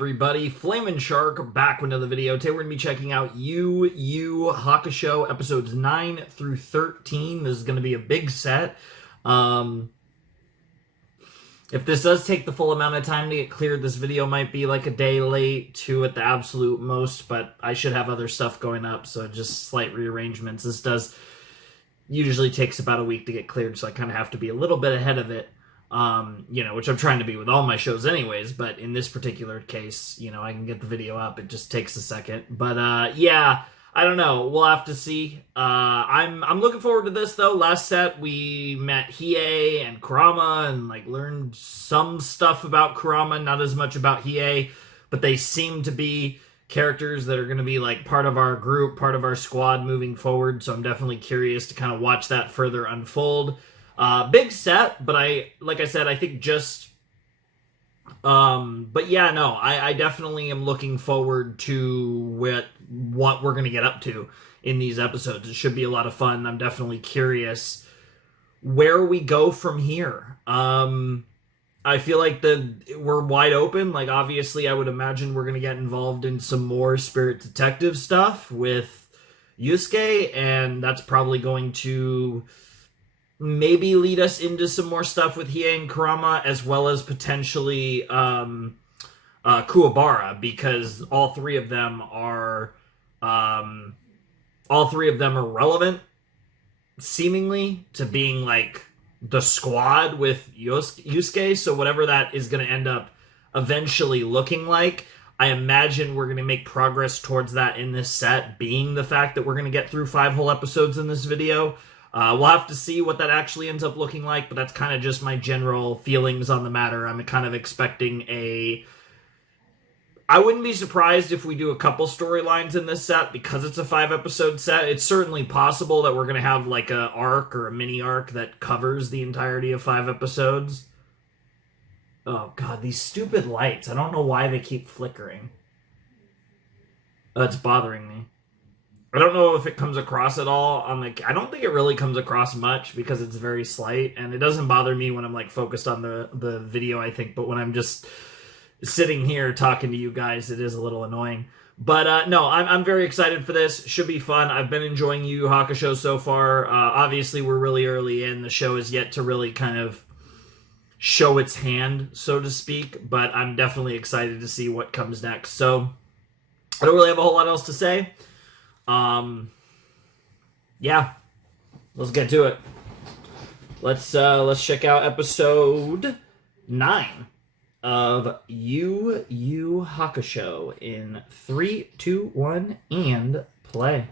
everybody? Flamin' Shark back with another video. Today we're going to be checking out Yuu Yuu Hakusho episodes 9 through 13. This is going to be a big set. If this does take the full amount of time to get cleared, this video might be like a day late, 2 at the absolute most, but I should have other stuff going up, so just slight rearrangements. This does usually takes about a week to get cleared, so I kind of have to be a little bit ahead of it. Which I'm trying to be with all my shows anyways, but in this particular case, I can get the video up. It just takes a second. But, yeah, I don't know. We'll have to see. I'm looking forward to this, though. Last set, we met Hiei and Kurama and, learned some stuff about Kurama, not as much about Hiei, but they seem to be characters that are going to be, part of our group, part of our squad moving forward, so I'm definitely curious to kind of watch that further unfold. Big set, but I think just, but yeah, no, I definitely am looking forward to what we're going to get up to in these episodes. It should be a lot of fun. I'm definitely curious where we go from here. I feel like we're wide open. Obviously, I would imagine we're going to get involved in some more Spirit Detective stuff with Yusuke, and that's probably going to maybe lead us into some more stuff with Hiei and Kurama, as well as potentially Kuwabara, because all three of them are relevant, seemingly, to being the squad with Yusuke. So whatever that is going to end up eventually looking like, I imagine we're going to make progress towards that in this set, being the fact that we're going to get through 5 whole episodes in this video. We'll have to see what that actually ends up looking like, but that's kind of just my general feelings on the matter. I'm kind of expecting I wouldn't be surprised if we do a couple storylines in this set, because it's a 5-episode set. It's certainly possible that we're going to have a arc or a mini arc that covers the entirety of 5 episodes. Oh god, these stupid lights. I don't know why they keep flickering. That's bothering me. I don't know if it comes across at all on I don't think it really comes across much because it's very slight, and it doesn't bother me when I'm focused on the video, I think, but when I'm just sitting here talking to you guys, it is a little annoying. But no, I'm very excited for this. Should be fun. I've been enjoying Yu Yu Hakusho so far. Obviously, we're really early in. The show is yet to really kind of show its hand, so to speak, but I'm definitely excited to see what comes next. So I don't really have a whole lot else to say. Yeah, let's get to it. Let's check out episode 9 of Yuu Yuu Hakusho in 3, 2, 1, and play.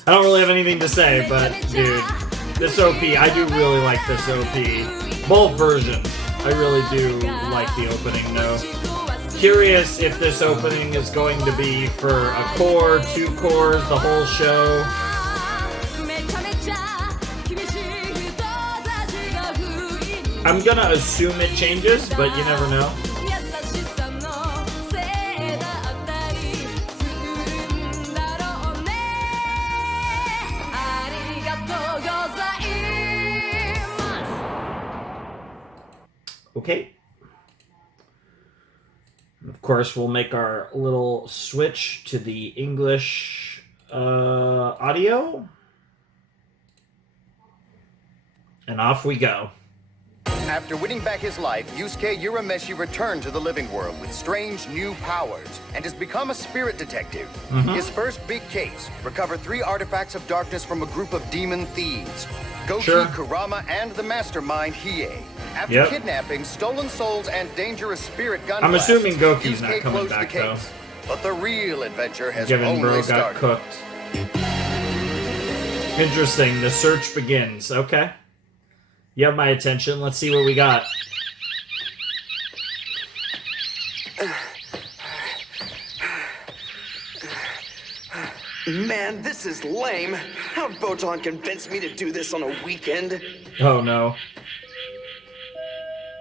I don't really have anything to say, but dude, this OP, I do really like this OP. Both versions. I really do like the opening, though. Curious if this opening is going to be for a core, 2 cores, the whole show. I'm gonna assume it changes, but you never know. Okay. Of course, we'll make our little switch to the English audio. And off we go. After winning back his life, Yusuke Urameshi returned to the living world with strange new powers and has become a spirit detective. His first big case, recover 3 artifacts of darkness from a group of demon thieves. Goki, Kurama, and the mastermind Hiei. After kidnapping, stolen souls, and dangerous spirit gun I'm blasts, assuming Goku's not Yusuke coming closed back, the case. But the real adventure has given only bro got started. cooked. Interesting. The search begins. Okay. You have my attention. Let's see what we got. Man, this is lame. How'd Botan convince me to do this on a weekend? Oh no.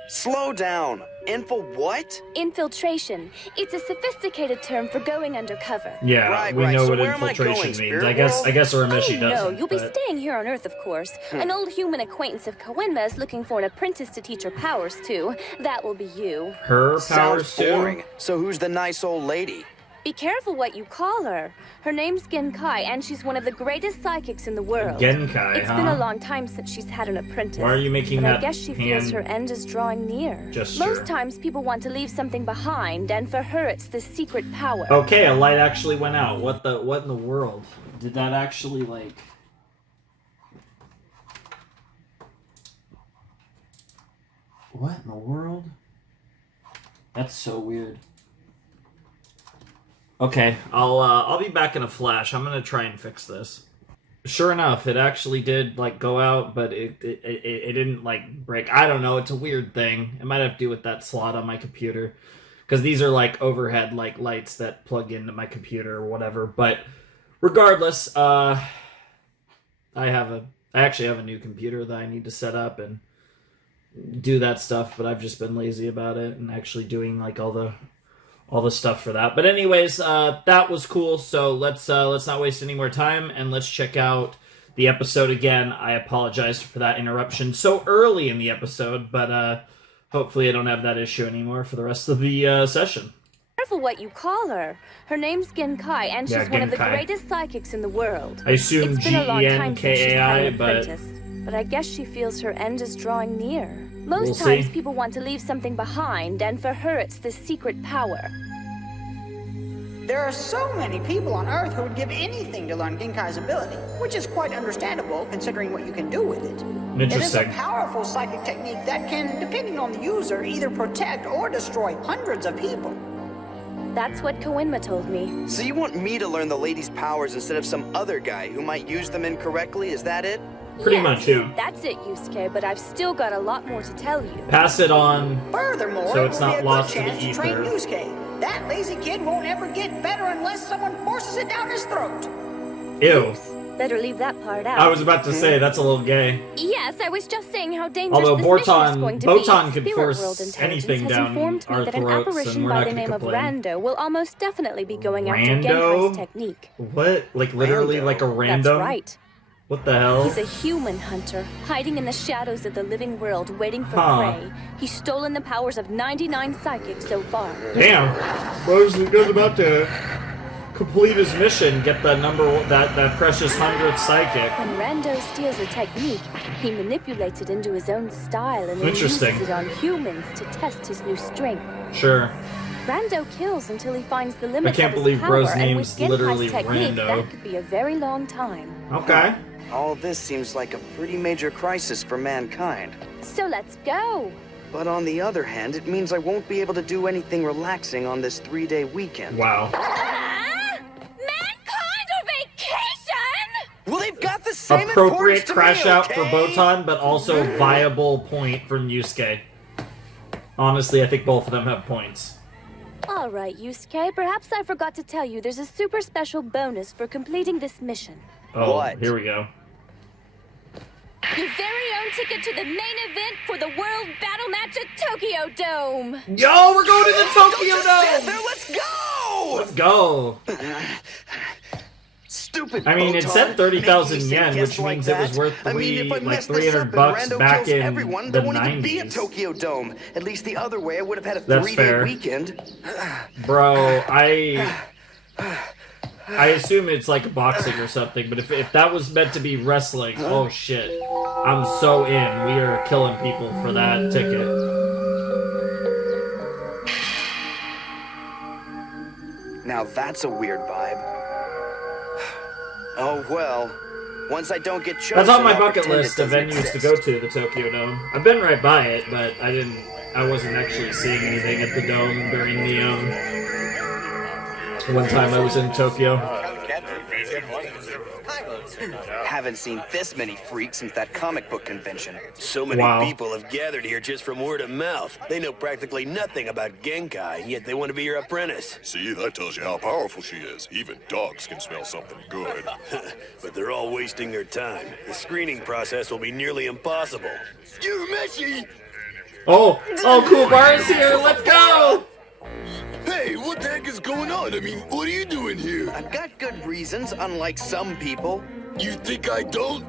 Slow down. Info what? Infiltration. It's a sophisticated term for going undercover. Yeah, we know So what where am I infiltration going, means. Spirit I guess World? Urameshi doesn't. No, you'll be but- staying here on Earth, of course. An old human acquaintance of Koenma is looking for an apprentice to teach her powers to. That will be you. Her powers Sounds too? boring. So who's the nice old lady? Be careful what you call her. Her name's Genkai, and she's one of the greatest psychics in the world. Genkai, It's been a long time since she's had an apprentice. Why are you making but that I guess she feels hand her end is drawing near. gesture? Most times people want to leave something behind, and for her it's the secret power. Okay, a light actually went out. What in the world? Did that actually, like... What in the world? That's so weird. Okay, I'll be back in a flash. I'm gonna try and fix this. Sure enough, it actually did like go out, but it didn't like break. I don't know. It's a weird thing. It might have to do with that slot on my computer, because these are like overhead like lights that plug into my computer or whatever. But regardless, I actually have a new computer that I need to set up and do that stuff. But I've just been lazy about it and actually doing like all the stuff for that. But anyways, that was cool. So let's not waste any more time and let's check out the episode again. I apologize for that interruption so early in the episode, but hopefully I don't have that issue anymore for the rest of the session. Careful what you call her. Her name's Genkai, and she's one of the Genkai. greatest psychics in the world. I assume It's been a long time since she's had Genkai, an but apprentice, but I guess she feels her end is drawing near. Most We'll times see. people want to leave something behind, and for her it's the secret power. There are so many people on Earth who would give anything to learn Genkai's ability, which is quite understandable considering what you can do with it. It is a interesting. powerful psychic technique that can, depending on the user, either protect or destroy hundreds of people. That's what Koenma told me. So you want me to learn the lady's powers instead of some other guy who might use them incorrectly? Is that it? Pretty Yes, much, yeah. That's it, Yusuke, but I've still got a lot more to tell you. Pass it on. Furthermore, So it it's will be not a lost good to the chance to train ether. Yusuke. That lazy kid won't ever get better unless someone forces it down his throat. Ew. Better leave that part out. I was about to say, that's a little gay. Yes, I was just saying how dangerous Although this mission is going to be. Botan could Spirit force World Intelligence anything has down informed me our that an throats, apparition and we're by not the gonna name of complain. Rando will almost definitely be going after Rando? Genkai's technique. What? Like literally Rando? like a random? That's right. What the hell? He's a human hunter, hiding in the shadows of the living world, waiting for Huh. prey. He's stolen the powers of 99 psychics so far. Damn. Bro's about to complete his mission, get the that precious 100th psychic. When Rando steals a technique, he manipulates it into his own style and then uses Interesting. it on humans to test his new strength. Sure. Rando kills until he finds the limits can't of his believe power, Bro's and name's with Genkai's literally technique, Rando. that could be a very long time. Okay. All this seems like a pretty major crisis for mankind. So let's go. But on the other hand, it means I won't be able to do anything relaxing on this 3-day weekend. Wow. Mankind or vacation? Well, they've got the same Appropriate importance to crash me, out for okay? Botan, but also viable point from Yusuke. Honestly, I think both of them have points. All right, Yusuke, perhaps I forgot to tell you there's a super special bonus for completing this mission. Oh, What? here we go. Your very own ticket to the main event for the World Battle Match at Tokyo Dome. Yo, we're going to the Tokyo Stand Dome! there, let's go! Let's go. Stupid. I mean, it Botan, said 30,000 making me yen, second-guess which like means it was that. worth I mean, if I like mess this up and $300 Rando back kills in everyone, the there won't even be a 90s. Tokyo Dome. At least the other way, I would have had a That's 3-day fair. weekend. Bro, I assume it's like boxing or something, but if that was meant to be wrestling, oh shit. I'm so in. We are killing people for that ticket. Now that's a weird vibe. Oh well. Once I don't get chosen, That's on my I'll bucket pretend list it of doesn't venues to exist. go to, the Tokyo Dome. I've been right by it, but I wasn't actually seeing anything at the Dome during the, one time I was in Tokyo. Haven't seen this many freaks since that comic book convention. So many Wow. people have gathered here just from word of mouth. They know practically nothing about Genkai, yet they want to be your apprentice. See, that tells you how powerful she is. Even dogs can smell something good. But they're all wasting their time. The screening process will be nearly impossible. You Messi! Oh, Kuwabara's here, let's go! Hey, what the heck is going on? I mean, what are you doing here? I've got good reasons, unlike some people. You think I don't?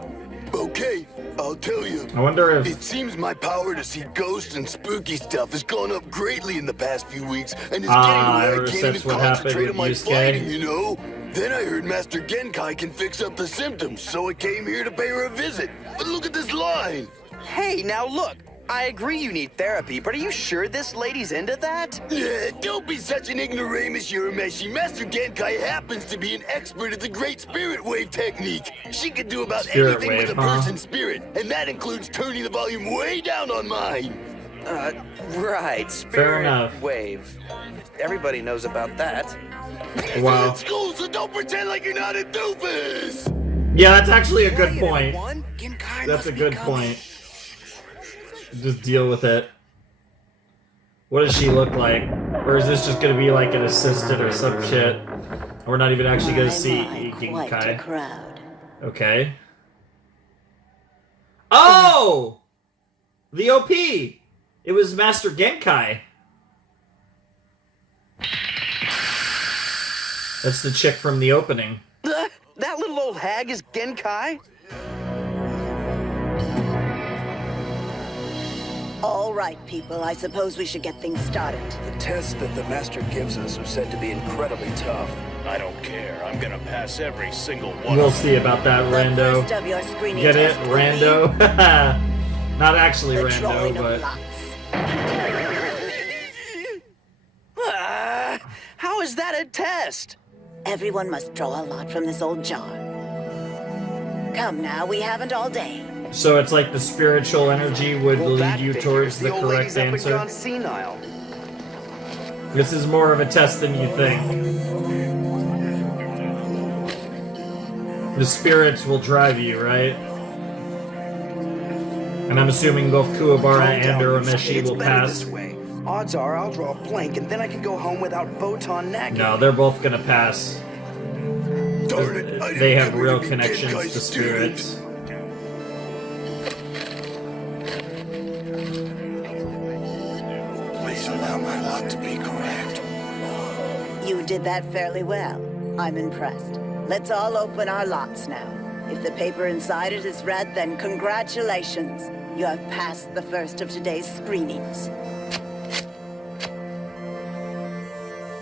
Okay, I'll tell you. I wonder It if... seems my power to see ghosts and spooky stuff has gone up greatly in the past few weeks, and it's Ah, getting ever where I can't since even what happened concentrate with on my Yusuke. fighting, you know? Then I heard Master Genkai can fix up the symptoms, so I came here to pay her a visit. But look at this line. Hey, now look. I agree you need therapy, but are you sure this lady's into that? Yeah, don't be such an ignoramus, Urameshi. Master Genkai happens to be an expert at the Great Spirit Wave technique. She can do about Spirit anything wave, with a huh? person's spirit, and that includes turning the volume way down on mine. Right. Fair Spirit enough. wave. Everybody knows about that. Wow. It's school, so don't pretend like you're not a doofus. Yeah, that's actually a good Hey, point. everyone. Genkai That's must a be good coming. point. Just deal with it. What does she look like? Or is this just gonna be like an assistant or some shit? We're not even actually gonna see Quite a Genkai. crowd. Okay. Oh! The OP! It was Master Genkai. That's the chick from the opening. That little old hag is Genkai? All right, people, I suppose we should get things started. The tests that the master gives us are said to be incredibly tough. I don't care. I'm gonna pass every single one We'll of them. see about that, The Rando. first of your screening Get it? tests will be Rando? Not actually the Rando, drawing of but... lots. How is that a test? Everyone must draw a lot from this old jar. Come now, we haven't all day. So it's like the spiritual energy would Well, lead that you figures. towards the old correct lady's up and answer. gone senile. This is more of a test than you think. The spirits will drive you, right? And I'm assuming both Kuwabara Calm and down, Yusuke. Uromeshi It's will better pass. this way. Odds are I'll draw a blank and then I can go home without photon nagging. No, they're both gonna pass. Darn it, I They didn't have ever real be connections Genkai's to student. spirits. Please allow my luck to be correct. You did that fairly well. I'm impressed. Let's all open our lots now. If the paper inside it is red, then congratulations. You have passed the first of today's screenings.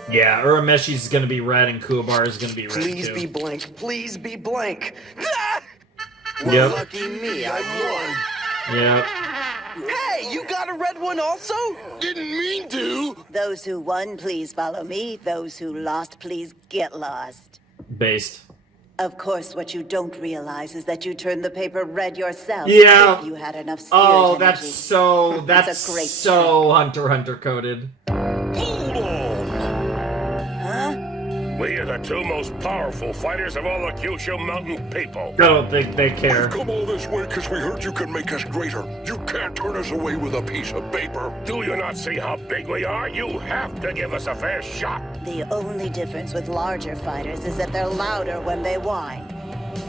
Yeah, Uromeshi's gonna be red and Kuwabara's gonna be red Please too. be blank. Please be blank. Ah! Well, Yep. lucky me, I won. Yep. Hey, you got a red one also? Didn't mean to. Those who won, please follow me. Those who lost, please get lost. Based. Of course, what you don't realize is that you turned the paper red yourself. Yeah. If you had enough spirit Oh, energy. that's so... That's It's a great so Hunter x Hunter coded. Hold on! Huh? We are the two most powerful fighters of all the Kyushu Mountain people. I don't think they care. Come all this way because we heard you can make us greater. You can't turn us away with a piece of paper. Do you not see how big we are? You have to give us a fair shot. The only difference with larger fighters is that they're louder when they whine.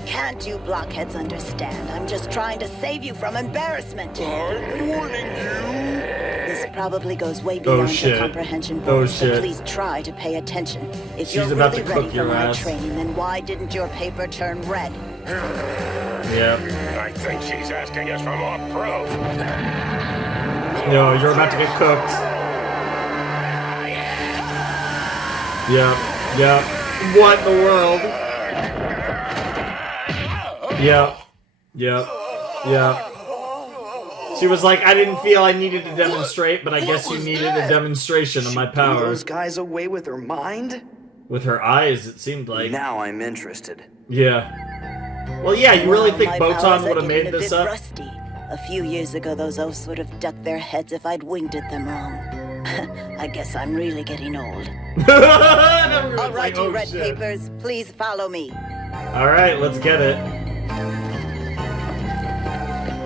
Can't you blockheads understand? I'm just trying to save you from embarrassment. I'm warning you. This probably goes way beyond shit. your comprehension, Oh, boys, shit. so please try to pay attention. If She's you're about really to ready cook for your my ass. training, then why didn't your paper turn red? Yep. I think she's asking us for more proof. No, you're about to get cooked. Yep. Yep. What in the world? Yep. Yep. Yep. She was like, I didn't feel I needed to demonstrate, but I guess you was needed a that? demonstration of my Blew those powers. guys away with her mind? With her eyes, it seemed like. Now I'm interested. Yeah. Well, yeah, you really think My Botan powers would are have getting made a this bit up? rusty. A few years ago, those oafs would have ducked their heads if I'd winked at them wrong. I guess I'm really getting old. All right, you red papers, please follow me. All right, let's get it.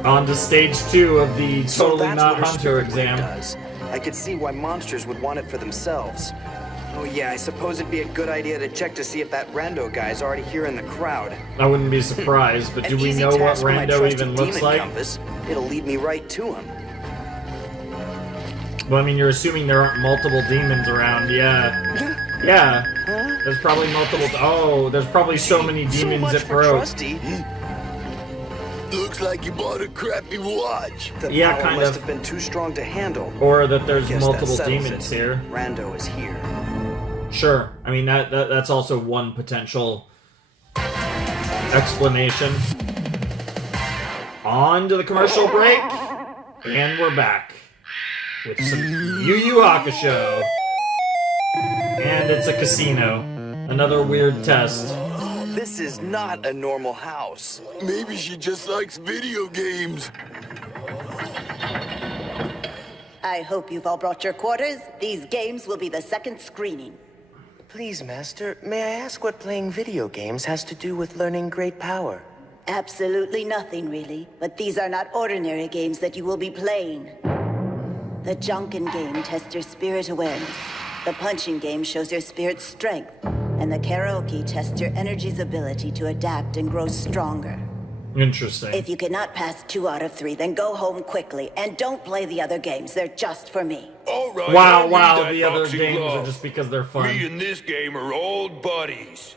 On to stage 2 of the So Totally that's Not what her Hunter spirit exam. wave does. I could see why monsters would want it for themselves. Oh yeah, I suppose it'd be a good idea to check to see if that Rando guy is already here in the crowd. I wouldn't be surprised, but do An we easy know what task for my Rando trusty even looks demon like? compass. It'll lead me right to him. Well, I mean, you're assuming there aren't multiple demons around, yeah. Yeah. There's probably multiple... Oh, there's probably so many demons much it for broke. Trusty. Looks like you bought a crappy watch. The Yeah, power kind must of. have been too strong to handle. Or that there's Guess that multiple settles demons it. here. Rando is here. Sure. I mean, that's also one potential explanation. On to the commercial break. And we're back. With some Yu Yu Hakusho. And it's a casino. Another weird test. This is not a normal house. Maybe she just likes video games. I hope you've all brought your quarters. These games will be the second screening. Please, Master, may I ask what playing video games has to do with learning great power? Absolutely nothing, really. But these are not ordinary games that you will be playing. The Junkin game tests your spirit awareness. The punching game shows your spirit's strength. And the karaoke tests your energy's ability to adapt and grow stronger. Interesting. If you cannot pass 2 out of 3, then go home quickly. And don't play the other games. They're just for me. All right, Wow, I'll wow, read that the other boxing games glove. are just because they're fun. Me and this game are old buddies.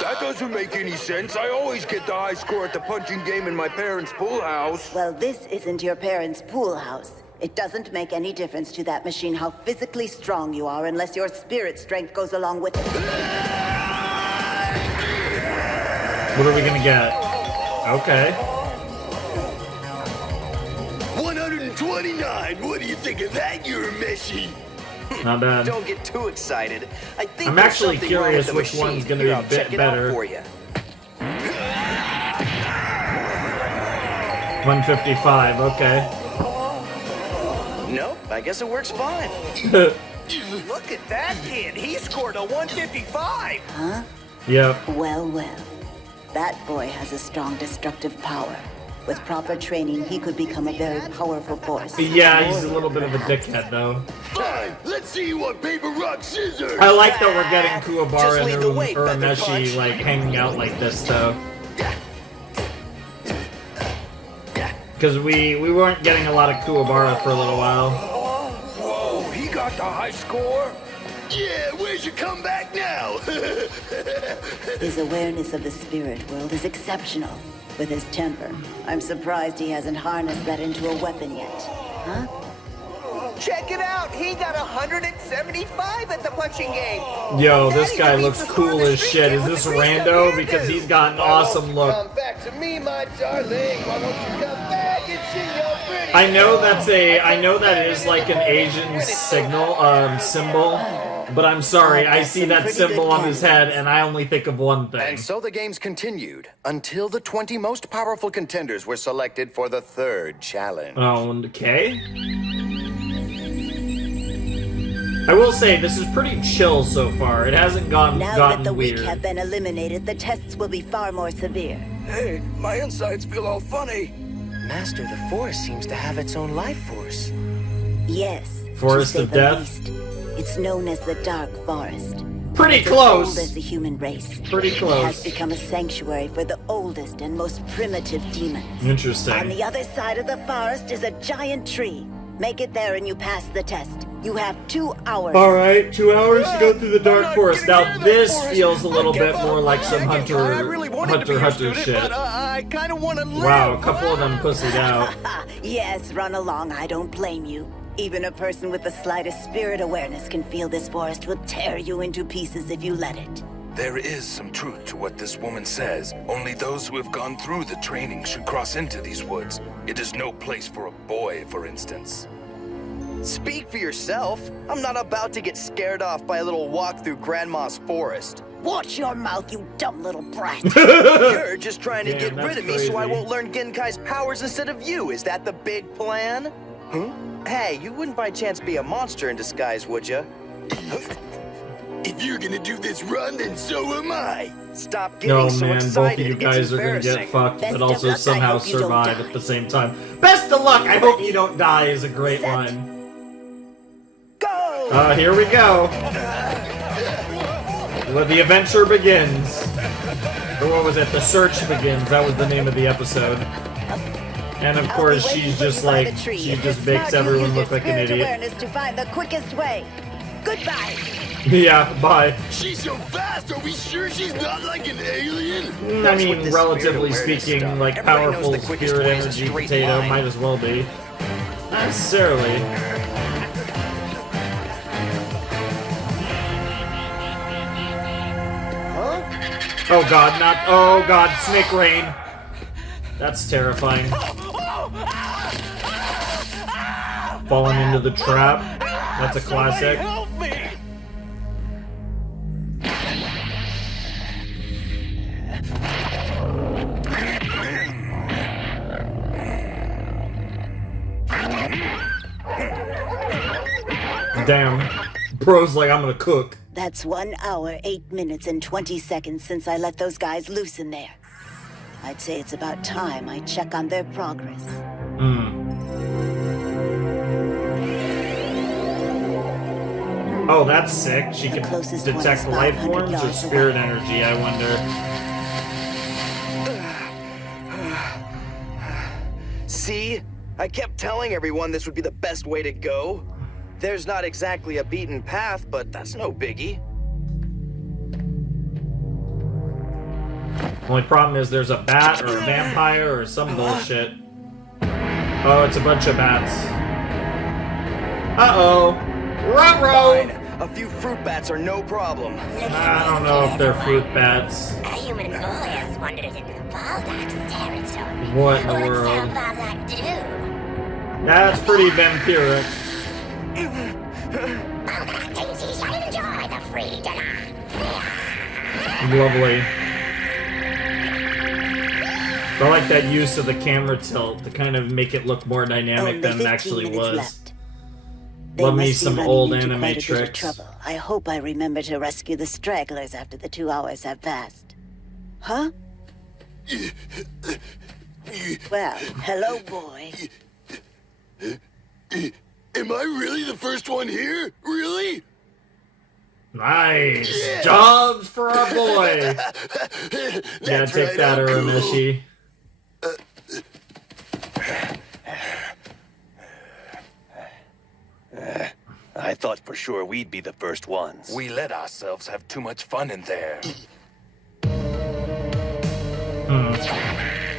That doesn't make any sense. I always get the high score at the punching game in my parents' pool house. Well, this isn't your parents' pool house. It doesn't make any difference to that machine how physically strong you are unless your spirit strength goes along with it. What are we gonna get? Okay. 129. What do you think of that, Urameshi? Not bad. Don't get too excited. I think I'm there's actually something wrong curious with the which machine. one's gonna Here, be a I'll bit check it out better. for you. 155, okay. Nope, I guess it works fine. Look at that kid! He scored a 155! Huh? Yep. Well, well. That boy has a strong destructive power. With proper training, he could become a very powerful force. Yeah, he's a little bit of a dickhead, though. Fine, let's see you on paper, rock, scissors. I like that we're getting Kuwabara Just and lead the way, Feather Urameshi, Punch. like, hanging out like this, though. Because we weren't getting a lot of Kuwabara for a little while. Whoa, he got the high score? Yeah, where's your comeback now? His awareness of the spirit world is exceptional. With his temper, I'm surprised he hasn't harnessed that into a weapon yet. Huh? Check it out! He got 175 at the punching game! Yo, this Daddy, guy that looks means the score on cool the as street shit. game Is with this the greased up Rando? hairdo. Because he's got an awesome look. Come back to me, my darling. Why don't you come back and see your pretty? I know that is like an Asian symbol, but I'm sorry, I see that symbol on his head and I only think of one thing. And so the games continued until the 20 most powerful contenders were selected for the third challenge. Okay. I will say, this is pretty chill so far. It hasn't Now that gotten the weird. weak have been eliminated, the tests will be far more severe. Hey, my insides feel all funny. Master, the forest seems to have its own life force. Yes. Forest to say of the Death? least. It's known as the Dark Forest. Pretty It's close. As old as the human race. Pretty It close. has become a sanctuary for the oldest and most primitive demons. Interesting. On the other side of the forest is a giant tree. Make it there and you pass the test. You have 2 hours. Alright, 2 hours to go through the Dark not Forest. getting Now into that this forest. feels a little I give bit up. more like some I Hunter really wanted to be a Hunter student, shit. but I kind of want to live. Wow, a couple of them pussied out. Yes, run along. I don't blame you. Even a person with the slightest spirit awareness can feel this forest will tear you into pieces if you let it. There is some truth to what this woman says. Only those who have gone through the training should cross into these woods. It is no place for a boy, for instance. Speak for yourself. I'm not about to get scared off by a little walk through Grandma's forest. Watch your mouth, you dumb little brat. You're just trying to Damn, get rid of me so I won't learn Genkai's powers instead of you. Is that the big plan? Huh? Hey, you wouldn't by chance be a monster in disguise, would you? If you're gonna do this run, then so am I. Stop getting No, so man, excited. both of you It gets guys are gonna embarrassing. get fucked, Best but of also luck, I somehow hope you don't survive die. at the same time. Best of luck! I hope you don't die is a great Set. line. Go! Here we go. Well, the adventure begins. Or what was it? The search begins. That was the name of the episode. And of course, she's just like, she just makes everyone look like an idiot. Awareness to find the quickest way. Goodbye. Yeah, bye. She's so fast, are we sure she's not like an alien? I What's with mean, this relatively spirit awareness speaking, stuff? like Everybody knows powerful the quickest spirit way is a energy straight potato line. might as well be. Not necessarily. Oh god, not. Oh god, snake rain. That's terrifying. Falling into the trap. That's a classic. Damn. Bro's like, I'm gonna cook. That's 1 hour, 8 minutes, and 20 seconds since I let those guys loose in there. I'd say it's about time I check on their progress. Oh, that's sick. She can closest one detect is life 500 forms or yards spirit away. energy, I wonder. See? I kept telling everyone this would be the best way to go. There's not exactly a beaten path, but that's no biggie. Only problem is there's a bat or a vampire or some bullshit. Oh, it's a bunch of bats. Uh-oh. Ruh-roh! Fine. A few fruit bats are no problem. I don't know if they're fruit bats. A human boy has wandered into Baldac's territory. What in the What's world? Baldac do? That's pretty vampiric. Baldac thinks he shall enjoy the free dinner. Lovely. I like that use of the camera tilt to kind of make it look more dynamic Only than it 15 actually minutes was. left. They Love me must be some running old into anime quite a bit of tricks. trouble. I hope I remember to rescue the stragglers after the 2 hours have passed. Huh? Well, hello, boy. Am I really the first one here? Really? Nice! Yeah. Jobs for our boy! Yeah, That's take right, that, I'm cool. Urameshi. I thought for sure we'd be the first ones. We let ourselves have too much fun in there.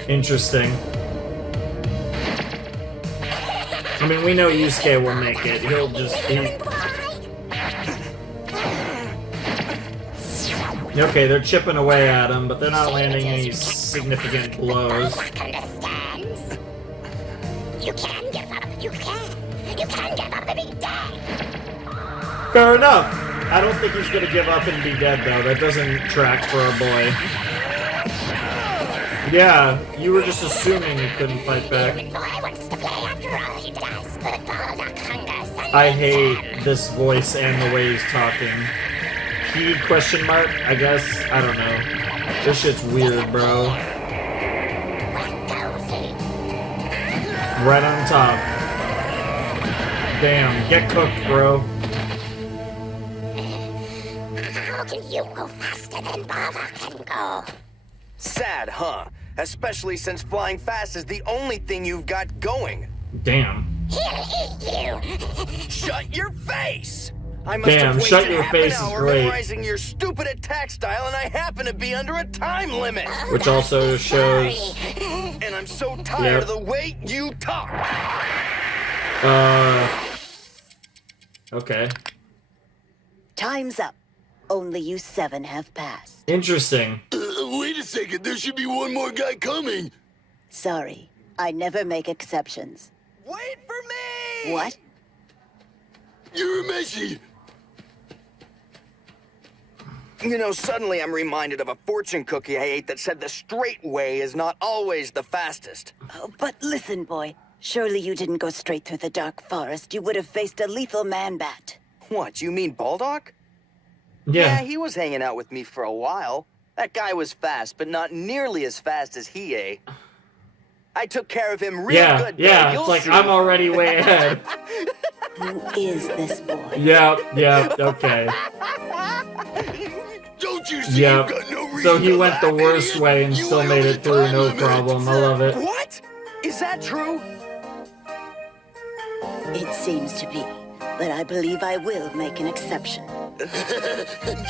Interesting. I mean, we know Yusuke will make it. He'll just... Okay, they're chipping away at him, but they're not landing any significant blows. Baldac understands. You can give up. You can. You can give up and be dead. Fair enough. I don't think he's gonna give up and be dead, though. That doesn't track for a boy. Yeah, you were just assuming he couldn't fight back. Human boy wants to play after all he does, but Baldac hungers and I hate this voice and the way he's talking. He question mark, I guess? I don't know. This shit's weird, bro. Right on top. Damn, get cooked, bro. How can you go faster than Baldac can go? Sad, huh? Especially since flying fast is the only thing you've got going. Damn. He'll eat you. Shut your face! I must Damn, have wasted shut your half face an is hour great. memorizing your stupid attack style, and I happen to be under a time limit. Which also shows... And I'm so tired Yep. of the way you talk. Okay. Time's up. Only you 7 have passed. Interesting. Wait a second, there should be one more guy coming. Sorry, I never make exceptions. Wait for me! What? Urameshi! You know, suddenly I'm reminded of a fortune cookie I ate that said the straight way is not always the fastest. Oh, but listen, boy. Surely you didn't go straight through the dark forest. You would have faced a lethal man-bat. What, you mean Baldock? Yeah, he was hanging out with me for a while. That guy was fast, but not nearly as fast as he, eh? I took care of him real good. Yeah, You'll it's like see. I'm already way ahead. Who is this boy? Yeah, okay. Don't you see Yeah. you've got no reason So he to went laugh, the worst idiot? way and You still went made over it the through, time no limit. problem. I love it. What? Is that true? It seems to be, but I believe I will make an exception.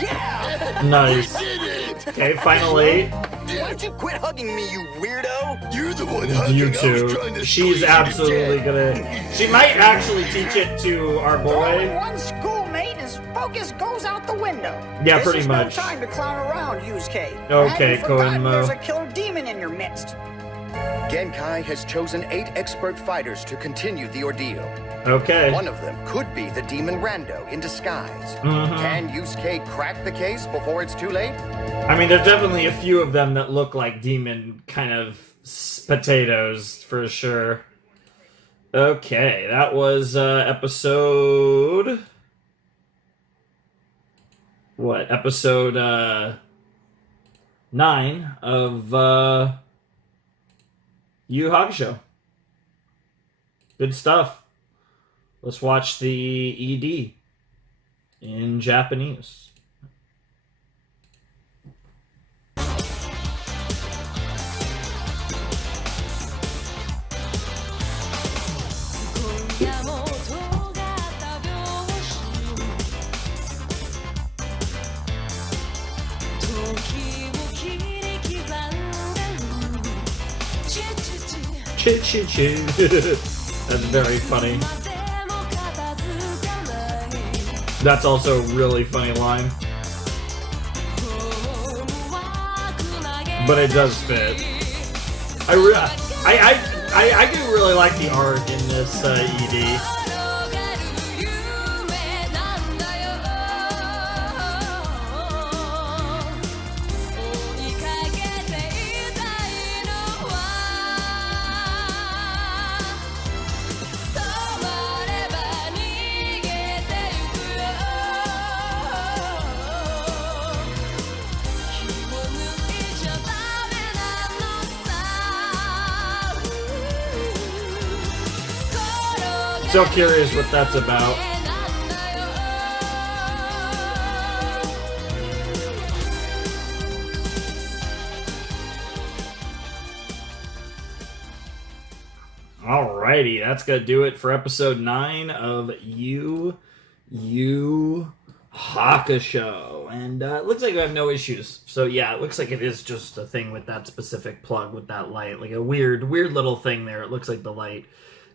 Yeah! Nice. Did it! Okay, finally. Why don't you quit hugging me, you weirdo? You're the one hugging. You I was too. trying to She's squeeze you to absolutely death. gonna. She might actually teach it to our Throwing boy. one schoolmate, his focus goes out the window. Yeah, this pretty is much. No time to clown around, Yusuke. Okay, Have you forgotten Koenmo. There's a killer demon in your midst. Genkai has chosen 8 expert fighters to continue the ordeal. Okay. One of them could be the demon Rando in disguise. Mhm. Can Yusuke crack the case before it's too late? I mean, there's definitely a few of them that look like demon kind of potatoes for sure. Okay, that was episode. What? Episode 9 of Yu Yu Hakusho. Good stuff. Let's watch the ED in Japanese. チュチュチュ That's very funny. That's also a really funny line. But it does fit. I do really like the art in this ED. So curious what that's about. Alrighty, that's gonna do it for episode 9 of Yu Yu Hakusho. And it looks like I have no issues. So yeah, it looks like it is just a thing with that specific plug with that light. Like a weird little thing there. It looks like the light.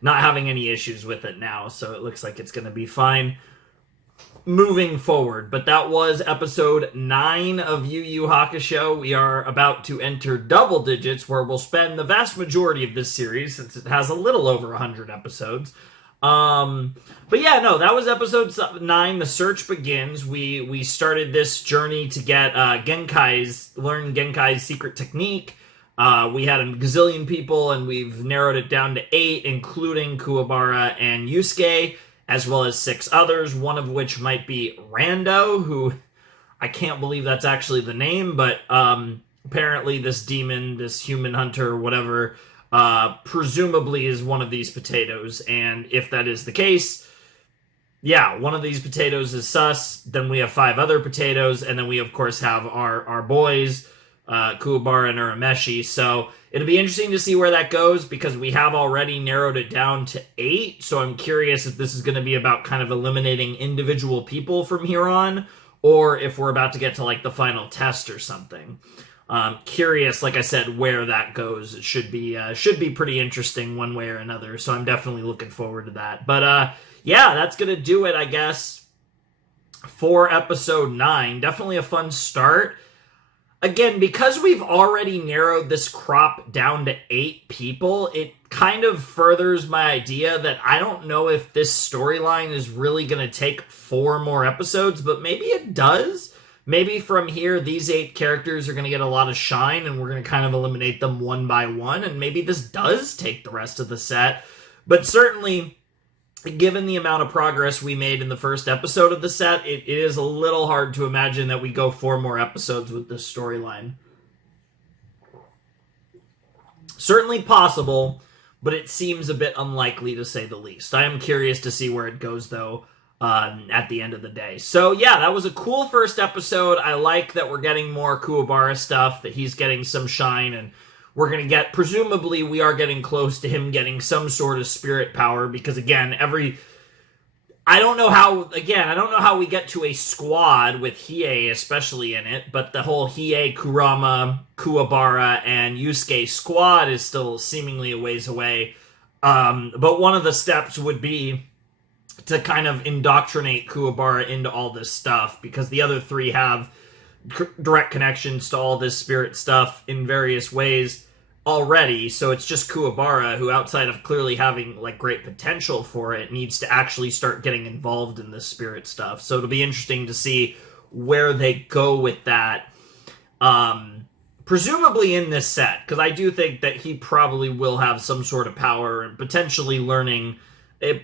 Not having any issues with it now, so it looks like it's going to be fine moving forward. But that was episode 9 of Yu Yu Hakusho. We are about to enter double digits, where we'll spend the vast majority of this series, since it has a little over 100 episodes. But yeah, no, that was episode 9. The search begins. We started this journey to get learn Genkai's secret technique. We had a gazillion people, and we've narrowed it down to 8, including Kuwabara and Yusuke, as well as 6 others, one of which might be Rando, who I can't believe that's actually the name, but apparently this demon, this human hunter, whatever, presumably is one of these potatoes, and if that is the case, yeah, one of these potatoes is sus. Then we have 5 other potatoes, and then we, of course, have our boys, Kuwabara and Urameshi. So it'll be interesting to see where that goes, because we have already narrowed it down to 8. So I'm curious if this is going to be about kind of eliminating individual people from here on, or if we're about to get to like the final test or something. Curious, like I said, where that goes. It should be pretty interesting one way or another. So I'm definitely looking forward to that. But yeah, that's gonna do it, I guess, for episode 9. Definitely a fun start. Again, because we've already narrowed this crop down to 8 people, it kind of furthers my idea that I don't know if this storyline is really going to take 4 more episodes, but maybe it does. Maybe from here, these 8 characters are going to get a lot of shine, and we're going to kind of eliminate them one by one, and maybe this does take the rest of the set. But certainly, given the amount of progress we made in the first episode of the set, it is a little hard to imagine that we go 4 more episodes with this storyline. Certainly possible, but it seems a bit unlikely to say the least. I am curious to see where it goes, though, at the end of the day. So, yeah, that was a cool first episode. I like that we're getting more Kuwabara stuff, that he's getting some shine, and we're going to get, presumably, we are getting close to him getting some sort of spirit power, because, again, I don't know how we get to a squad with Hiei especially in it, but the whole Hiei, Kurama, Kuwabara, and Yusuke squad is still seemingly a ways away. But one of the steps would be to kind of indoctrinate Kuwabara into all this stuff, because the other 3 have direct connections to all this spirit stuff in various ways already, so it's just Kuwabara, who, outside of clearly having like great potential for it, needs to actually start getting involved in this spirit stuff. So it'll be interesting to see where they go with that, presumably in this set, because I do think that he probably will have some sort of power and potentially learning. He's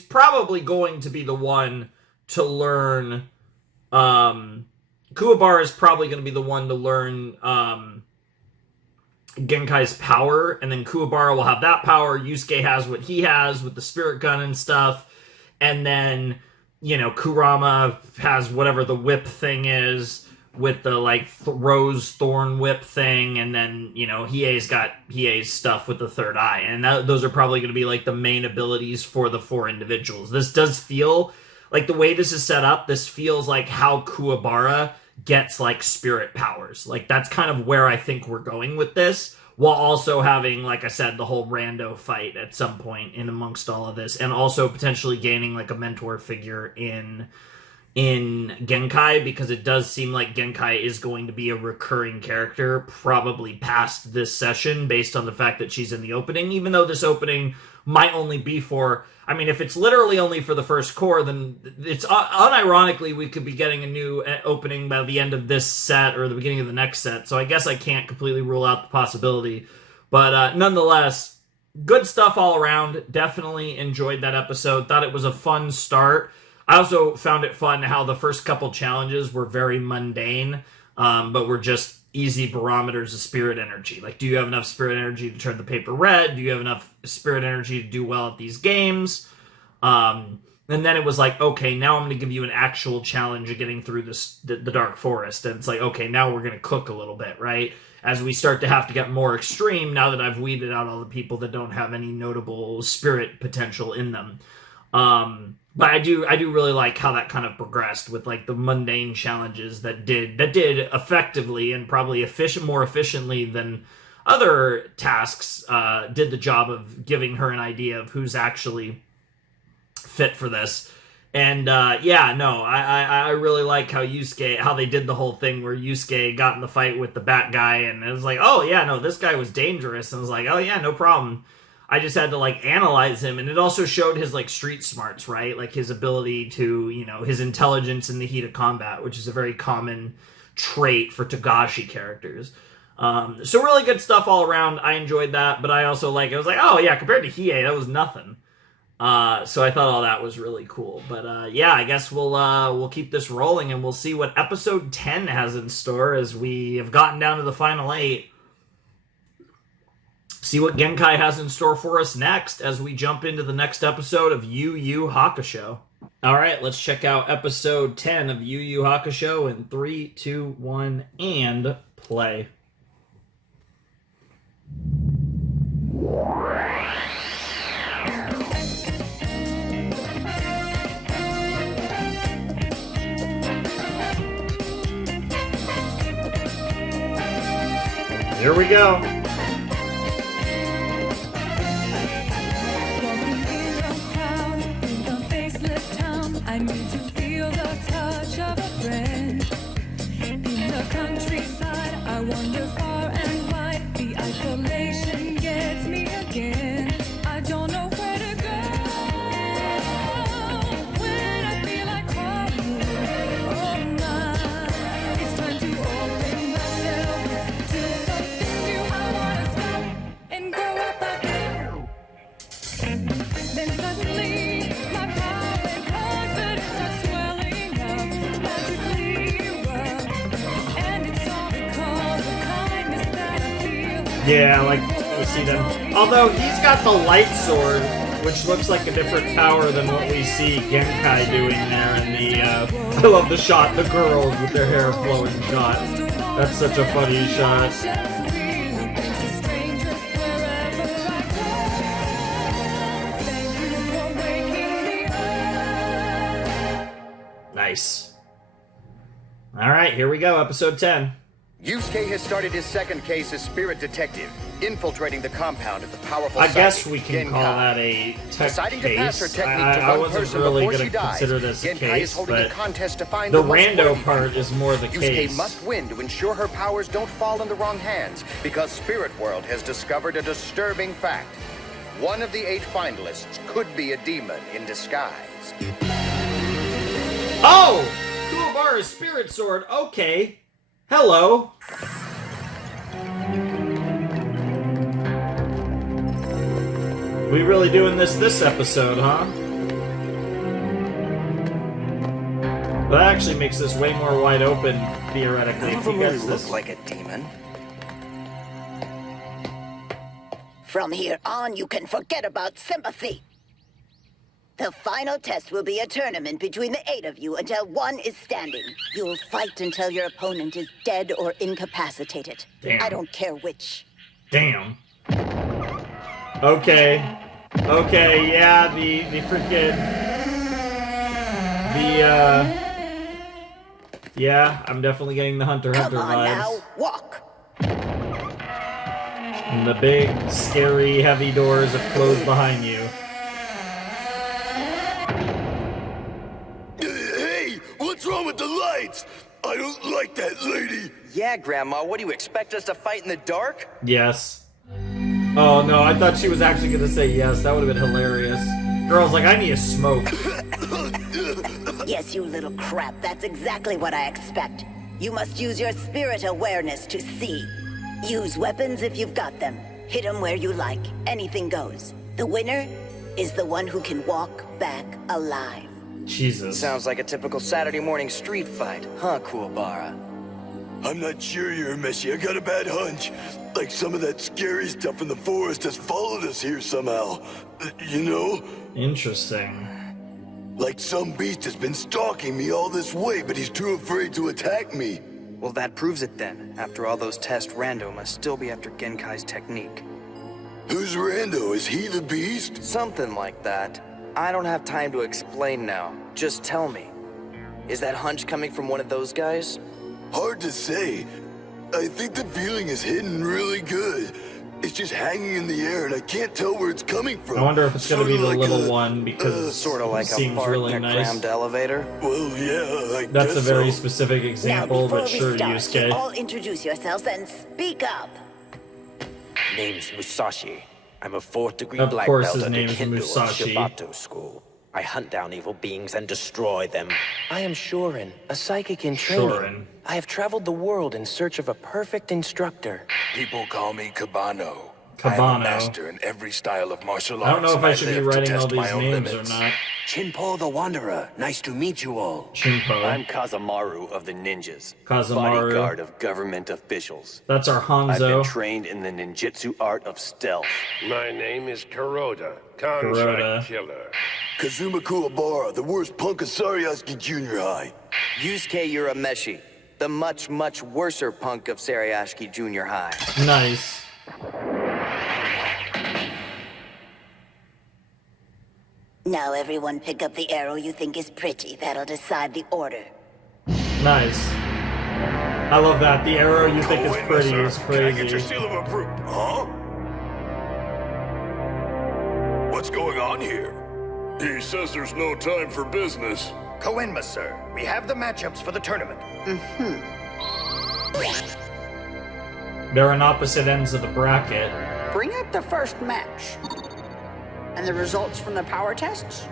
probably going to be the one to learn. Kuwabara is probably going to be the one to learn Genkai's power, and then Kuwabara will have that power. Yusuke has what he has with the spirit gun and stuff, and then, you know, Kurama has whatever the whip thing is with the, like, rose thorn whip thing, and then, you know, Hiei's got Hiei's stuff with the third eye, and those are probably going to be, like, the main abilities for the 4 individuals. This does feel, like, the way this is set up, this feels like how Kuwabara gets, like, spirit powers. Like, that's kind of where I think we're going with this, while also having, like I said, the whole Rando fight at some point in amongst all of this, and also potentially gaining, like, a mentor figure in Genkai, because it does seem like Genkai is going to be a recurring character probably past this session, based on the fact that she's in the opening, even though this opening might only be for, I mean, if it's literally only for the first core, then it's unironically we could be getting a new opening by the end of this set or the beginning of the next set, so I guess I can't completely rule out the possibility. But nonetheless, good stuff all around. Definitely enjoyed that episode. Thought it was a fun start. I also found it fun how the first couple challenges were very mundane, but were just easy barometers of spirit energy. Like, do you have enough spirit energy to turn the paper red? Do you have enough spirit energy to do well at these games? And then it was like, okay, now I'm going to give you an actual challenge of getting through the Dark Forest. And it's like, okay, now we're going to cook a little bit, right? As we start to have to get more extreme, now that I've weeded out all the people that don't have any notable spirit potential in them. But I do really like how that kind of progressed with, like, the mundane challenges that did effectively and probably more efficiently than other tasks did the job of giving her an idea of who's actually fit for this. And I really like how they did the whole thing where Yusuke got in the fight with the bat guy, and it was like, oh yeah, no, this guy was dangerous, and it was like, oh yeah, no problem. I just had to, like, analyze him, and it also showed his, like, street smarts, right? Like, his ability to, you know, his intelligence in the heat of combat, which is a very common trait for Togashi characters. So really good stuff all around. I enjoyed that, but I also, like, it was like, oh yeah, compared to Hiei, that was nothing. So I thought all that was really cool. But yeah, I guess we'll keep this rolling, and we'll see what episode 10 has in store as we have gotten down to the final 8. See what Genkai has in store for us next as we jump into the next episode of Yuu Yuu Hakusho. All right, let's check out episode 10 of Yuu Yuu Hakusho in 3, 2, 1, and play. Here we go. I need to feel the touch of a friend. In the countryside, I wander far and wide. The isolation gets me again. Yeah, like, we see them. Although, he's got the light sword, which looks like a different power than what we see Genkai doing there in the, I love the shot, the girls with their hair flowing shot. That's such a funny shot. Nice. Alright, here we go, episode 10. Yusuke has started his second case as spirit detective, infiltrating the compound of the powerful I guess psychic we can Genkai. call that a tech Deciding to pass her case. technique to I one wasn't person really before going she to consider dies. this a Genkai is case, holding a but contest to find the the most rando worthy part is more the Yusuke case. must win to ensure her powers don't fall in the wrong hands, because Spirit World has discovered a disturbing fact. One of the 8 finalists could be a demon in disguise. Oh! Kuwabara's spirit sword, okay. Hello. We really doing this episode, huh? That actually makes this way more wide open, theoretically. None of If he them really gets this. look like a demon. From here on, you can forget about sympathy. The final test will be a tournament between the 8 of you until one is standing. You'll fight until your opponent is dead or incapacitated. Damn. I don't care which. Damn. Okay. Okay, yeah, the freaking... Yeah, I'm definitely getting the Hunter x Hunter Come on vibes. now, walk. And the big, scary, heavy doors have closed behind you. Hey, what's wrong with the lights? I don't like that lady. Yeah, Grandma, what do you expect us to fight in the dark? Yes. Oh no, I thought she was actually gonna say yes. That would have been hilarious. Girl's like, I need a smoke. Yes, you little crap. That's exactly what I expect. You must use your spirit awareness to see. Use weapons if you've got them. Hit them where you like. Anything goes. The winner is the one who can walk back alive. Jesus. Sounds like a typical Saturday morning street fight, huh, Kuwabara? I'm not sure, Urameshi. I got a bad hunch. Like some of that scary stuff in the forest has followed us here somehow. You know? Interesting. Like some beast has been stalking me all this way, but he's too afraid to attack me. Well, that proves it then. After all those tests, Rando must still be after Genkai's technique. Who's Rando? Is he the beast? Something like that. I don't have time to explain now. Just tell me. Is that hunch coming from one of those guys? Hard to say. I think the feeling is hidden really good. It's just hanging in the air, and I can't tell where it's coming from. I wonder if it's gonna be the Sorta like little a- one because Sort of like it a seems fart really in a nice. crammed elevator? Well, yeah, I That's a guess very so. specific example, now, before but we sure, start, Yusuke. you all introduce yourselves and speak up. Name's Musashi. I'm a 4th degree Of black course belt his under name's Kendo Musashi. Shibato School. I hunt down evil beings and destroy them. I am Shorin, a psychic in training. Shorin. I have traveled the world in search of a perfect instructor. People call me Cabano. I am a Cabano. master in every style of martial arts. I don't know if and I should be live to writing all test these my own names limits. or not. Chinpo the Wanderer. Nice to meet you all. Chimpo. I'm Kazamaru of the Ninjas. Kazamaru. Bodyguard of government officials. That's our I've been Hanzo. trained in the ninjutsu art of stealth. My name is Kuroda, Kansai Kuroda. Killer. Kazuma Kuwabara, the worst punk of Sariyasuki Junior High. Yusuke Urameshi, the much, much worser punk of Sariyashiki Junior High. Nice. Now everyone pick up the arrow you think is pretty. That'll decide the order. Nice. I love that. The arrow you think is Wait, pretty sir. is Can I get your crazy. seal of approval? Huh? What's going on here? He says there's no time for business. Koenma, sir. We have the matchups for the tournament. They're on opposite ends of the bracket. Bring up the first match. And the results from the power tests?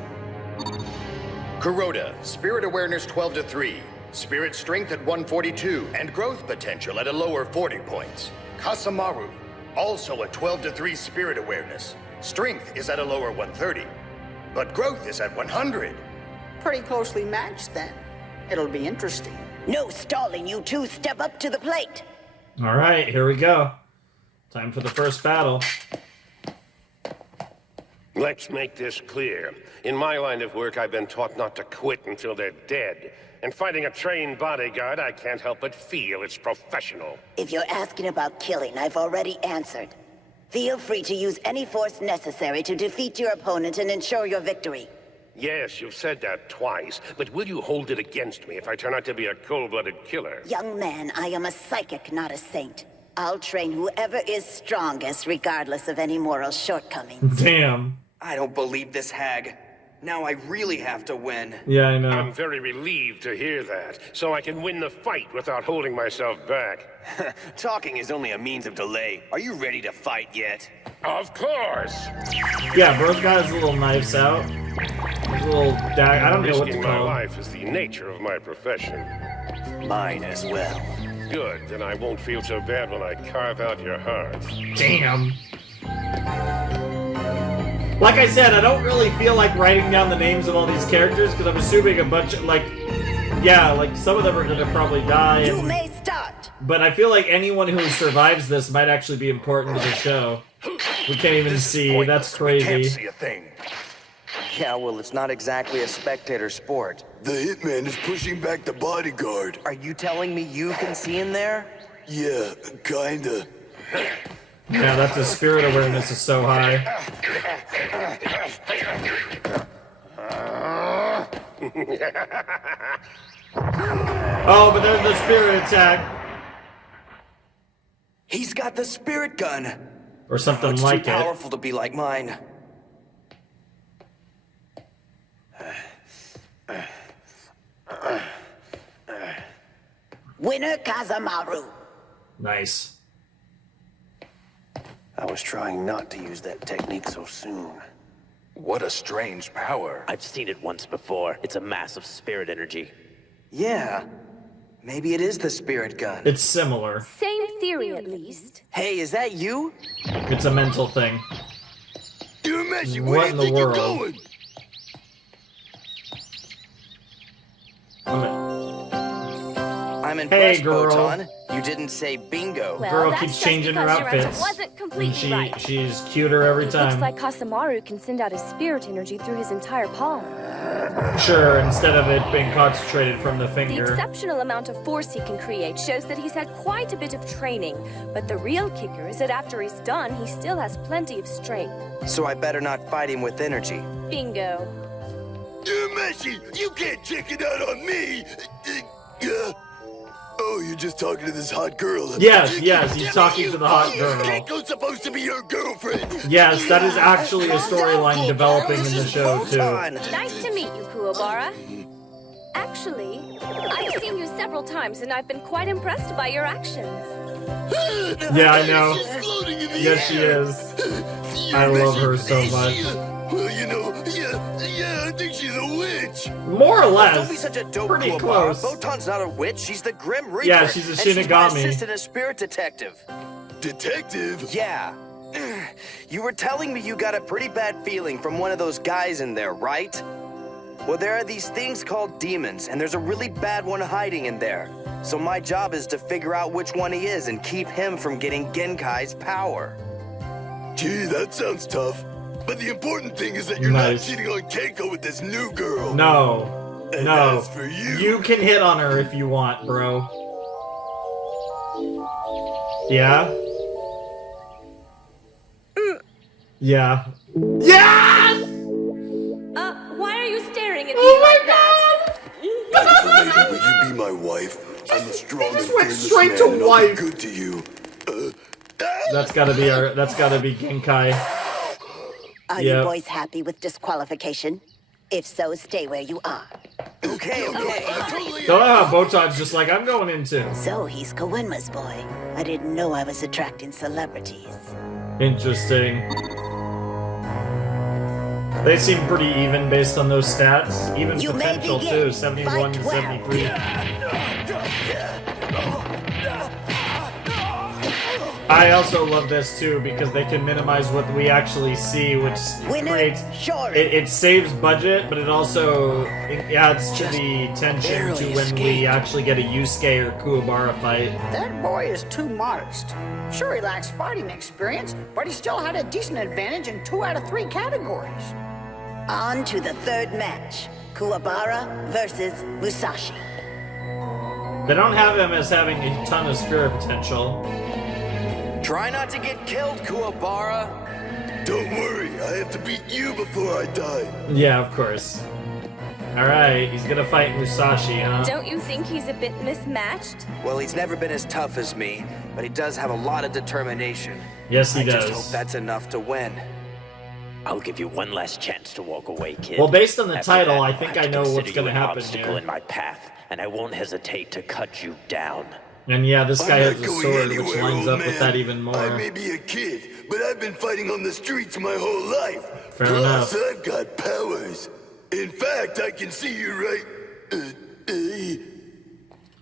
Kuroda, spirit awareness 12 to 3, spirit strength at 142, and growth potential at a lower 40 points. Kasamaru, also a 12 to 3 spirit awareness. Strength is at a lower 130, but growth is at 100. Pretty closely matched then. It'll be interesting. No stalling, you two. Step up to the plate. All right, here we go. Time for the first battle. Let's make this clear. In my line of work, I've been taught not to quit until they're dead. And fighting a trained bodyguard, I can't help but feel it's professional. If you're asking about killing, I've already answered. Feel free to use any force necessary to defeat your opponent and ensure your victory. Yes, you've said that twice, but will you hold it against me if I turn out to be a cold-blooded killer? Young man, I am a psychic, not a saint. I'll train whoever is strongest, regardless of any moral shortcomings. Damn. I don't believe this hag. Now I really have to win. Yeah, I know. I'm very relieved to hear that, so I can win the fight without holding myself back. Talking is only a means of delay. Are you ready to fight yet? Of course! Yeah, bro's got his little knives out. His little I don't know what to Risking my call them. life is the nature of my profession. Mine as well. Good, then I won't feel so bad when I carve out your heart. Damn. Like I said, I don't really feel like writing down the names of all these characters because I'm assuming a bunch of, like, yeah, like some of them are gonna probably die. You may start. But I feel like anyone who survives this might actually be important to the show. We can't even see. That's crazy. Can't see a thing. Yeah, well, it's not exactly a spectator sport. The hitman is pushing back the bodyguard. Are you telling me you can see in there? Yeah, kinda. Yeah, that's his spirit awareness is so high. Oh, but there's the spirit attack. He's got the spirit gun. Or something It's like too it. powerful to be like mine. Winner Kazamaru. Nice. I was trying not to use that technique so soon. What a strange power. I've seen it once before. It's a mass of spirit energy. Yeah. Maybe it is the spirit gun. It's similar. Same theory, at least. Hey, is that you? It's a mental thing. You're messy. What Where in do you the think you're world? going? I'm Hey, impressed, girl. Botan. You didn't say bingo. Well, Girl that's keeps just changing her because your answer outfits. wasn't completely right. She's cuter every It looks time. like Kasamaru can send out his spirit energy through his entire palm. Sure, instead of it being concentrated from the The finger. exceptional amount of force he can create shows that he's had quite a bit of training. But the real kicker is that after he's done, he still has plenty of strength. So I better not fight him with energy. Bingo. You're messy. You can't check it out on me. Oh, you're just talking to this hot girl. Yes, he's talking to the hot girl. Keiko's supposed to be your girlfriend. Yes, that is actually a storyline developing in the show, too. Nice to meet you, Kuwabara. Actually, I've seen you several times and I've been quite impressed by your actions. Yeah, I know. Yes, she is. I love her so much. Well, you know, yeah, I think she's a witch. More or less. Don't be such a dope, Pretty Kuwabara. close. Botan's not a witch. She's the Grim Reaper. Yeah, she's a and she's my Shinigami. assistant and spirit detective. Detective? Yeah. You were telling me you got a pretty bad feeling from one of those guys in there, right? Well, there are these things called demons, and there's a really bad one hiding in there. So my job is to figure out which one he is and keep him from getting Genkai's power. Gee, that sounds tough. But the important thing is that you're not cheating on Keiko with this new girl. No. And No. as for you... You can hit on her if you want, bro. Yeah? Yeah. Yes! Why are you staring at me like that? Lady, will you be my wife? I'm a strong and just went fearless straight man, to and I'll be wife. good to you. That's gotta be Genkai. Are Yep. you boys happy with disqualification? If so, stay where you are. Okay. Don't know how Botan's just like, I'm going in too. So he's Kawinma's boy. I didn't know I was attracting celebrities. Interesting. They seem pretty even based on those stats. Even You may potential begin. too, 71 to 73. I also love this too because they can minimize what we actually see, which creates it saves budget, but it also adds to the tension to when we actually get a Yusuke or Kuwabara fight. That boy is too modest. Sure, he lacks fighting experience, but he still had a decent advantage in 2 out of 3 categories. On to the third match. Kuwabara versus Musashi. They don't have him as having a ton of spirit potential. Try not to get killed, Kuwabara. Don't worry, I have to beat you before I die. Yeah, of course. Alright, he's gonna fight Musashi, huh? Don't you think he's a bit mismatched? Well, he's never been as tough as me, but he does have a lot of determination. Yes, he does. I just hope that's enough to win. I'll give you one last chance to walk away, kid. Well, based on the After title, that, I think I'll I know what's consider you gonna an happen obstacle here. in my path, and I won't hesitate to cut you down. And yeah, this guy I'm has not a going sword, which anywhere, lines old up with man. that even more. I may be a kid, but I've been fighting on the streets my whole life. Fair Plus, enough. I've got powers. In fact, I can see you right.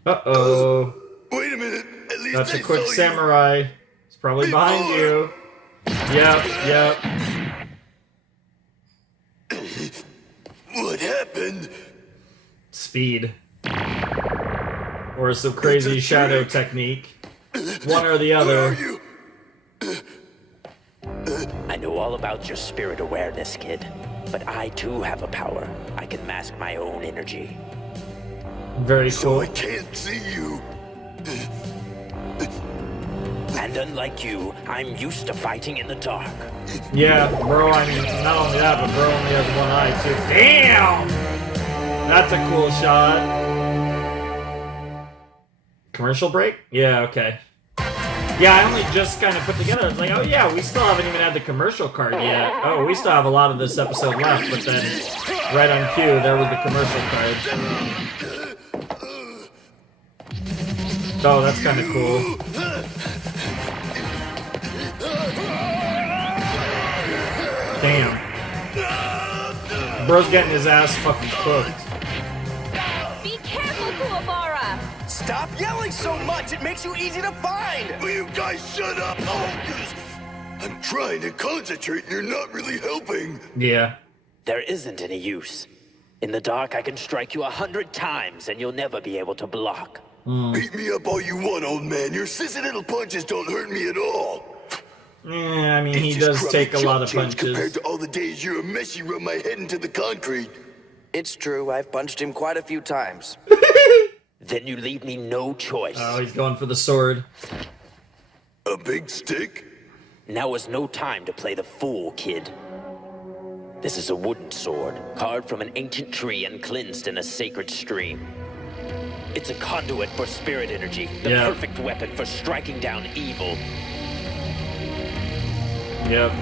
Uh-oh. Wait a minute. At least That's I a quick saw samurai. He's probably behind you. Yep. You. What happened? Speed. Or some crazy shadow technique. One or the other. I know all about your spirit awareness, kid. But I too have a power. I can mask my own energy. Very So cool. I can't see you. And unlike you, I'm used to fighting in the dark. Yeah, bro, I mean, not only that, but bro only has one eye, too. Damn! That's a cool shot. Commercial break? Yeah, okay. Yeah, I only just kind of put together, it's like, oh yeah, we still haven't even had the commercial card yet. Oh, we still have a lot of this episode left, but then, right on cue, there was the commercial card. Oh, that's kind of cool. Damn. Bro's getting his ass fucking cooked. Be careful, Kuwabara! Stop yelling so much, it makes you easy to find! Will you guys shut up? Oh, I'm trying to concentrate and you're not really helping. Yeah. There isn't any use. In the dark, I can strike you 100 times and you'll never be able to block. Beat me up all you want, old man. Your sissy little punches don't hurt me at all. Yeah, I mean, he It's just does crummy take a lot of chump change punches. compared to all the days you're a mess you run my head into the concrete. It's true, I've punched him quite a few times. Then you leave me no choice. Oh, he's going for the sword. A big stick? Now is no time to play the fool, kid. This is a wooden sword, carved from an ancient tree and cleansed in a sacred stream. It's a conduit for spirit energy, the perfect weapon for striking down evil. Yep.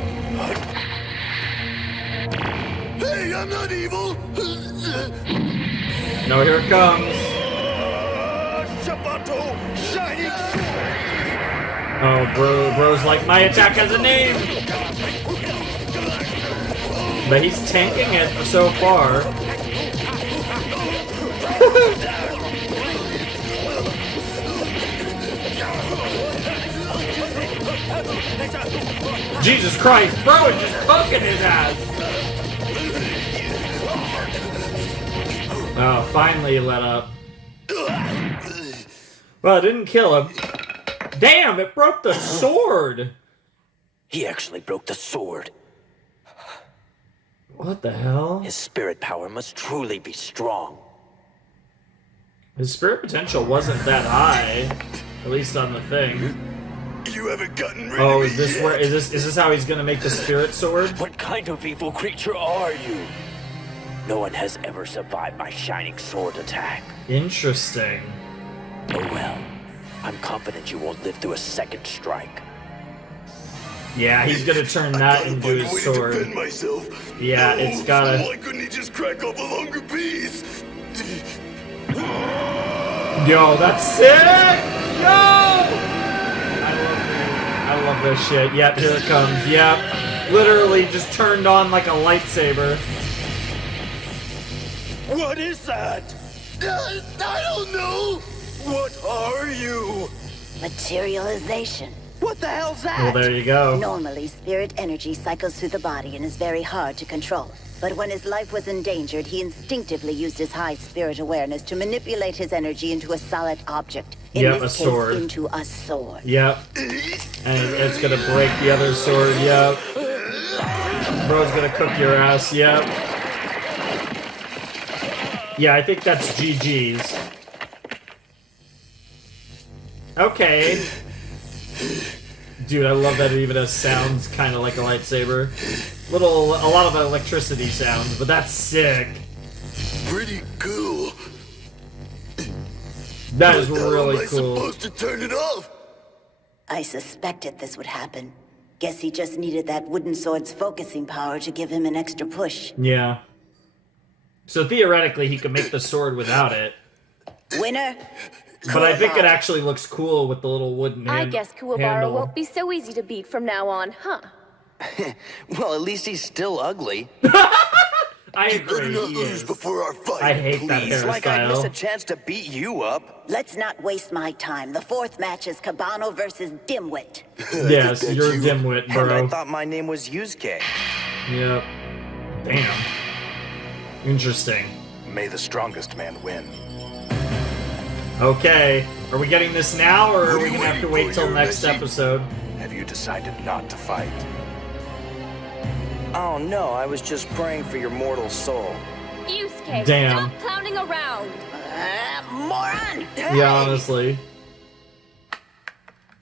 Hey, I'm not evil! No, here it comes. Shabato, shining sword! Oh, bro's like, my attack has a name! But he's tanking it so far. Jesus Christ, bro is just cooking his ass! Oh, finally he let up. Well, it didn't kill him. Damn, it broke the sword! He actually broke the sword. What the hell? His spirit power must truly be strong. His spirit potential wasn't that high, at least on the thing. You haven't gotten rid Oh, of is this me where yet. is this how he's gonna make the spirit sword? What kind of evil creature are you? No one has ever survived my shining sword attack. Interesting. Oh well. I'm confident you won't live through a second strike. Yeah, he's gonna turn that into his Way to sword. defend myself. Yeah, No, it's gotta. Why couldn't he just crack off a longer piece? Yo, that's sick! Yo! I love this shit. Yep, here it comes. Yep. Literally just turned on like a lightsaber. What is that? I don't know. What are you? Materialization. What the hell's that? Well, there you go. Normally, spirit energy cycles through the body and is very hard to control. But when his life was endangered, he instinctively used his high spirit awareness to manipulate his energy into a solid object. In Yep, this a case, sword. into a sword. Yep. And it's gonna break the other sword. Yep. Bro's gonna cook your ass. Yep. Yeah, I think that's GG's. Okay. Dude, I love that it even has sounds kind of like a lightsaber. A lot of electricity sounds, but that's sick. Pretty cool. That is How really am I cool. supposed to turn it off? I suspected this would happen. Guess he just needed that wooden sword's focusing power to give him an extra push. Yeah. So theoretically, he could make the sword without it. Winner? But I think it actually looks cool with the little wooden I guess Kuwabara handle. won't be so easy to beat from now on, huh? Well, at least he's still ugly. I agree. Not lose before our fight. I hate that Please, like I'd miss a hairstyle. chance to beat you up. Let's not waste my time. The fourth match is Cabano versus Dimwit. Yes, you're a dimwit, And I bro. thought my name was Yusuke. Yep. Damn. Interesting. May the strongest man win. Okay. Are we getting this now, or are What are we you gonna have to waiting wait for, till your next Messi? episode? Have you decided not to fight? Oh no, I was just praying for your mortal soul. Yusuke, Damn. stop clowning around! Moron! Yeah, honestly.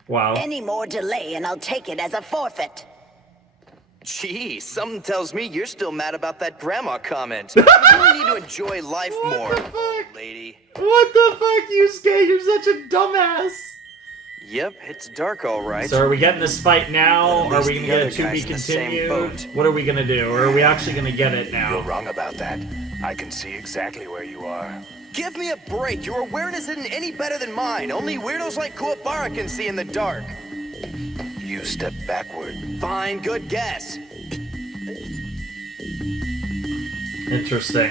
Wow. Any more delay and I'll take it as a forfeit. Gee, something tells me you're still mad about that grandma comment. You really need to enjoy life more, old lady. What the fuck, Yusuke? You're such a dumbass. Yep, it's dark all right. So are we getting this fight now? At Are least we gonna the get other a to be guy's in the same continued? boat. What are we gonna do? Or are we actually gonna get it You're now? wrong about that. I can see exactly where you are. Give me a break. Your awareness isn't any better than mine. Only weirdos like Kuwabara can see in the dark. You step backward. Fine, good guess. Interesting.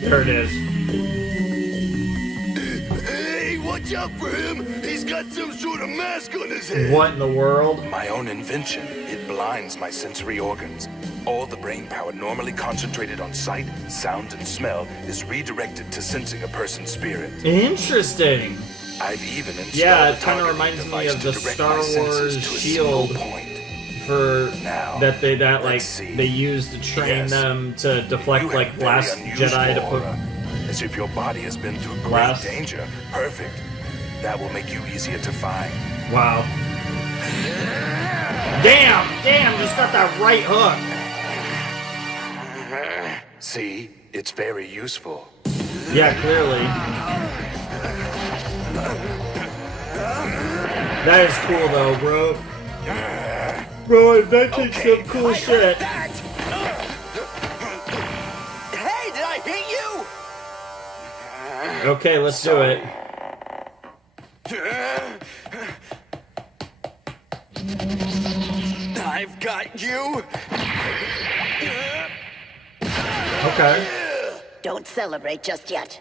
There it is. Hey, watch out for him! He's got some sort of mask on his head! What in the world? My own invention. It blinds my sensory organs. All the brain power normally concentrated on sight, sound, and smell is redirected to sensing a person's spirit. Interesting. I've even installed Yeah, a it kind of targeting reminds me device of to the direct Star my senses Wars to a shield single point. for Now, they use to train Yes. them to deflect You like have very Last unusual Jedi to put. aura, as if your body has been through great Last- danger. Perfect. That will make you easier to find. Wow. Damn, just got that right hook. See, it's very useful. Yeah, clearly. That is cool though, bro. Bro, inventing some cool shit. Hey, did I hit you? Okay, let's do it. I've got you. Okay. Don't celebrate just yet.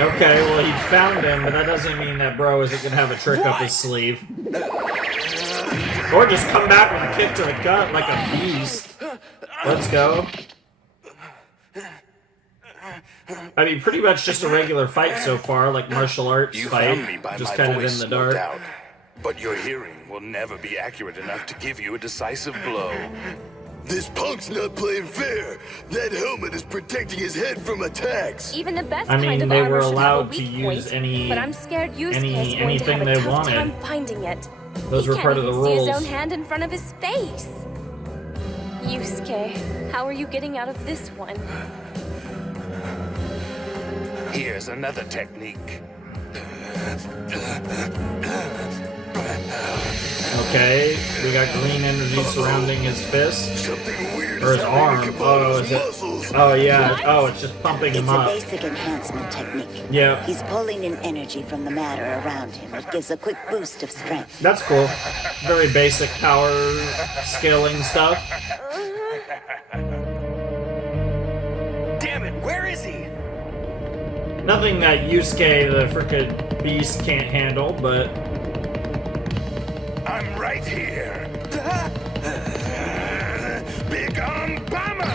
Okay, well he found him, but that doesn't mean that bro isn't gonna have a trick up his sleeve. Or just come back with a kick to the gut like a beast. Let's go. I mean, pretty much just a regular fight so far, like martial arts You fight, found me by just my kind of voice, in the no dark. doubt. But your hearing will never be accurate enough to give you a decisive blow. This punk's not playing fair. That helmet is protecting his head from attacks. Even the best I mean, kind of they armor were should have a allowed to weak use point, any- but I'm scared Yusuke is going to anything have they a tough wanted. time finding it. Those he were can't part of the even see his rules. own hand in front of his face. Yusuke, how are you getting out of this one? Here's another technique. Okay, we got green energy surrounding his fist. Something weird Or his is arm. happening to Oh, Kabano's is it? muscles. Oh, yeah. Oh, it's just pumping him It's a up. basic enhancement technique. Yeah. He's pulling in energy from the matter around him. It gives a quick boost of strength. That's cool. Very basic power scaling stuff. Damn it, where Nothing that Yusuke, the frickin' beast, can't handle, but... I'm right here. Big Arm Bomber!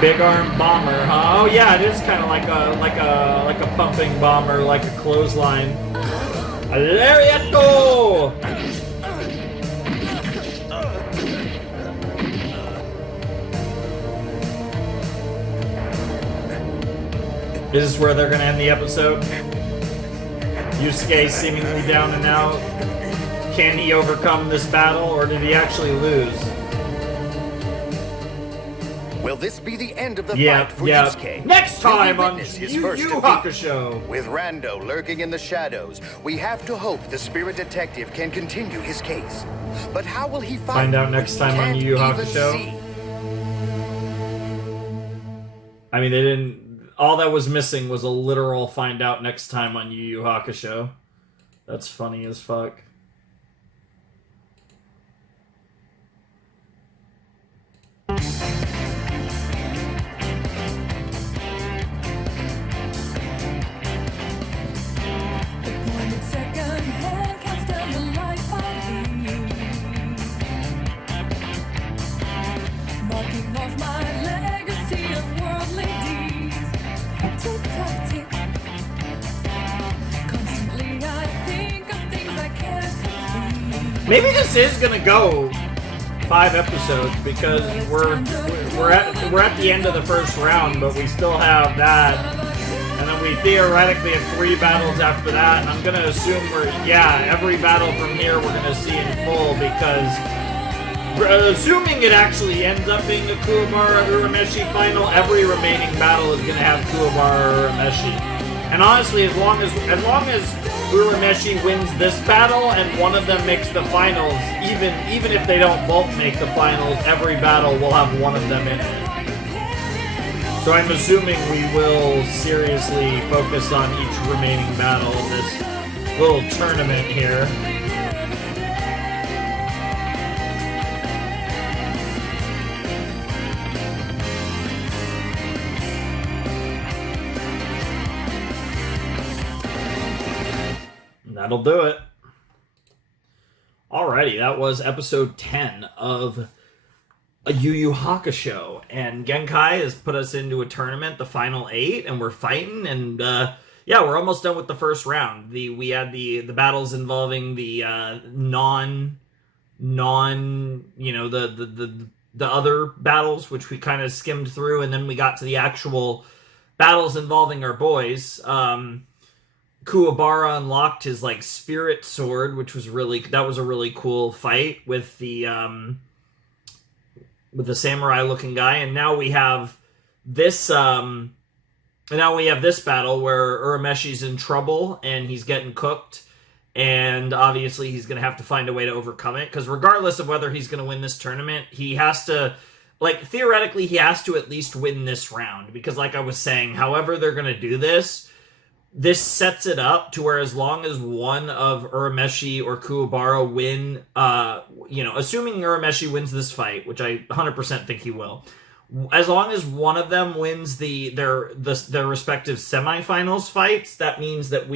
Big Arm Bomber, huh? Oh yeah, it is kind of like a pumping bomber, like a clothesline. Lariato! Is this where they're gonna end the episode? Yusuke seemingly down and out. Can he overcome this battle, or did he actually lose? Will this be the end of the fight for Yusuke? Next time on Yu Yu Hakusho. With Rando lurking in the shadows, we have to hope the spirit detective can continue his case. But how will he find out next time on Yu Yu Hakusho? I mean, they didn't... All that was missing was a literal find out next time on Yu Yu Hakusho. That's funny as fuck. Maybe this is gonna go 5 episodes because we're at the end of the first round, but we still have that, and then we theoretically have 3 battles after that. And I'm gonna assume every battle from here we're gonna see in full because assuming it actually ends up being a Kuwabara Urameshi final, every remaining battle is gonna have Kuwabara Urameshi. And honestly, as long as Urameshi wins this battle and one of them makes the finals, even if they don't both make the finals, every battle will have one of them in it. So I'm assuming we will seriously focus on each remaining battle in this little tournament here. That'll do it. Alrighty, that was episode 10 of a Yu Yu Hakusho. And Genkai has put us into a tournament, the final 8, and we're fighting. And we're almost done with the first round. We had the battles involving the the other battles, which we kind of skimmed through, and then we got to the actual battles involving our boys. Kuwabara unlocked his spirit sword, which was that was a really cool fight with the samurai looking guy, and now we have this battle where Urameshi's in trouble and he's getting cooked, and obviously he's gonna have to find a way to overcome it, because regardless of whether he's gonna win this tournament, he has to theoretically he has to at least win this round, because like I was saying, however they're gonna do this sets it up to where as long as one of Urameshi or Kuwabara win, assuming Urameshi wins this fight, which I 100% think he will, as long as one of them wins their respective semifinals fights, that means that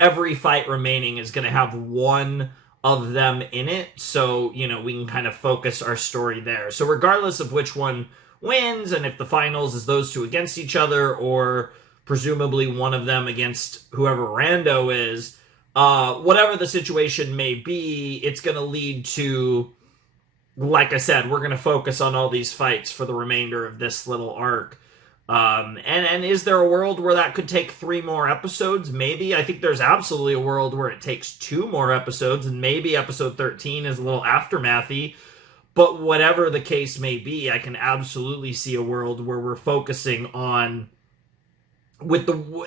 every fight remaining is going to have one of them in it, so, we can kind of focus our story there. So regardless of which one wins, and if the finals is those two against each other, or presumably one of them against whoever Rando is, whatever the situation may be, it's going to lead to, like I said, we're going to focus on all these fights for the remainder of this little arc. And is there a world where that could take 3 more episodes? Maybe. I think there's absolutely a world where it takes 2 more episodes, and maybe episode 13 is a little aftermathy. But whatever the case may be, I can absolutely see a world where we're focusing on,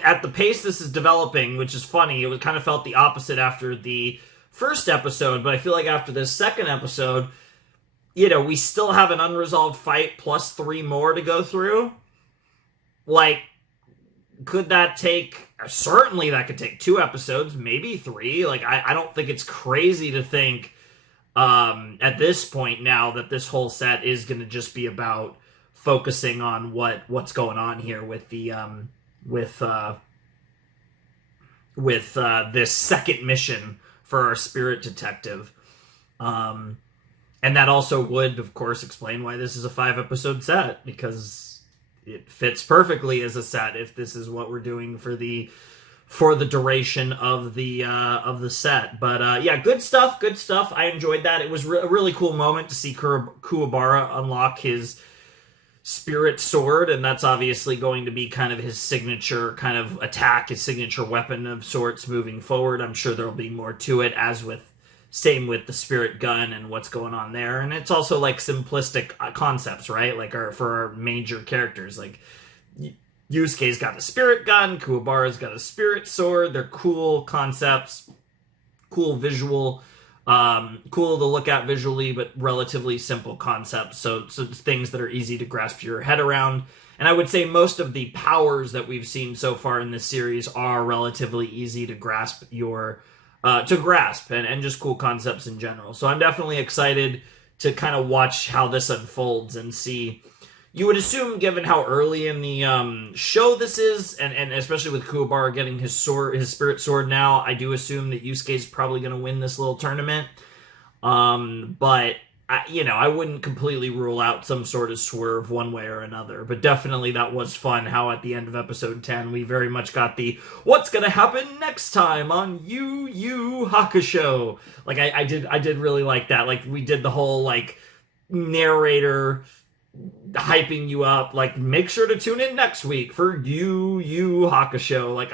at the pace this is developing, which is funny. It kind of felt the opposite after the first episode, but I feel like after this second episode, we still have an unresolved fight plus 3 more to go through. Could that take... Certainly that could take 2 episodes, maybe 3. I don't think it's crazy to think at this point now that this whole set is going to just be about focusing on what's going on here with the this second mission for our spirit detective. And that also would, of course, explain why this is a 5-episode set, because it fits perfectly as a set if this is what we're doing for the duration of the set. But yeah, good stuff. I enjoyed that. It was a really cool moment to see Kuwabara unlock his spirit sword, and that's obviously going to be kind of his signature kind of attack, his signature weapon of sorts moving forward. I'm sure there'll be more to it, same with the spirit gun and what's going on there. And it's also like simplistic concepts, right? Like for our major characters, like Yusuke's got a spirit gun, Kuwabara's got a spirit sword. They're cool concepts, cool visual, cool to look at visually, but relatively simple concepts. So things that are easy to grasp your head around. And I would say most of the powers that we've seen so far in this series are relatively easy to grasp and just cool concepts in general. So I'm definitely excited to kind of watch how this unfolds and see. You would assume, given how early in the show this is, and especially with Kuwabara getting his spirit sword now, I do assume that Yusuke's probably going to win this little tournament. But I wouldn't completely rule out some sort of swerve one way or another. But definitely that was fun. How at the end of episode 10, we very much got the what's going to happen next time on Yuu Yuu Hakusho. Like I did really like that. Like we did the whole like narrator hyping you up, like make sure to tune in next week for Yuu Yuu Hakusho. Like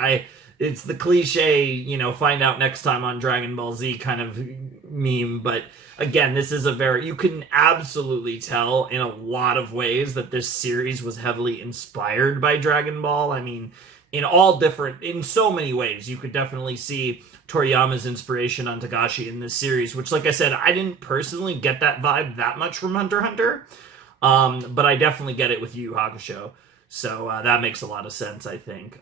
it's the cliche, find out next time on Dragon Ball Z kind of meme. But again, this is you can absolutely tell in a lot of ways that this series was heavily inspired by Dragon Ball. I mean, in so many ways, you could definitely see Toriyama's inspiration on Togashi in this series, which, like I said, I didn't personally get that vibe that much from Hunter x Hunter. But I definitely get it with Yu Yu Hakusho. So that makes a lot of sense, I think.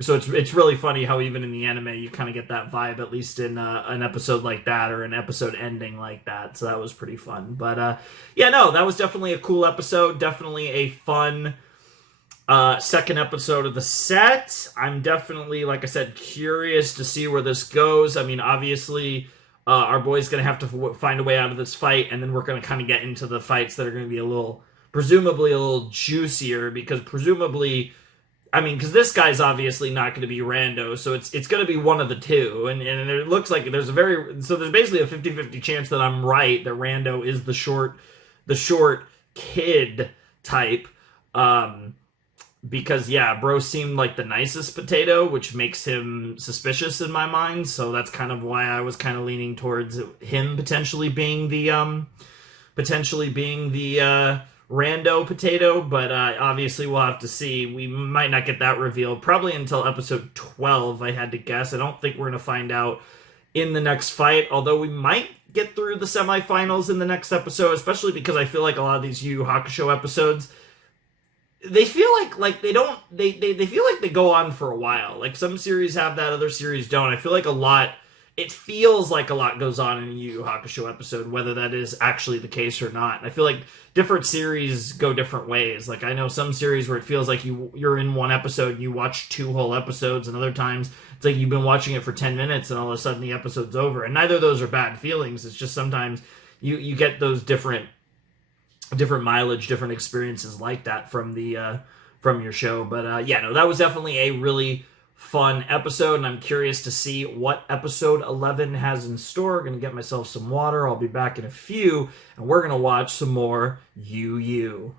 So it's really funny how even in the anime you kind of get that vibe, at least in an episode like that or an episode ending like that. So that was pretty fun. But that was definitely a cool episode. Definitely a fun second episode of the set. I'm definitely, like I said, curious to see where this goes. I mean, obviously, our boy's going to have to find a way out of this fight, and then we're going to kind of get into the fights that are going to be presumably a little juicier, because this guy's obviously not going to be Rando, so it's going to be one of the two, and it looks like there's basically a 50-50 chance that I'm right, that Rando is the short kid type, because bro seemed like the nicest potato, which makes him suspicious in my mind. So that's kind of why I was kind of leaning towards him potentially being the Rando potato. But obviously we'll have to see. We might not get that revealed probably until episode 12, I had to guess. I don't think we're going to find out in the next fight, although we might get through the semifinals in the next episode, especially because I feel like a lot of these Yu Yu Hakusho episodes, they feel like they feel like they go on for a while. Like some series have that, other series don't. I feel like it feels like a lot goes on in a Yu Yu Hakusho episode, whether that is actually the case or not. I feel like different series go different ways. Like I know some series where it feels like you're in one episode and you watch 2 whole episodes, and other times it's like you've been watching it for 10 minutes and all of a sudden the episode's over. And neither of those are bad feelings. It's just sometimes you get those different mileage, different experiences like that from your show. But that was definitely a really fun episode, and I'm curious to see what episode 11 has in store. Gonna get myself some water. I'll be back in a few, and we're gonna watch some more Yu Yu.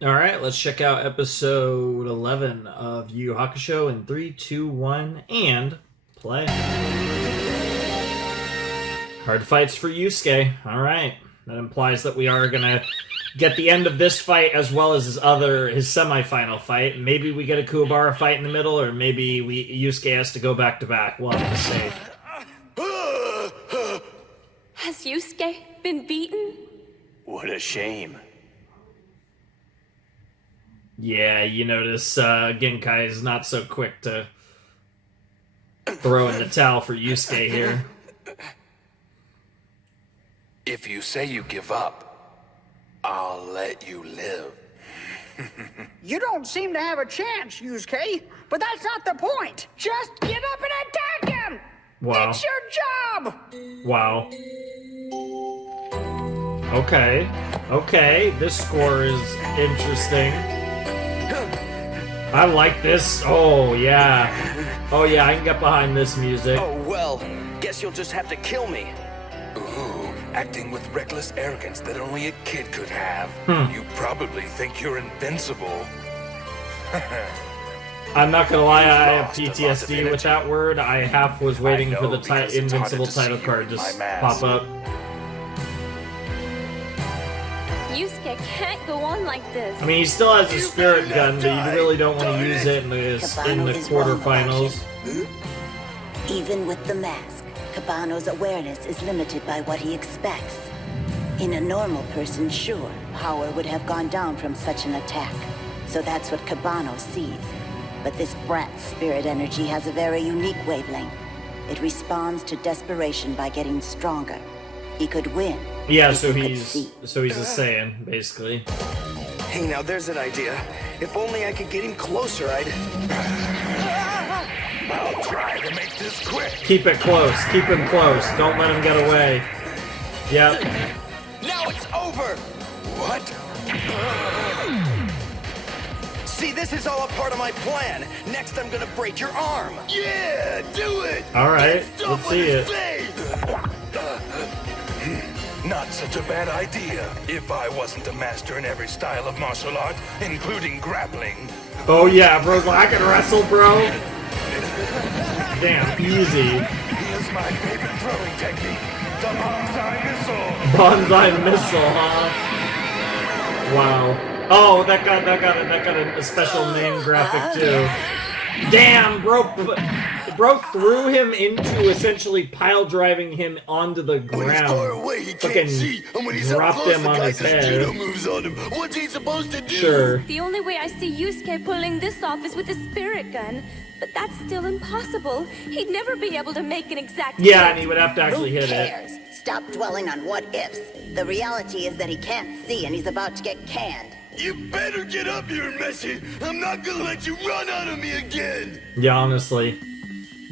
All right, let's check out episode 11 of Yu Yu Hakusho in 3, 2, 1, and play. Hard fights for Yusuke. All right. That implies that we are going to get the end of this fight as well as his semifinal fight. Maybe we get a Kuwabara fight in the middle, or maybe Yusuke has to go back to back. We'll have to see. Has Yusuke been beaten? What a shame. Yeah, you notice Genkai is not so quick to throw in the towel for Yusuke here. If you say you give up, I'll let you live. You don't seem to have a chance, Yusuke, but that's not the point. Just get up and attack him! Wow. It's your job! Wow. Okay. Okay, this score is interesting. I like this. Oh, yeah. Oh, yeah, I can get behind this music. Oh, well, guess you'll just have to kill me. Ooh, acting with reckless arrogance that only a kid could have. You probably think you're invincible. I'm not gonna lie, I have PTSD with that word. I half was waiting for the Invincible title card to pop up. Yusuke can't go on like this. I mean, he still has a spirit gun, but you really don't want to use it in the quarterfinals. Even with the mask, Cabano's awareness is limited by what he expects. In a normal person, sure, power would have gone down from such an attack. So that's what Cabano sees. But this brat's spirit energy has a very unique wavelength. It responds to desperation by getting stronger. He could win. Yeah, so he's a Saiyan, basically. Hey, now there's an idea. If only I could get him closer, I'll try to make this quick. Keep it close. Keep him close. Don't let him get away. Yep. Now it's over! What? See, this is all a part of my plan. Next, I'm gonna break your arm. Yeah, do it! Alright, let's see it. Not such a bad idea, if I wasn't a master in every style of martial art, including grappling. Oh yeah, bro's like, I can wrestle, bro. Damn, easy. Here's my favorite throwing technique, the bonsai missile. Bonsai missile, huh? Wow. Oh, that got a special name graphic too. Damn, bro threw him into essentially pile driving him onto the ground. Fucking dropped him on his head. What's he supposed to do? Sure. The only way I see Yusuke pulling this off is with a spirit gun. But that's still impossible. He'd never be able to make an exact Yeah, hit. and he would have to actually hit cares? it. Stop dwelling on what ifs. The reality is that he can't see and he's about to get canned. You better get up here, Messi. I'm not gonna let you run out of me again. Yeah, honestly.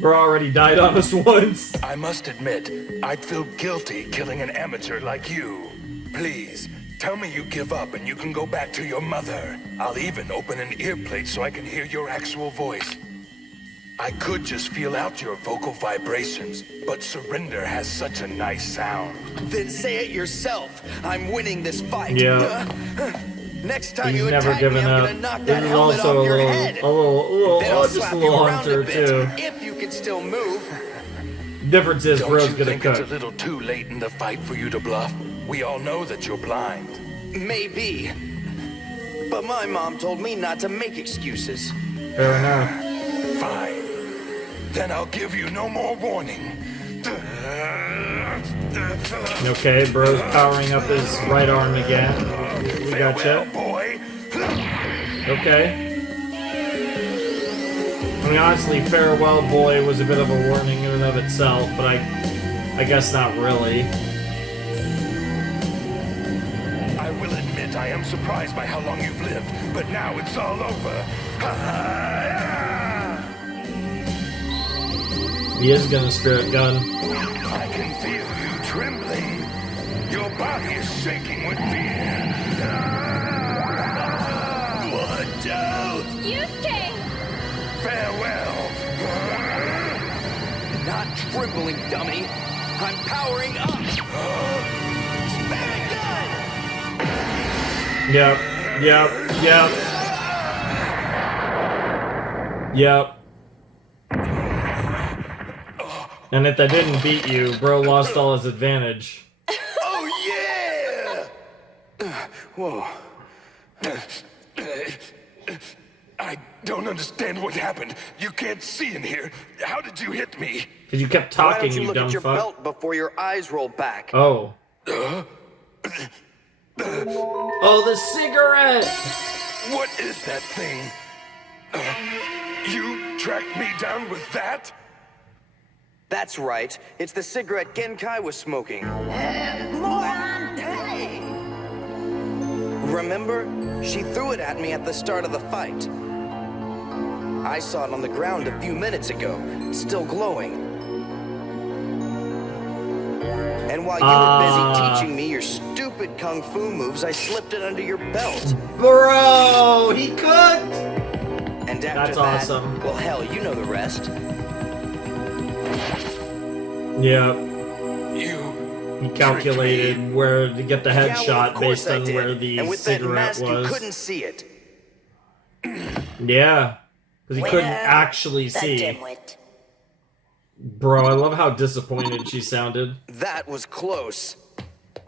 Bro already died on us once. I must admit, I'd feel guilty killing an amateur like you. Please, tell me you give up and you can go back to your mother. I'll even open an ear plate so I can hear your actual voice. I could just feel out your vocal vibrations, but surrender has such a nice sound. Then say it yourself. I'm winning this fight. Yeah. Next time He's you never attack given me, I'm up. gonna knock This that is helmet also off your head. just a slap little you around hunter a bit, too. If you can still move. Difference is, Don't bro's you gonna think cook. it's a little too late in the fight for you to bluff? We all know that you're blind. Maybe. But my mom told me not to make excuses. Fair enough. Fine. Then I'll give you no more warning. Okay, bro's powering up his right arm again. We gotcha. Boy. Okay. I mean, honestly, Farewell Boy was a bit of a warning in and of itself, but I guess not really. I will admit I am surprised by how long you've lived, but now it's all over. He is gonna spirit gun. I can feel you trembling. Your body is shaking with fear. Watch out! Yusuke! Farewell. Not trembling, dummy. I'm powering up. Spirit gun! Yep. And if that didn't beat you, bro lost all his advantage. Oh yeah! Whoa. I don't understand what happened. You can't see in here. How did you hit me? Because you kept Why talking, don't you you look dumb at your fuck. belt before your eyes roll back? Oh. Oh, the cigarette! What is that thing? You tracked me down with that? That's right. It's the cigarette Genkai was smoking. Moron! Hey! Remember? She threw it at me at the start of the fight. I saw it on the ground a few minutes ago, still glowing. And while you were busy teaching me your stupid kung fu moves, I slipped it under your belt. Bro, he cooked! And after That's that, awesome. well, hell, you know the rest. Yeah. He calculated where to get the headshot based on where the and with cigarette that mask, was. You couldn't see it. Yeah, because he couldn't actually see. Bro, I love how disappointed she sounded. That was close.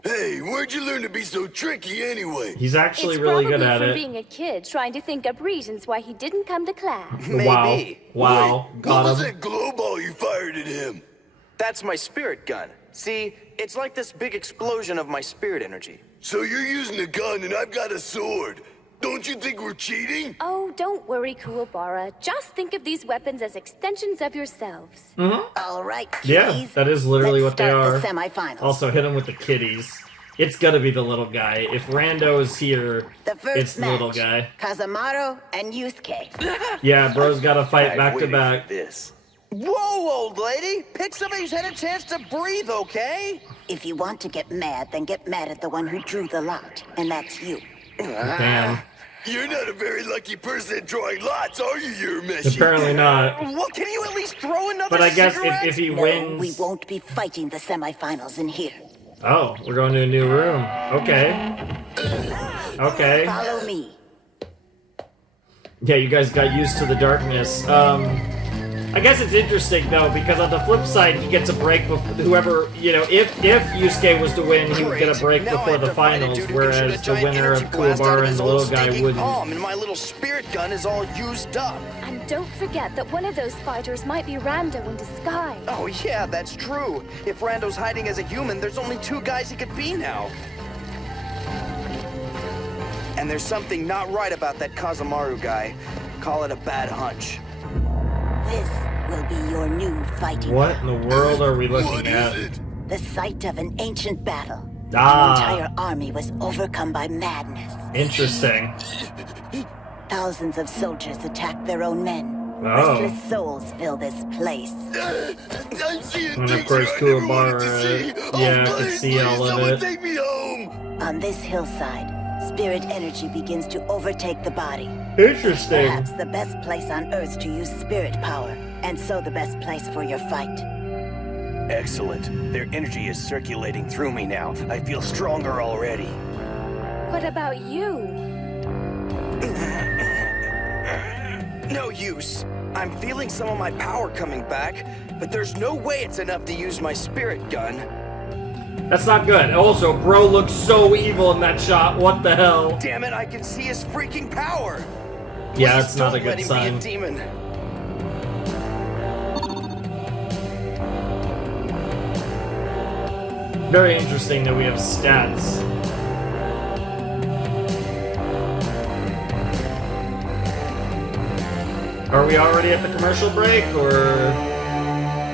Hey, where'd you learn to be so tricky anyway? He's actually really good at from it. being a kid trying to think up reasons why he didn't come to class. Maybe. Wow. Wait, Got what was him. that glow ball you fired at him? That's my spirit gun. See, it's like this big explosion of my spirit energy. So you're using a gun and I've got a sword. Don't you think we're cheating? Oh, don't worry, Kuwabara. Just think of these weapons as extensions of yourselves. All right, Yeah, kiddies. that is literally Let's what they start are. the semifinals. Also, hit him with the kitties. It's gonna be the little guy. If Rando is here, The first it's the match, little guy. Kazamaru and Yusuke. Yeah, bro's gotta fight I've back to waited back. for this. Whoa, old lady! Pick somebody who's had a chance to breathe, okay? If you want to get mad, then get mad at the one who drew the lot, and that's you. Damn. You're not a very lucky person at drawing lots, are you, Urameshi? Apparently not. Well, can you at least throw another But I guess cigarette? if he No, wins... we won't be fighting the semifinals in here. Oh, we're going to a new room. Okay. Okay. Follow me. Yeah, you guys got used to the darkness. I guess it's interesting though, because on the flip side, he gets a break before whoever, you know, if Yusuke was to win, he would get a break before the finals, whereas the winner of Kuwabara and the little guy wouldn't. And my little spirit gun is all used up. And don't forget that one of those fighters might be Rando in disguise. Oh yeah, that's true. If Rando's hiding as a human, there's only two guys he could be now. And there's something not right about that Kazamaru guy. Call it a bad hunch. This will be your new fighting. What in the world are we looking at? The site of an ancient battle. Ah. An entire army was overcome by madness. Interesting. Thousands of soldiers attacked their own men. Oh. Restless souls fill this place. I'm seeing And of things course, I never wanted to Kuwabara, see. yeah, Oh, could please, see all please, of someone it. take me home. On this hillside, spirit energy begins to overtake the body. Interesting. Perhaps the best place on Earth to use spirit power, and so the best place for your fight. Excellent. Their energy is circulating through me now. I feel stronger already. What about you? No use. I'm feeling some of my power coming back, but there's no way it's enough to use my spirit gun. That's not good. Also, bro looks so evil in that shot. What the hell? Damn it, I can see his freaking power. Yeah, Please that's not a don't let good him sign. be a demon. Very interesting that we have stats. Are we already at the commercial break, or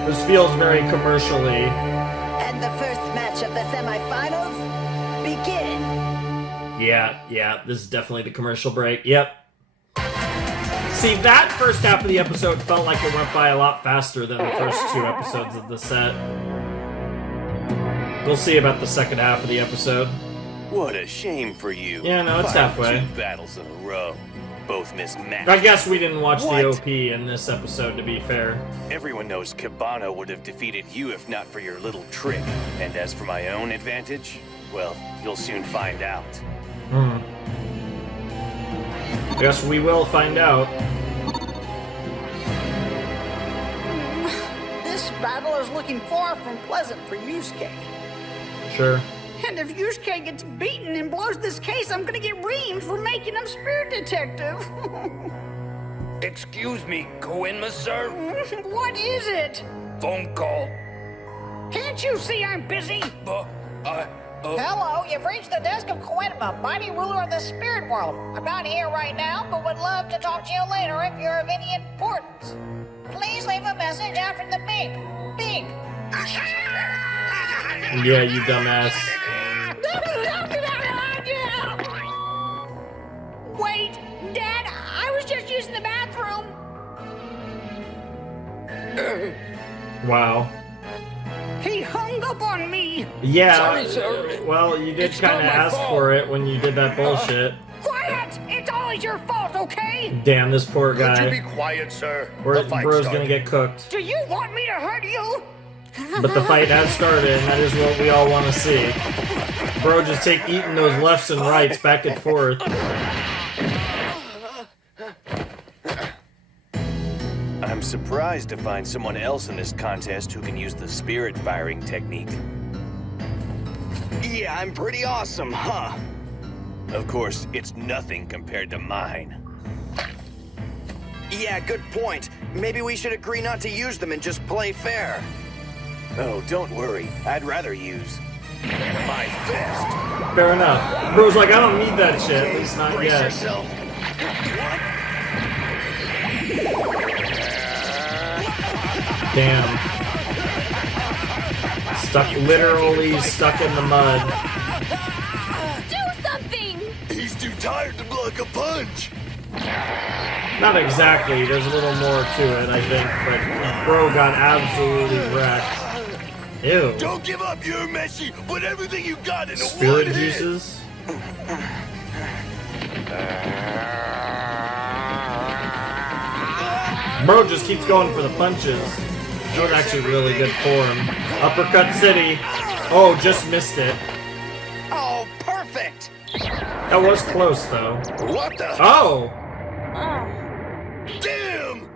this feels very commercially? And the first match of the semifinals begin. Yeah, this is definitely the commercial break. Yep. See, that first half of the episode felt like it went by a lot faster than the first two episodes of the set. We'll see about the second half of the episode. What a shame for you. Yeah, no, it's Fighting halfway. 2 battles in a row. Both mismatched. I guess we didn't watch What? the OP in this episode, to be fair. Everyone knows Cabana would have defeated you if not for your little trick. And as for my own advantage, well, you'll soon find out. I guess we will find out. This battle is looking far from pleasant for Yusuke. Sure. And if Yusuke gets beaten and blows this case, I'm gonna get reamed for making him spirit detective. Excuse me, Koenma, sir? What is it? Phone call. Can't you see I'm busy? Hello, you've reached the desk of Koenma, mighty ruler of the spirit world. I'm not here right now, but would love to talk to you later if you're of any importance. Please leave a message after the beep. Beep. Yeah, you dumbass. Wow. He hung up on me. Yeah. Sorry, sir. Well, you did It's kind not of my ask fault. for it when you did that bullshit. Quiet! It's always your fault, okay? Damn, this poor Could you guy. be quiet, sir? Where The fight bro's started. gonna get cooked. Do you want me to hurt you? But the fight has started, and that is what we all want to see. Bro, just eating those lefts and rights back and forth. I'm surprised to find someone else in this contest who can use the spirit firing technique. Yeah, I'm pretty awesome, huh? Of course, it's nothing compared to mine. Yeah, good point. Maybe we should agree not to use them and just play fair. Oh, don't worry. I'd rather use my fist. Fair enough. Bro's like, I don't need that shit. At least not Brace yet. yourself. Damn. Literally stuck in the mud. Do something! He's too tired to block a punch. Not exactly. There's a little more to it, I think. But bro got absolutely wrecked. Ew. Don't give up, you're messy. Put everything you got into Spirit one hit. juices? Bro just keeps going for the punches. That was actually really good form. Uppercut City. Oh, just missed it. Oh, perfect! That was close, though. What the? Oh! Damn!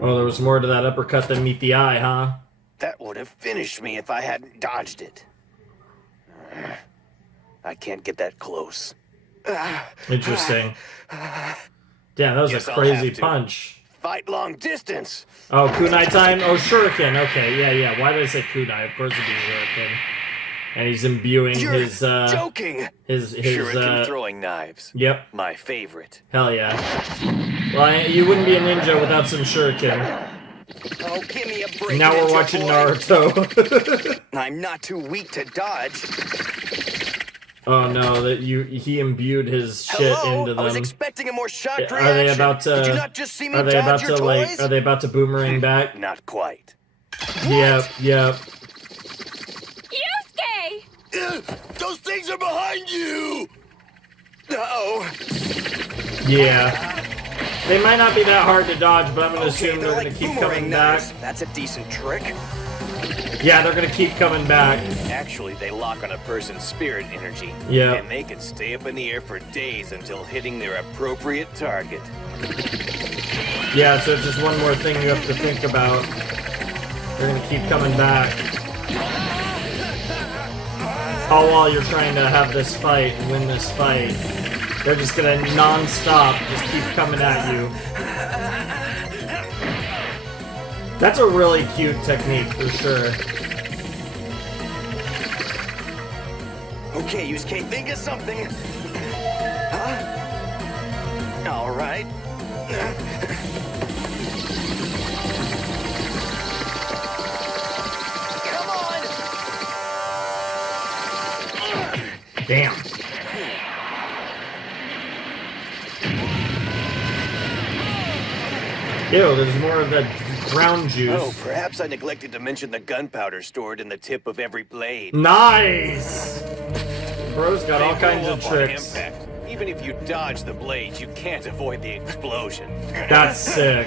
Oh, there was more to that uppercut than meet the eye, huh? That would have finished me if I hadn't dodged it. I can't get that close. Interesting. Damn, that was Guess a I'll crazy have to. punch. Fight long distance. Oh, kunai time? Oh, shuriken. Okay, yeah. Why did I say kunai? Of course it'd be shuriken. And he's imbuing You're his, joking! his, Shuriken throwing knives. Yep. My favorite. Hell yeah. Well, you wouldn't be a ninja without some shuriken. Oh, give me a break, Now we're ninja watching boy. Naruto. I'm not too weak to dodge. Oh no, he imbued his shit Hello? into them. I was expecting a more shocked Are reaction. they about to? Did you not just see me are they dodge about your to toys? Are they about to boomerang back? Not quite. Yep. Yusuke! Those things are behind you! Uh-oh. Yeah. They might not be that hard to dodge, but I'm gonna Okay, assume they're they're like gonna keep boomerang coming knives. back. That's a decent trick. Yeah, they're gonna keep coming back. Actually, they lock on a person's spirit energy. Yeah. And they can stay up in the air for days until hitting their appropriate target. Yeah, so it's just one more thing you have to think about. They're gonna keep coming back. All while you're trying to have this fight and win this fight. They're just gonna non-stop just keep coming at you. That's a really cute technique for sure. Okay, Yusuke, think of something. Huh? All right. Come on! Damn. Ew, there's more of that brown juice. Oh, perhaps I neglected to mention the gunpowder stored in the tip of every blade. Nice! Bro's got all They kinds blow of up on tricks. impact. Even if you dodge the blades, you can't avoid the explosion. That's sick.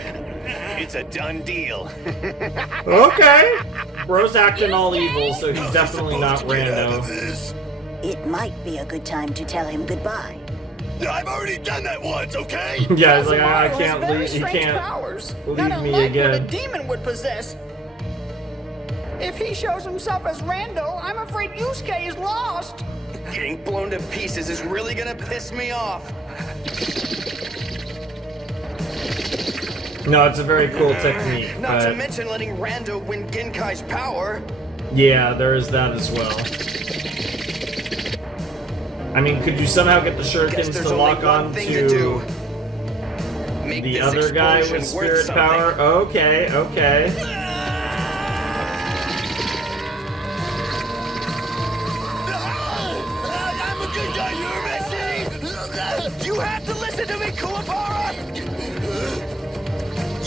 It's a done deal. Okay. Bro's acting all evil, so he's definitely not Rando. It might be a good time to tell him goodbye. I've already done that once, okay? Yeah, he's like, I Kuwabara can't has very leave. He strange can't powers. leave Not me unlike what a again. demon would possess. If he shows himself as Rando, I'm afraid Yusuke is lost. Getting blown to pieces is really gonna piss me off. No, it's a very cool technique. Not to But mention letting Rando win Genkai's power. yeah, there is that as well. I mean, could you somehow get the Guess shurikens there's to only lock one on thing to do. to Make the this other guy with explosion worth spirit something. power? Okay. I'm a good guy, you're messy! You have to listen to me, Kuwabara!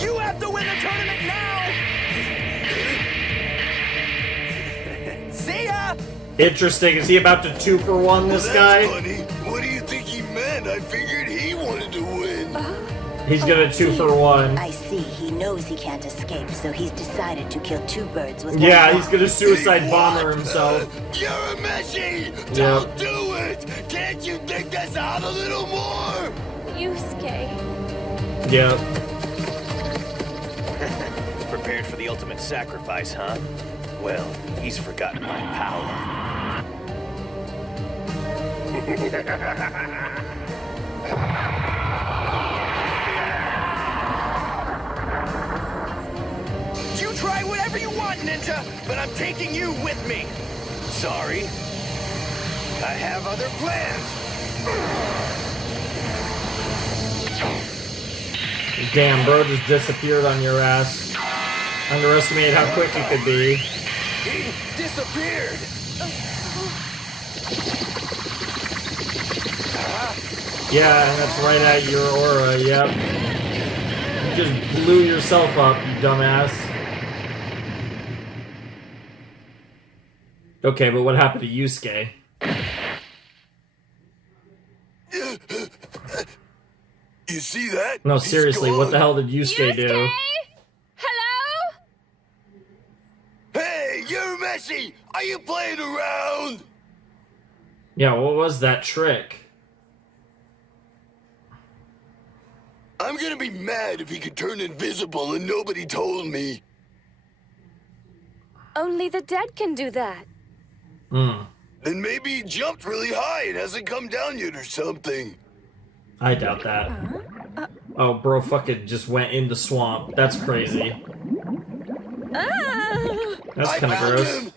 You have to win the tournament now! See ya! Interesting. Is he about to 2-for-1 this guy? Funny. What do you think he meant? I figured he wanted to win. He's gonna 2-for-1. I see. He knows he can't escape, so he's decided to kill two birds with one Yeah, stone. he's gonna suicide bomber himself. You're a Messi! Yep. Don't do it! Can't you think this out a little more? Yusuke. Yep. Prepared for the ultimate sacrifice, huh? Well, he's forgotten my power. You try whatever you want, Ninja, but I'm taking you with me. Sorry. I have other plans. Damn, bro just disappeared on your ass. Underestimated how quick he could be. He disappeared. Yeah, and that's right at your aura, yep. You just blew yourself up, you dumbass. Okay, but what happened to Yusuke? You see that? No, He's seriously, what the gone. hell did Yusuke do? Hello? Hey, you're Messi! Are you playing around? Yeah, what was that trick? I'm gonna be mad if he could turn invisible and nobody told me. Only the dead can do that. Hmm. Then maybe he jumped really high and hasn't come down yet or something. I doubt that. Oh, bro fucking just went in the swamp. That's crazy. That's kind of gross.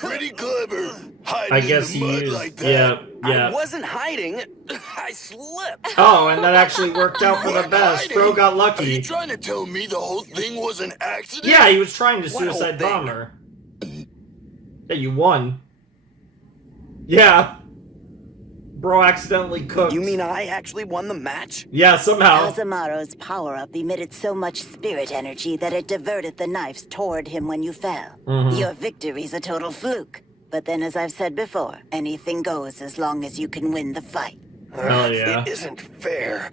Pretty clever. Hiding I guess in the he mud used... like that. Yeah. I wasn't hiding. I slipped. Oh, and that actually worked out for the best. Bro got Are you lucky. trying to tell me the whole thing was an accident? Yeah, he was trying to What whole suicide thing? bomber. Yeah, you won. Yeah. Bro accidentally cooked. You mean I actually won the match? Yeah, somehow. Kazamaro's power-up emitted so much spirit energy that it diverted the knives toward him when you fell. Your victory's a total fluke. But then, as I've said before, anything goes as long as you can win the fight. Hell yeah. It isn't fair.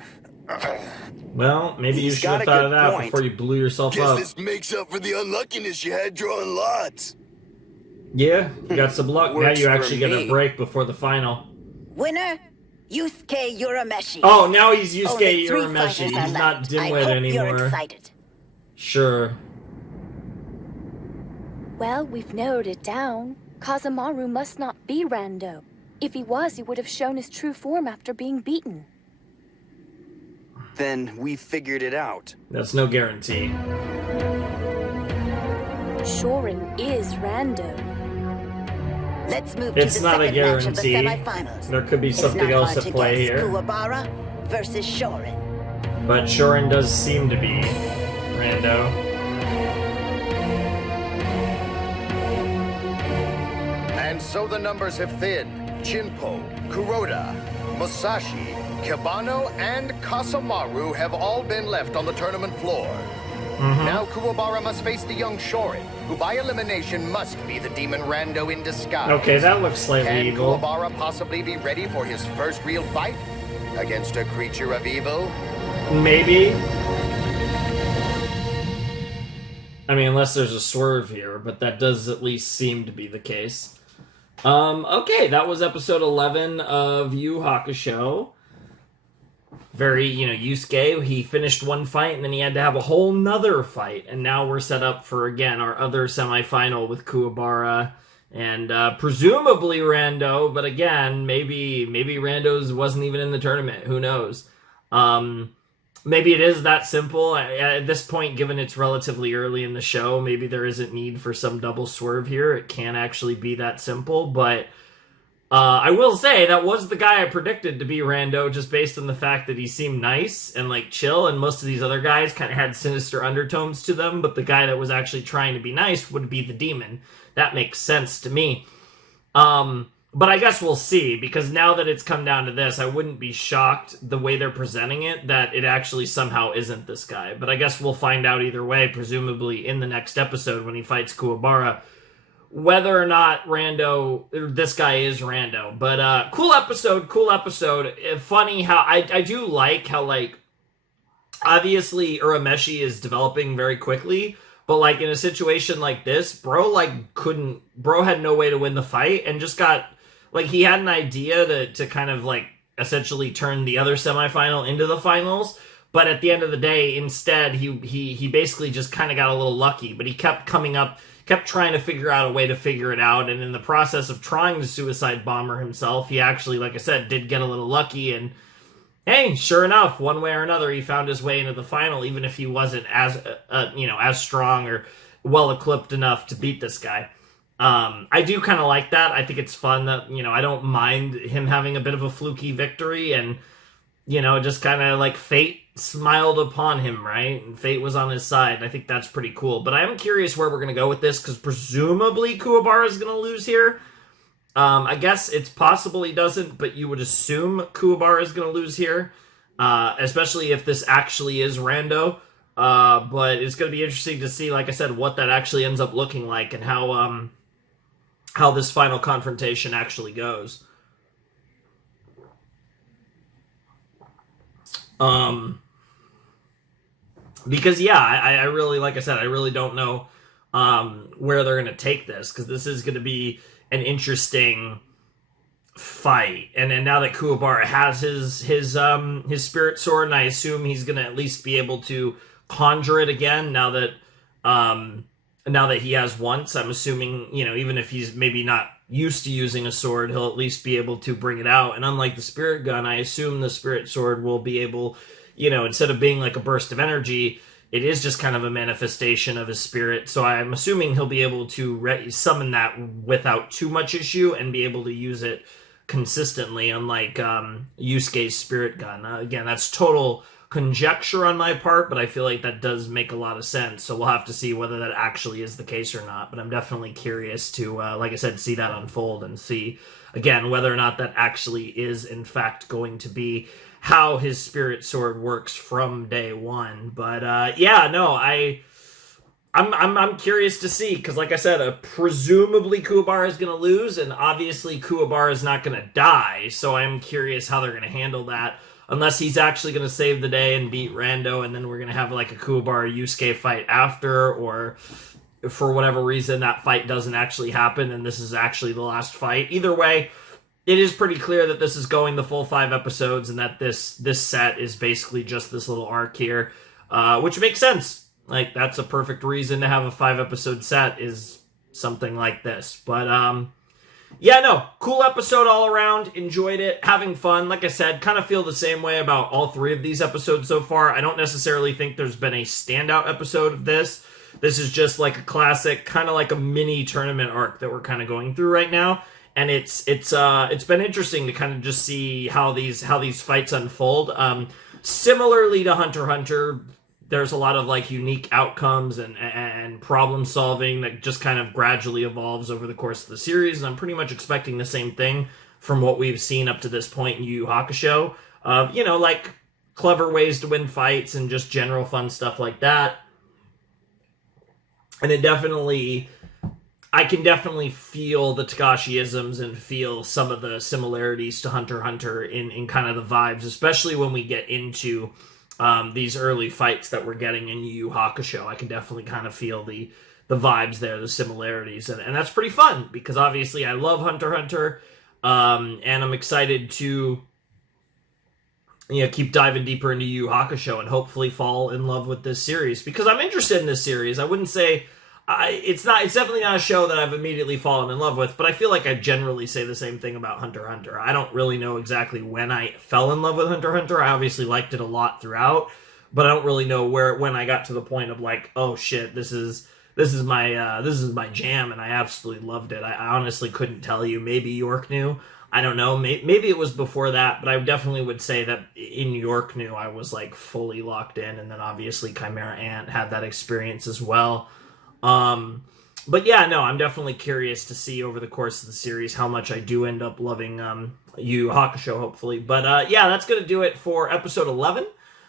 Well, maybe you He's should have got a thought of good that point. before you blew yourself Guess up. this makes up for the unluckiness you had drawing lots. Yeah, you got some luck. Now Works you for actually get a me. break before the final. Winner, Yusuke Urameshi. Oh, now he's Yusuke Only 3 Urameshi. fighters He's are not left. Dimwit I hope anymore. You're excited. Sure. Well, we've narrowed it down. Kazamaru must not be Rando. If he was, he would have shown his true form after being beaten. Then we figured it out. That's no guarantee. Shorin is Rando. Let's move It's to the not a second match of the guarantee. semifinals. There could be It's something not else hard at to play guess. here. Kuwabara versus Shorin. But Shorin does seem to be Rando. And so the numbers have thinned. Chinpo, Kuroda, Musashi, Kibano, and Kasamaru have all been left on the tournament floor. Now Kuwabara must face the young Shorin, who by elimination must be the demon Rando in disguise. Okay, that looks slightly Can evil. Kuwabara possibly be ready for his first real fight against a creature of evil? Maybe. I mean, unless there's a swerve here, but that does at least seem to be the case. Okay, that was episode 11 of Yu Yu Hakusho. Very, Yusuke, he finished one fight and then he had to have a whole nother fight. And now we're set up for, again, our other semifinal with Kuwabara and presumably Rando. But again, maybe Rando's wasn't even in the tournament. Who knows? Maybe it is that simple. At this point, given it's relatively early in the show, maybe there isn't need for some double swerve here. It can actually be that simple. But I will say that was the guy I predicted to be Rando, just based on the fact that he seemed nice and chill, and most of these other guys kind of had sinister undertones to them. But the guy that was actually trying to be nice would be the demon. That makes sense to me. But I guess we'll see, because now that it's come down to this, I wouldn't be shocked the way they're presenting it that it actually somehow isn't this guy. But I guess we'll find out either way, presumably in the next episode when he fights Kuwabara, whether or not this guy is Rando. But cool episode. Funny how I do like how, like, obviously Urameshi is developing very quickly, but like in a situation like this, bro had no way to win the fight and just got, like, he had an idea to kind of like essentially turn the other semifinal into the finals, but at the end of the day, instead he basically just kind of got a little lucky, but he kept trying to figure out a way to figure it out, and in the process of trying to suicide bomber himself, he actually, like I said, did get a little lucky, and hey, sure enough, one way or another, he found his way into the final, even if he wasn't as strong or well equipped enough to beat this guy. I do kind of like that. I think it's fun that, I don't mind him having a bit of a fluky victory, and, just kind of like fate smiled upon him, right? And fate was on his side. I think that's pretty cool. But I am curious where we're going to go with this, because presumably Kuwabara is going to lose here. I guess it's possible he doesn't, but you would assume Kuwabara is going to lose here, especially if this actually is Rando. But it's going to be interesting to see, like I said, what that actually ends up looking like, and how this final confrontation actually goes. Because I really, like I said, I really don't know where they're going to take this, because this is going to be an interesting fight. And then now that Kuwabara has his spirit sword, and I assume he's going to at least be able to conjure it again now that he has once. I'm assuming, even if he's maybe not used to using a sword, he'll at least be able to bring it out. And unlike the spirit gun, I assume the spirit sword will be able, instead of being like a burst of energy, it is just kind of a manifestation of his spirit. So I'm assuming he'll be able to summon that without too much issue and be able to use it consistently, unlike Yusuke's spirit gun. Again, that's total conjecture on my part, but I feel like that does make a lot of sense. So we'll have to see whether that actually is the case or not. But I'm definitely curious to, like I said, see that unfold and see, again, whether or not that actually is, in fact, going to be how his spirit sword works from day one. But I'm curious to see, because like I said, presumably Kuwabara is going to lose, and obviously Kuwabara is not going to die, so I'm curious how they're going to handle that, unless he's actually going to save the day and beat Rando, and then we're going to have like a Kuwabara Yusuke fight after, or for whatever reason that fight doesn't actually happen and this is actually the last fight. Either way, it is pretty clear that this is going the full 5 episodes, and that this set is basically just this little arc here, which makes sense. Like, that's a perfect reason to have a 5-episode set, is something like this. But, cool episode all around. Enjoyed it. Having fun. Like I said, kind of feel the same way about all 3 of these episodes so far. I don't necessarily think there's been a standout episode of this. This is just like a classic, kind of like a mini tournament arc that we're kind of going through right now. And it's been interesting to kind of just see how these fights unfold. Similarly to Hunter x Hunter, there's a lot of like unique outcomes and problem solving that just kind of gradually evolves over the course of the series. And I'm pretty much expecting the same thing from what we've seen up to this point in Yu Yu Hakusho. Like clever ways to win fights and just general fun stuff like that. And I can definitely feel the Takashi-isms and feel some of the similarities to Hunter x Hunter in kind of the vibes, especially when we get into these early fights that we're getting in Yu Yu Hakusho. I can definitely kind of feel the vibes there, the similarities, and that's pretty fun, because obviously I love Hunter x Hunter, and I'm excited to keep diving deeper into Yu Yu Hakusho and hopefully fall in love with this series, because I'm interested in this series. I wouldn't say it's definitely not a show that I've immediately fallen in love with, but I feel like I generally say the same thing about Hunter x Hunter. I don't really know exactly when I fell in love with Hunter x Hunter. I obviously liked it a lot throughout, but I don't really know when I got to the point of like, oh shit, this is my jam, and I absolutely loved it. I honestly couldn't tell you. Maybe York knew. I don't know. Maybe it was before that, but I definitely would say that in York knew I was like fully locked in, and then obviously Chimera Ant had that experience as well. But yeah, no, I'm definitely curious to see over the course of the series how much I do end up loving Yu Yu Hakusho, hopefully. But yeah, that's going to do it for episode 11.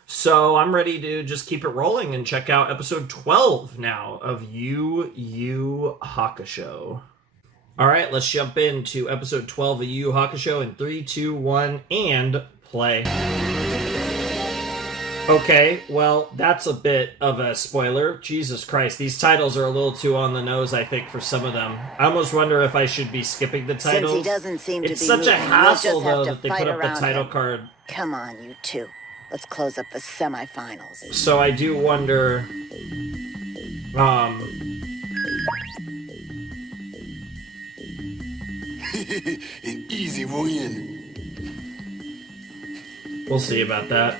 So I'm ready to just keep it rolling and check out episode 12 now of Yu Yu Hakusho. All right, let's jump into episode 12 of Yu Yu Hakusho in 3, 2, 1, and play. Okay, well, that's a bit of a spoiler. Jesus Christ, these titles are a little too on the nose, I think, for some of them. I almost wonder if I should be skipping the titles. Since he doesn't seem to be It's such a moving, hassle, we'll just have though, to that they fight put up the around title him. card. Come on, you two. Let's close up the semifinals. So I do wonder... An easy win. We'll see about that.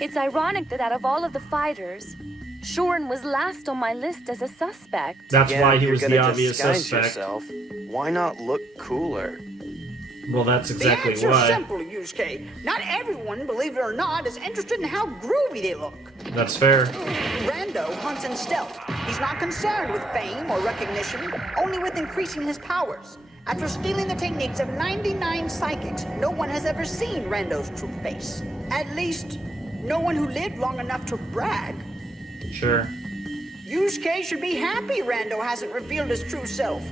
It's ironic that out of all of the fighters, Shorin was last on my list as a suspect. That's Yeah, why if he you're was the gonna obvious disguise suspect. yourself, why not look cooler? Well, that's exactly the answer's why. simple, Yusuke. Not everyone, believe it or not, is interested in how groovy they look. That's fair. Rando hunts in stealth. He's not concerned with fame or recognition, only with increasing his powers. After stealing the techniques of 99 psychics, no one has ever seen Rando's true face. At least, no one who lived long enough to brag. Sure. Yusuke should be happy Rando hasn't revealed his true self.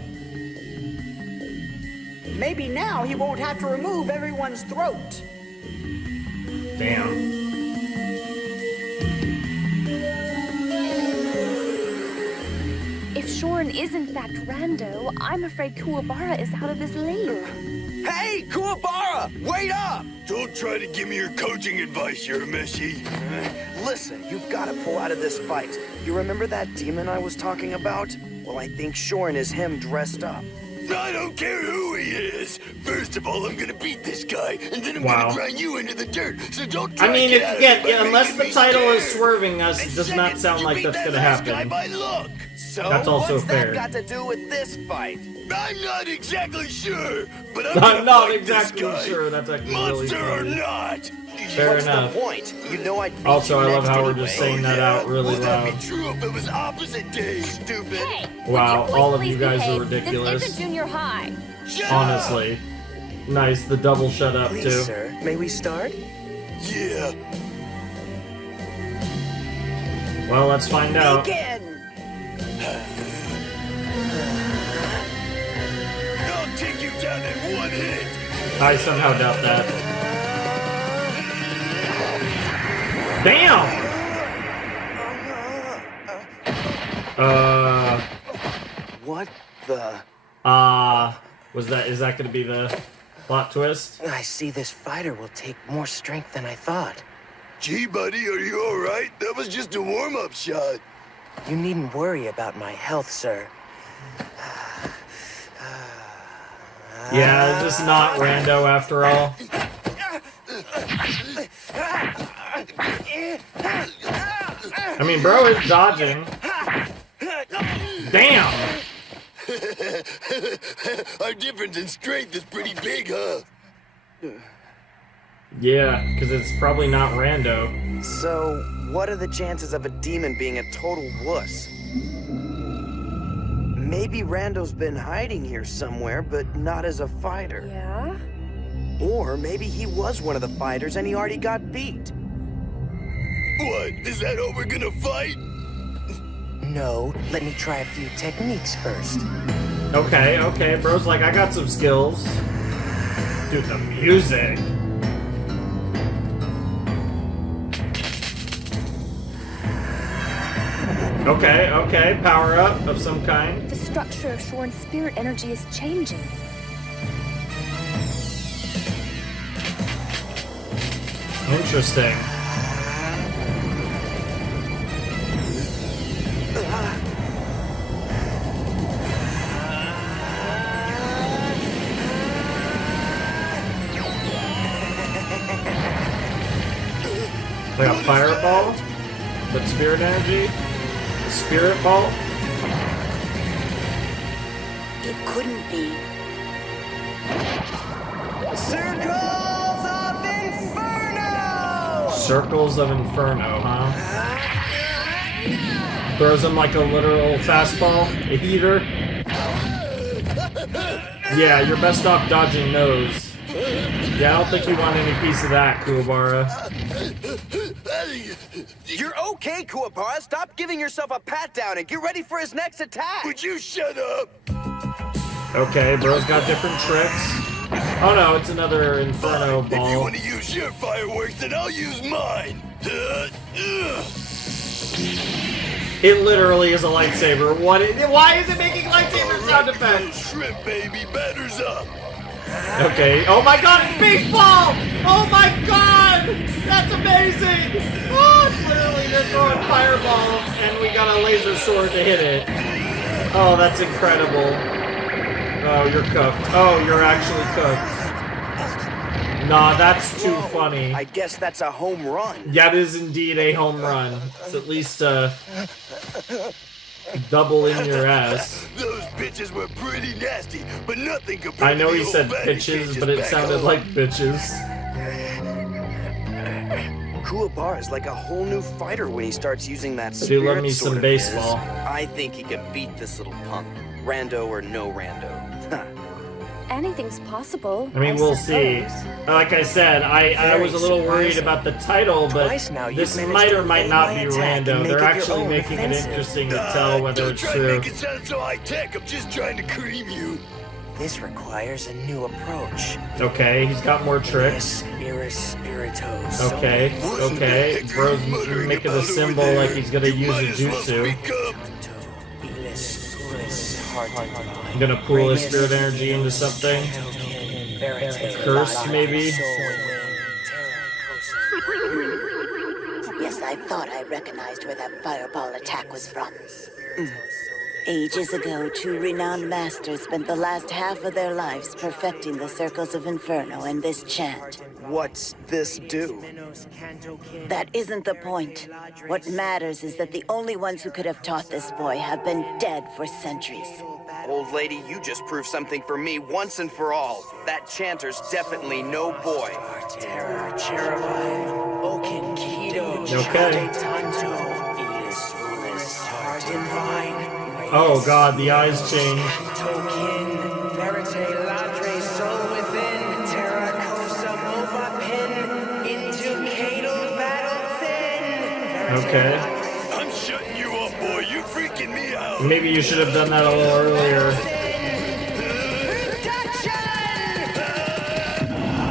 Maybe now he won't have to remove everyone's throat. Damn. If Shorin is in fact Rando, I'm afraid Kuwabara is out of this league. Hey, Kuwabara! Wait up! Don't try to give me your coaching advice, Urameshi. Listen, you've got to pull out of this fight. You remember that demon I was talking about? Well, I think Shorin is him dressed up. I don't care who he is. First of all, I'm gonna beat this guy, and then I'm Wow. gonna grind you into the dirt. So don't try I mean, to get out of it by unless making the me title is scared. swerving us, it And does not second, sound you like beat that's that gonna last guy happen. by luck. So That's also what's fair. that got to do with this fight? I'm not exactly sure, but I'm I'm gonna not fight exactly this guy. sure. That's actually really Monster or funny. not. Fair What's enough. the point? You know I'd beat Also, you I love next how we're anyway. just saying that out really Well, that'd loud. be true if it was opposite day, stupid. Hey! Wow, would you all of please you guys behave? are ridiculous. This isn't junior high. Shut up. Honestly. Nice, the double shut up, Please, too. sir, may we start? Yeah. Well, let's find out. Begin! I'll take you down in one hit. I somehow doubt that. Damn! What the? Is that gonna be the plot twist? I see this fighter will take more strength than I thought. Gee, buddy, are you all right? That was just a warm-up shot. You needn't worry about my health, sir. Yeah, is this not Rando after all? I mean, bro is dodging. Damn! Our difference in strength is pretty big, huh? Yeah, because it's probably not Rando. So, what are the chances of a demon being a total wuss? Maybe Rando's been hiding here somewhere, but not as a fighter. Yeah? Or maybe he was one of the fighters and he already got beat. What? Is that all we're gonna fight? No, let me try a few techniques first. Okay, bro's like, I got some skills. Dude, the music. Okay, power up of some kind. The structure of Shorin's spirit energy is changing. Interesting. Like a fireball? But spirit energy? A spirit ball? It couldn't be. Circles of Inferno! Circles of Inferno, huh? Throws him like a literal fastball, a heater. Yeah, you're best off dodging those. Yeah, I don't think you want any piece of that, Kuwabara. You're okay, Kuwabara. Stop giving yourself a pat down and get ready for his next attack. Would you shut up? Okay, bro's got different tricks. Oh no, it's another Inferno ball. If you want to use your fireworks, then I'll use mine. It literally is a lightsaber. Why is it making lightsaber sound effects? Shrimp baby, batters up. Okay. Oh my god, it's baseball! Oh my god! That's amazing! Oh, it's literally they're throwing fireballs and we got a laser sword to hit it. Oh, that's incredible. Oh, you're cooked. Oh, you're actually cooked. Nah, that's too funny. I guess that's a home run. That is indeed a home run. It's at least double in your ass. Those bitches were pretty nasty, but nothing compared I know to he the said old batty pitches, cages but it back sounded home. like bitches. Kuwabara is like a whole new fighter when he starts using that Do spirit love me sword some of his. baseball. I think he can beat this little punk. Rando or no Rando. Anything's possible. I mean, we'll see. suppose. Like I said, I was a little worried about the title, but Twice now you've this managed might to or might evade not my be attack and Rando. make They're it your actually own making it offensive. interesting to tell whether Don't it's try true. to make it sound so high-tech. I'm just trying to cream you. This requires a new approach. Okay, he's got more tricks. Okay, okay. Bro's making a symbol like he's gonna use a jutsu. I'm gonna pool his spirit energy into something. Curse, maybe? Yes, I thought I recognized where that fireball attack was from. Ages ago, two renowned masters spent the last half of their lives perfecting the circles of Inferno and this chant. What's this do? That isn't the point. What matters is that the only ones who could have taught this boy have been dead for centuries. Old lady, you just proved something for me once and for all. That chanter's definitely no boy. Okay. Oh god, the eyes change. Okay. I'm shutting you up, boy. You're freaking me out. Maybe you should have done that a little earlier.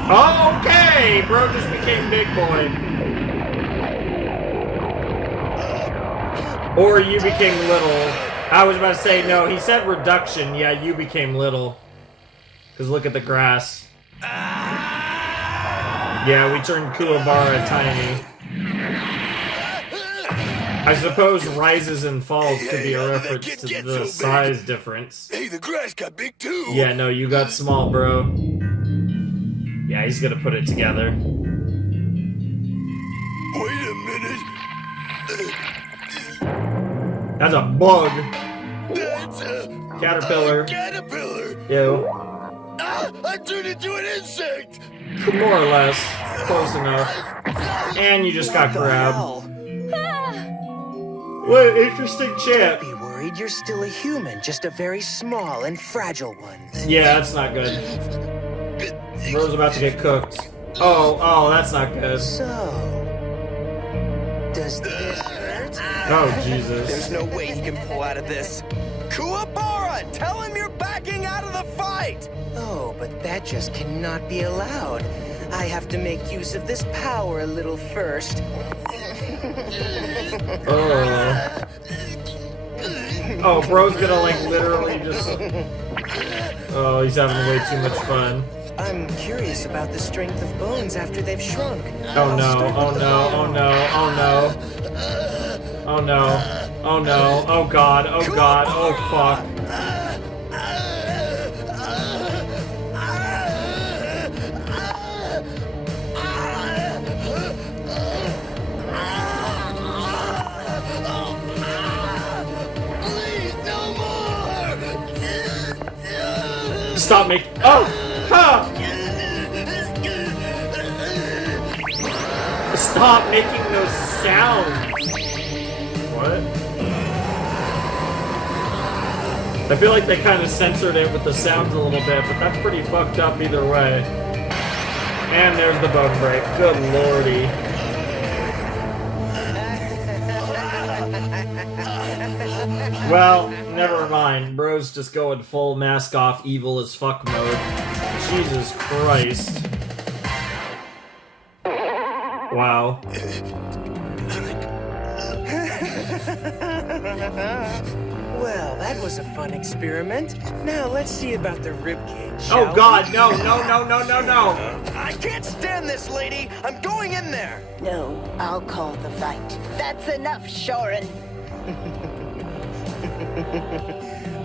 Oh, okay! Bro just became big boy. Or you became little. I was about to say, no, he said reduction. Yeah, you became little. Because look at the grass. Yeah, we turned Kuwabara tiny. I suppose rises and falls could be a reference to the size difference. Hey, the grass got big too. Yeah, no, you got small, bro. Yeah, he's gonna put it together. Wait a minute. That's a bug. That's a Caterpillar. caterpillar. Ew. Ah, I turned into an insect. More or less. Close enough. And you just got grabbed. What an interesting chant. Don't be worried, you're still a human, just a very small and fragile one. Yeah, that's not good. Bro's about to get cooked. Oh, that's not good. So, does this hurt? Oh, Jesus. There's no way he can pull out of this. Kuwabara, tell him you're backing out of the fight! Oh, but that just cannot be allowed. I have to make use of this power a little first. Oh, bro's gonna like literally just... Oh, he's having way too much fun. I'm curious about the strength of bones after they've shrunk. Oh no, oh no, oh no, oh no. Oh no, oh no, oh god, oh god, oh fuck. Stop making. Oh! Ha! Stop making those sounds! What? I feel like they kind of censored it with the sounds a little bit, but that's pretty fucked up either way. And there's the bone break. Good lordy. Well, never mind. Bro's just going full mask off, evil as fuck mode. Jesus Christ. Wow. Well, that was a fun experiment. Now let's see about the ribcage. shall Oh we? God, no, no, no, no, no, no. I can't stand this, lady. I'm going in there. No, I'll call the fight. That's enough, Shorin.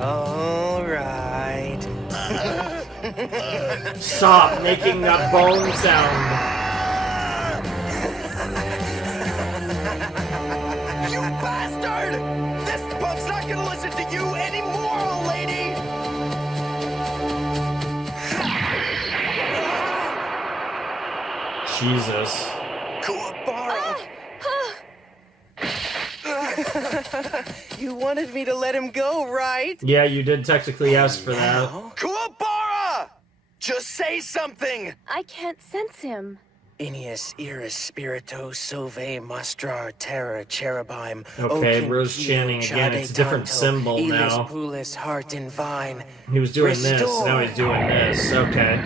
All right. Stop making that bone sound. You bastard! This punk's not gonna listen to you anymore, old lady! Jesus. Kuwabara! You wanted me to let him go, right? Yeah, you did technically ask for that. Kuwabara! Just say something! I can't sense him. Inius iris spirito sove mostrar terra cherubim. Okay, Rose chanting again. It's a different symbol now. Pulis heart and vine. He was doing this, Restore. now he's doing this. Okay.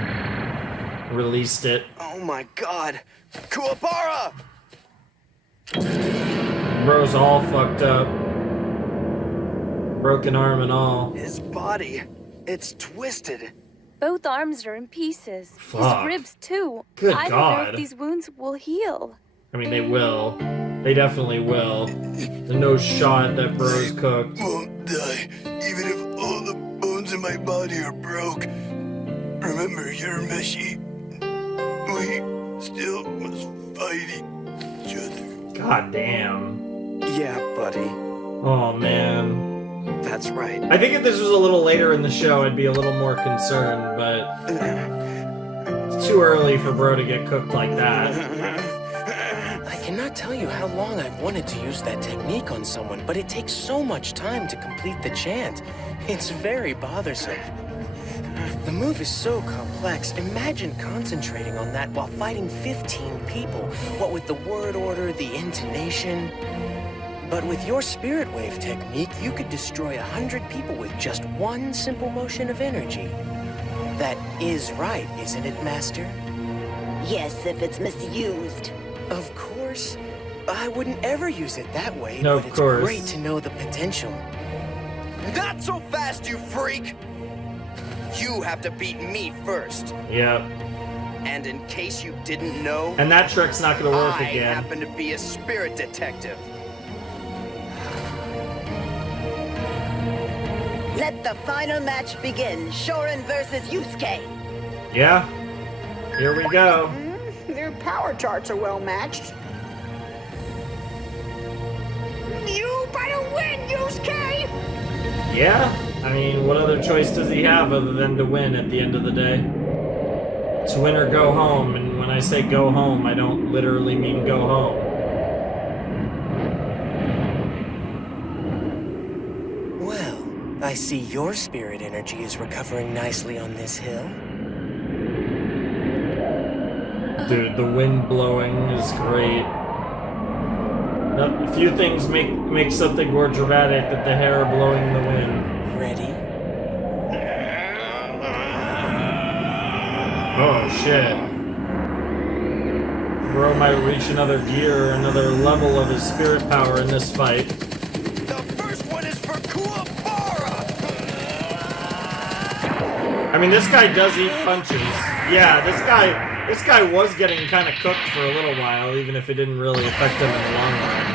Released it. Oh my god! Kuwabara! Bro's all fucked up. Broken arm and all. His body, it's twisted. Both arms are in pieces. Fuck. His ribs, too. Good I don't know God. if these wounds will heal. I mean, they will. They definitely will. There's no shot that Bro's cooked. Won't die, even if all the bones in my body are broke. Remember, you're Meshi. We still must fight each other. God damn. Yeah, buddy. Oh, man. That's right. I think if this was a little later in the show, I'd be a little more concerned, but it's too early for Bro to get cooked like that. I cannot tell you how long I've wanted to use that technique on someone, but it takes so much time to complete the chant. It's very bothersome. The move is so complex. Imagine concentrating on that while fighting 15 people. What with the word order, the intonation. But with your spirit wave technique, you could destroy 100 people with just one simple motion of energy. That is right, isn't it, Master? Yes, if it's misused. Of course. I wouldn't ever use it that way, No, but of it's course. great to know the potential. Not so fast, you freak! You have to beat me first. Yep. And in case you didn't know, And that trick's not gonna work I again. happen to be a spirit detective. Let the final match begin. Shorin versus Yusuke. Yeah. Here we go. Their power charts are well matched. You better win, Yusuke! Yeah. I mean, what other choice does he have other than to win at the end of the day? It's win or go home, and when I say go home, I don't literally mean go home. I see your spirit energy is recovering nicely on this hill. Dude, the wind blowing is great. A few things make something more dramatic than the hair blowing in the wind. Ready? Oh shit. Bro might reach another gear, another level of his spirit power in this fight. I mean, this guy does eat punches. Yeah, this guy was getting kind of cooked for a little while, even if it didn't really affect him in the long run.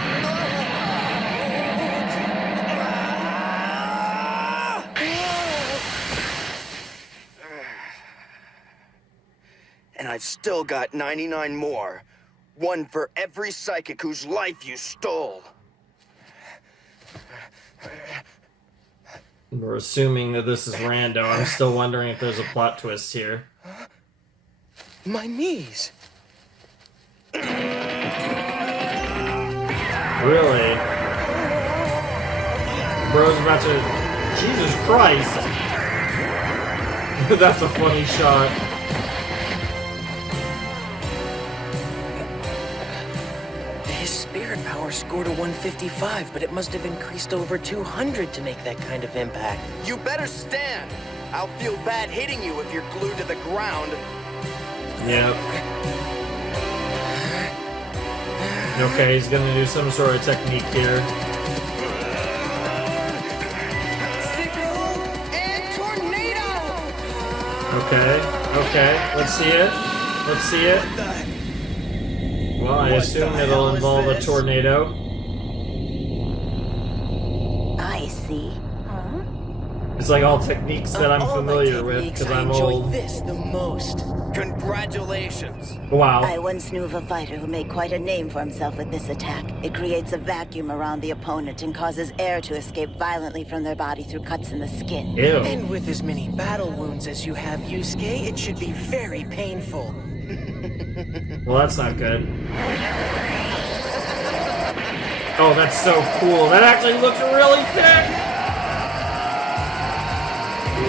And I've still got 99 more. One for every psychic whose life you stole. We're assuming that this is Rando. I'm still wondering if there's a plot twist here. My knees. Really? Bro's about to Jesus Christ. That's a funny shot. His spirit power scored a 155, but it must have increased over 200 to make that kind of impact. You better stand. I'll feel bad hitting you if you're glued to the ground. Yep. Okay, he's gonna do some sort of technique here. And tornado! Okay, let's see it. Let's see it. Well, I assume it'll involve a tornado. I see. It's like all techniques that I'm familiar with, because I'm old. This the most. Congratulations. Wow. I once knew of a fighter who made quite a name for himself with this attack. It creates a vacuum around the opponent and causes air to escape violently from their body through cuts in the skin. Ew. And with as many battle wounds as you have, Yusuke, it should be very painful. Well, that's not good. Oh, that's so cool. That actually looks really thick!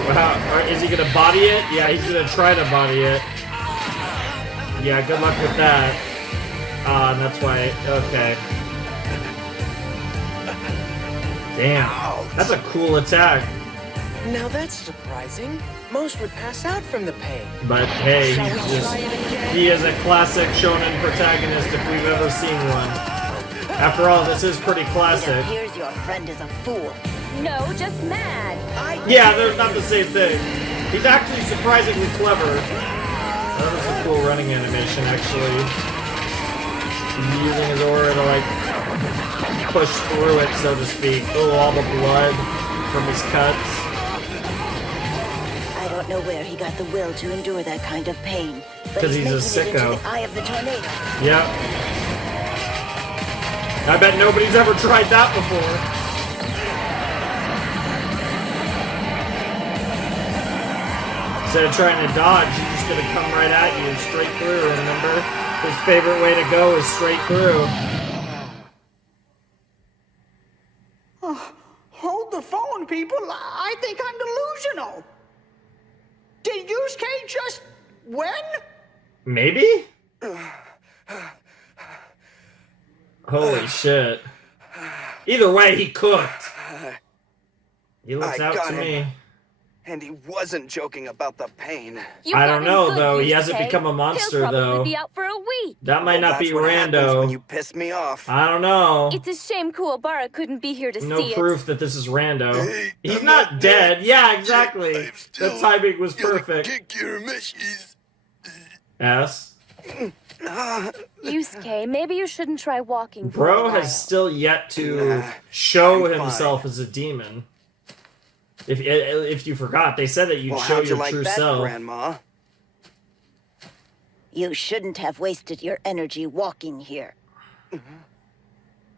Wow. Is he gonna body it? Yeah, he's gonna try to body it. Yeah, good luck with that. And that's why. Okay. Damn. That's a cool attack. Now that's surprising. Most would pass out from the pain. But hey, he is a classic shonen protagonist if we've ever seen one. After all, this is pretty classic. It appears your friend is a fool. No, just mad. Yeah, they're not the same thing. He's actually surprisingly clever. That was a cool running animation, actually. He's using his aura to, like, push through it, so to speak. Oh, all the blood from his cuts. I don't know where he got the will to endure that kind of pain. But 'Cause he's a making it into sicko. the eye of the tornado. Yep. I bet nobody's ever tried that before. Instead of trying to dodge, he's just gonna come right at you, straight through, remember? His favorite way to go is straight through. Hold the phone, people. I think I'm delusional. Did Yusuke just win? Maybe? Holy shit. Either way, he cooked. He looks I out got to him. me. And he wasn't joking about the pain. I don't know, though. He hasn't become a monster, He'll probably though. be out for a week. That might not be That's what happens when you Rando. piss me off. I don't know. It's a shame Kuwabara couldn't be here to No see proof that this is Rando. Hey, He's I'm not not dead. dead. Yeah, exactly. I'm The still timing was gonna perfect. kick your meshies. Yes. Yusuke, maybe you shouldn't try walking for a Bro while. has still yet to show I'm himself fine. as a demon. If you forgot, they said that you'd Well, show how'd you your like true that, self. Grandma? You shouldn't have wasted your energy walking here.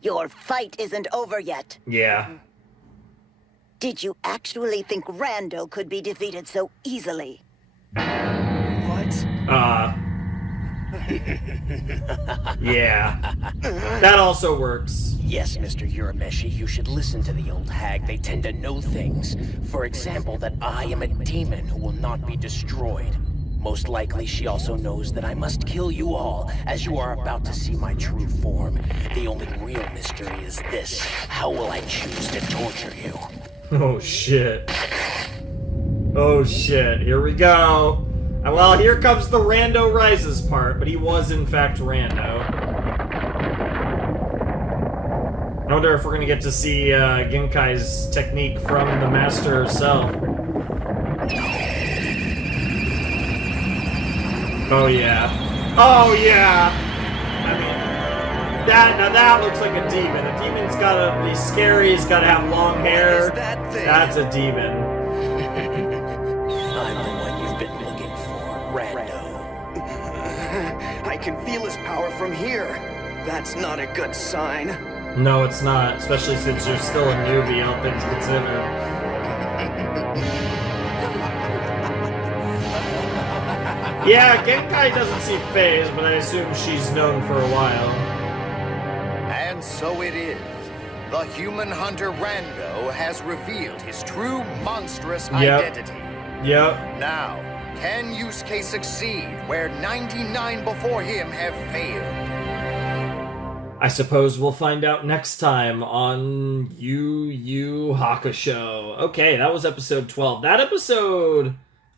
Your fight isn't over yet. Yeah. Did you actually think Rando could be defeated so easily? What? Yeah. That also works. Yes, Mr. Urameshi, you should listen to the old hag. They tend to know things. For example, that I am a demon who will not be destroyed. Most likely, she also knows that I must kill you all, as you are about to see my true form. The only real mystery is this. How will I choose to torture you? Oh shit. Oh shit. Here we go. Well, here comes the Rando Rises part, but he was in fact Rando. I wonder if we're gonna get to see Genkai's technique from the master herself. Oh yeah. Oh yeah! I mean, that looks like a demon. A demon's gotta be scary, he's gotta have long hair. What is that thing? That's a demon. I'm the one you've been looking for, Rando. I can feel his power from here. That's not a good sign. No, it's not, especially since you're still a newbie, all things considered. Yeah, Genkai doesn't seem phased, but I assume she's known for a while. And so it is. The human hunter Rando has revealed his true monstrous identity. Yep. Now, can Yusuke succeed where 99 before him have failed? I suppose we'll find out next time on Yu Yu Hakusho. Okay, that was episode 12. That episode,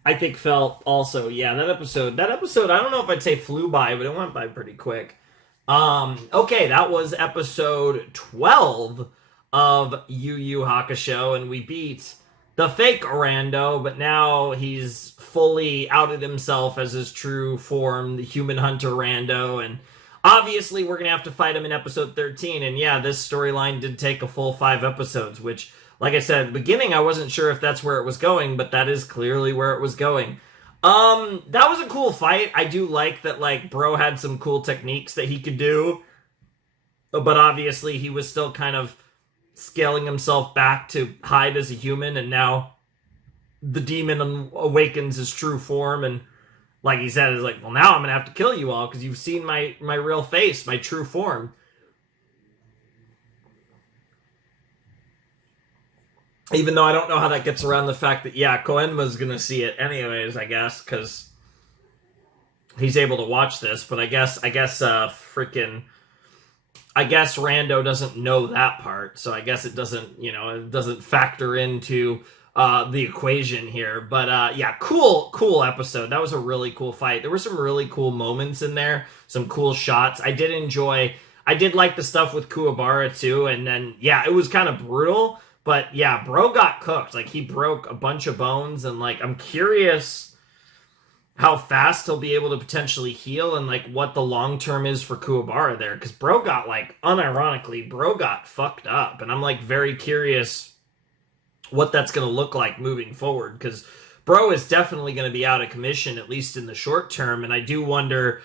I think, felt also, that episode, I don't know if I'd say flew by, but it went by pretty quick. Okay, that was episode 12 of Yu Yu Hakusho, and we beat the fake Rando, but now he's fully outed himself as his true form, the human hunter Rando, and obviously we're gonna have to fight him in episode 13, and yeah, this storyline did take a full 5 episodes, which, like I said at the beginning, I wasn't sure if that's where it was going, but that is clearly where it was going. That was a cool fight. I do like that, like, Bro had some cool techniques that he could do, but obviously he was still kind of scaling himself back to hide as a human, and now the demon awakens his true form, and like he said, is like, well, now I'm gonna have to kill you all because you've seen my real face, my true form. Even though I don't know how that gets around the fact that, yeah, Koenma's gonna see it anyways, I guess, because he's able to watch this, but I guess Rando doesn't know that part, so I guess it doesn't factor into the equation here. But yeah, cool episode. That was a really cool fight. There were some really cool moments in there, some cool shots. I did like the stuff with Kuwabara too, and then, yeah, it was kind of brutal. But yeah, Bro got cooked. Like, he broke a bunch of bones, and like, I'm curious how fast he'll be able to potentially heal, and like what the long term is for Kuwabara there. Because Bro got, like, unironically, Bro got fucked up. And I'm like very curious what that's going to look like moving forward. Because Bro is definitely going to be out of commission, at least in the short term. And I do wonder,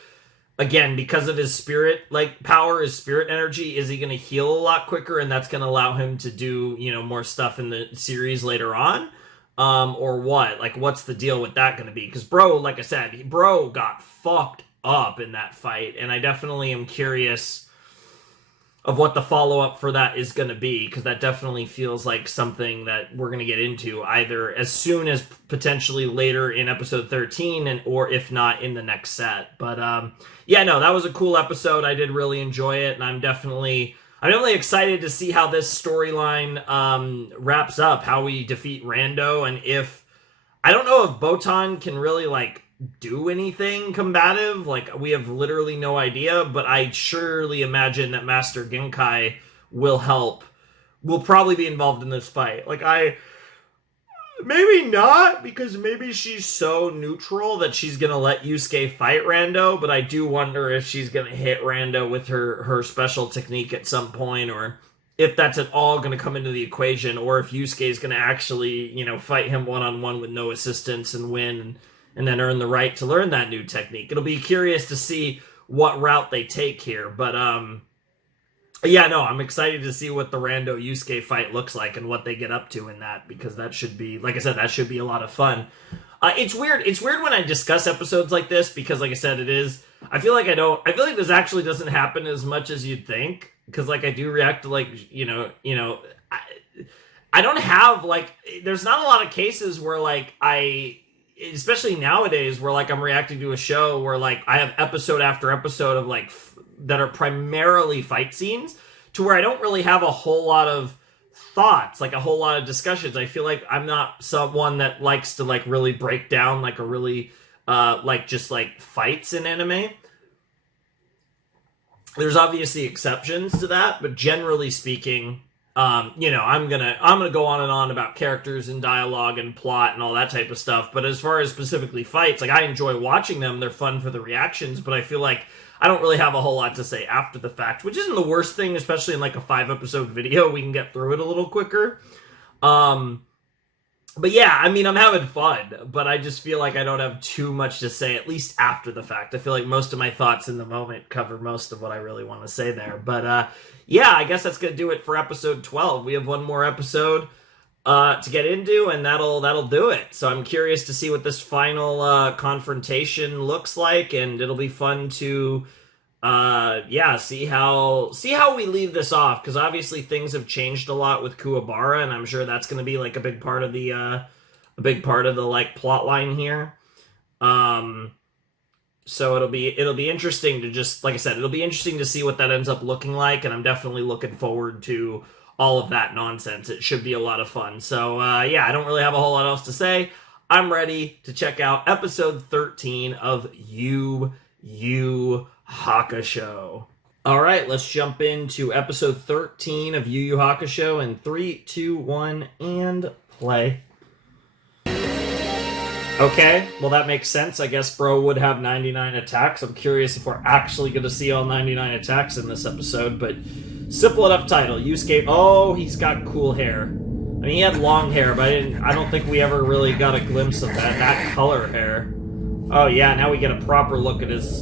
again, because of his spirit, like, power, his spirit energy, is he going to heal a lot quicker, and that's going to allow him to do, more stuff in the series later on? Or what? Like, what's the deal with that going to be? Because Bro, like I said, Bro got fucked up in that fight, and I definitely am curious of what the follow-up for that is going to be, because that definitely feels like something that we're going to get into either as soon as potentially later in episode 13, or if not in the next set. But yeah, no, that was a cool episode. I did really enjoy it, and I'm definitely excited to see how this storyline wraps up, how we defeat Rando, and if, I don't know if Botan can really, like, do anything combative. Like, we have literally no idea, but I surely imagine that Master Genkai will probably be involved in this fight. Like, maybe not, because maybe she's so neutral that she's gonna let Yusuke fight Rando, but I do wonder if she's gonna hit Rando with her special technique at some point, or if that's at all gonna come into the equation, or if Yusuke is gonna actually, fight him one-on-one with no assistance and win, and then earn the right to learn that new technique. It'll be curious to see what route they take here, but yeah, no, I'm excited to see what the Rando Yusuke fight looks like and what they get up to in that, because that should be, like I said, that should be a lot of fun. It's weird when I discuss episodes like this, because, like I said, I feel like this actually doesn't happen as much as you'd think, because, like, I do react to, like, I don't have, like, there's not a lot of cases where, like, especially nowadays, where, like, I'm reacting to a show where, like, I have episode after episode of, like, that are primarily fight scenes, to where I don't really have a whole lot of thoughts, like a whole lot of discussions. I feel like I'm not someone that likes to, like, really break down, like, a really, like, just, like, fights in anime. There's obviously exceptions to that, but generally speaking, I'm gonna go on and on about characters and dialogue and plot and all that type of stuff. But as far as specifically fights, like, I enjoy watching them. They're fun for the reactions, but I feel like I don't really have a whole lot to say after the fact, which isn't the worst thing, especially in, like, a 5-episode video. We can get through it a little quicker. But yeah, I mean, I'm having fun, but I just feel like I don't have too much to say, at least after the fact. I feel like most of my thoughts in the moment cover most of what I really want to say there. But yeah, I guess that's going to do it for episode 12. We have one more episode to get into, and that'll do it. So I'm curious to see what this final confrontation looks like, and it'll be fun to yeah, see how we leave this off, because obviously things have changed a lot with Kuwabara, and I'm sure that's going to be like a big part of the like plot line here. So it'll be interesting to just, like I said, it'll be interesting to see what that ends up looking like, and I'm definitely looking forward to all of that nonsense. It should be a lot of fun. So yeah, I don't really have a whole lot else to say. I'm ready to check out episode 13 of Yuu Yuu Hakusho. All right, let's jump into episode 13 of Yuu Yuu Hakusho in 3, 2, 1, and play. Okay, well that makes sense. I guess Bro would have 99 attacks. I'm curious if we're actually going to see all 99 attacks in this episode, but simple enough title. Yusuke, oh, he's got cool hair. I mean, he had long hair, but I don't think we ever really got a glimpse of that color hair. Oh yeah, now we get a proper look at his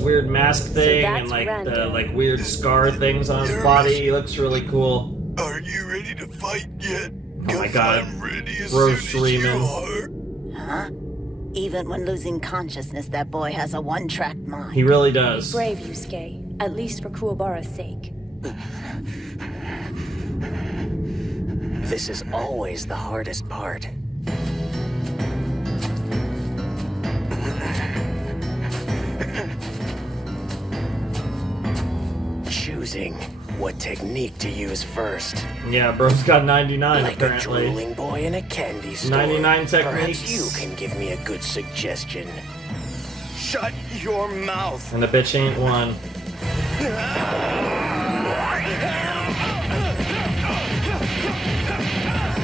weird mask thing and like Rando. the like weird scar things on his body. He looks really cool. Are you ready to fight yet? Oh my god, I'm ready as Bro's soon as you streaming. are. Huh? Even when losing consciousness, that boy has a one-track mind. He really does. Brave, Yusuke. At least for Kuwabara's sake. This is always the hardest part. Choosing what technique to use first. Yeah, Bro's got 99 Like apparently. a drooling boy in a candy store. 99 Perhaps techniques. you can give me a good suggestion. Shut your mouth. And the bitch ain't one.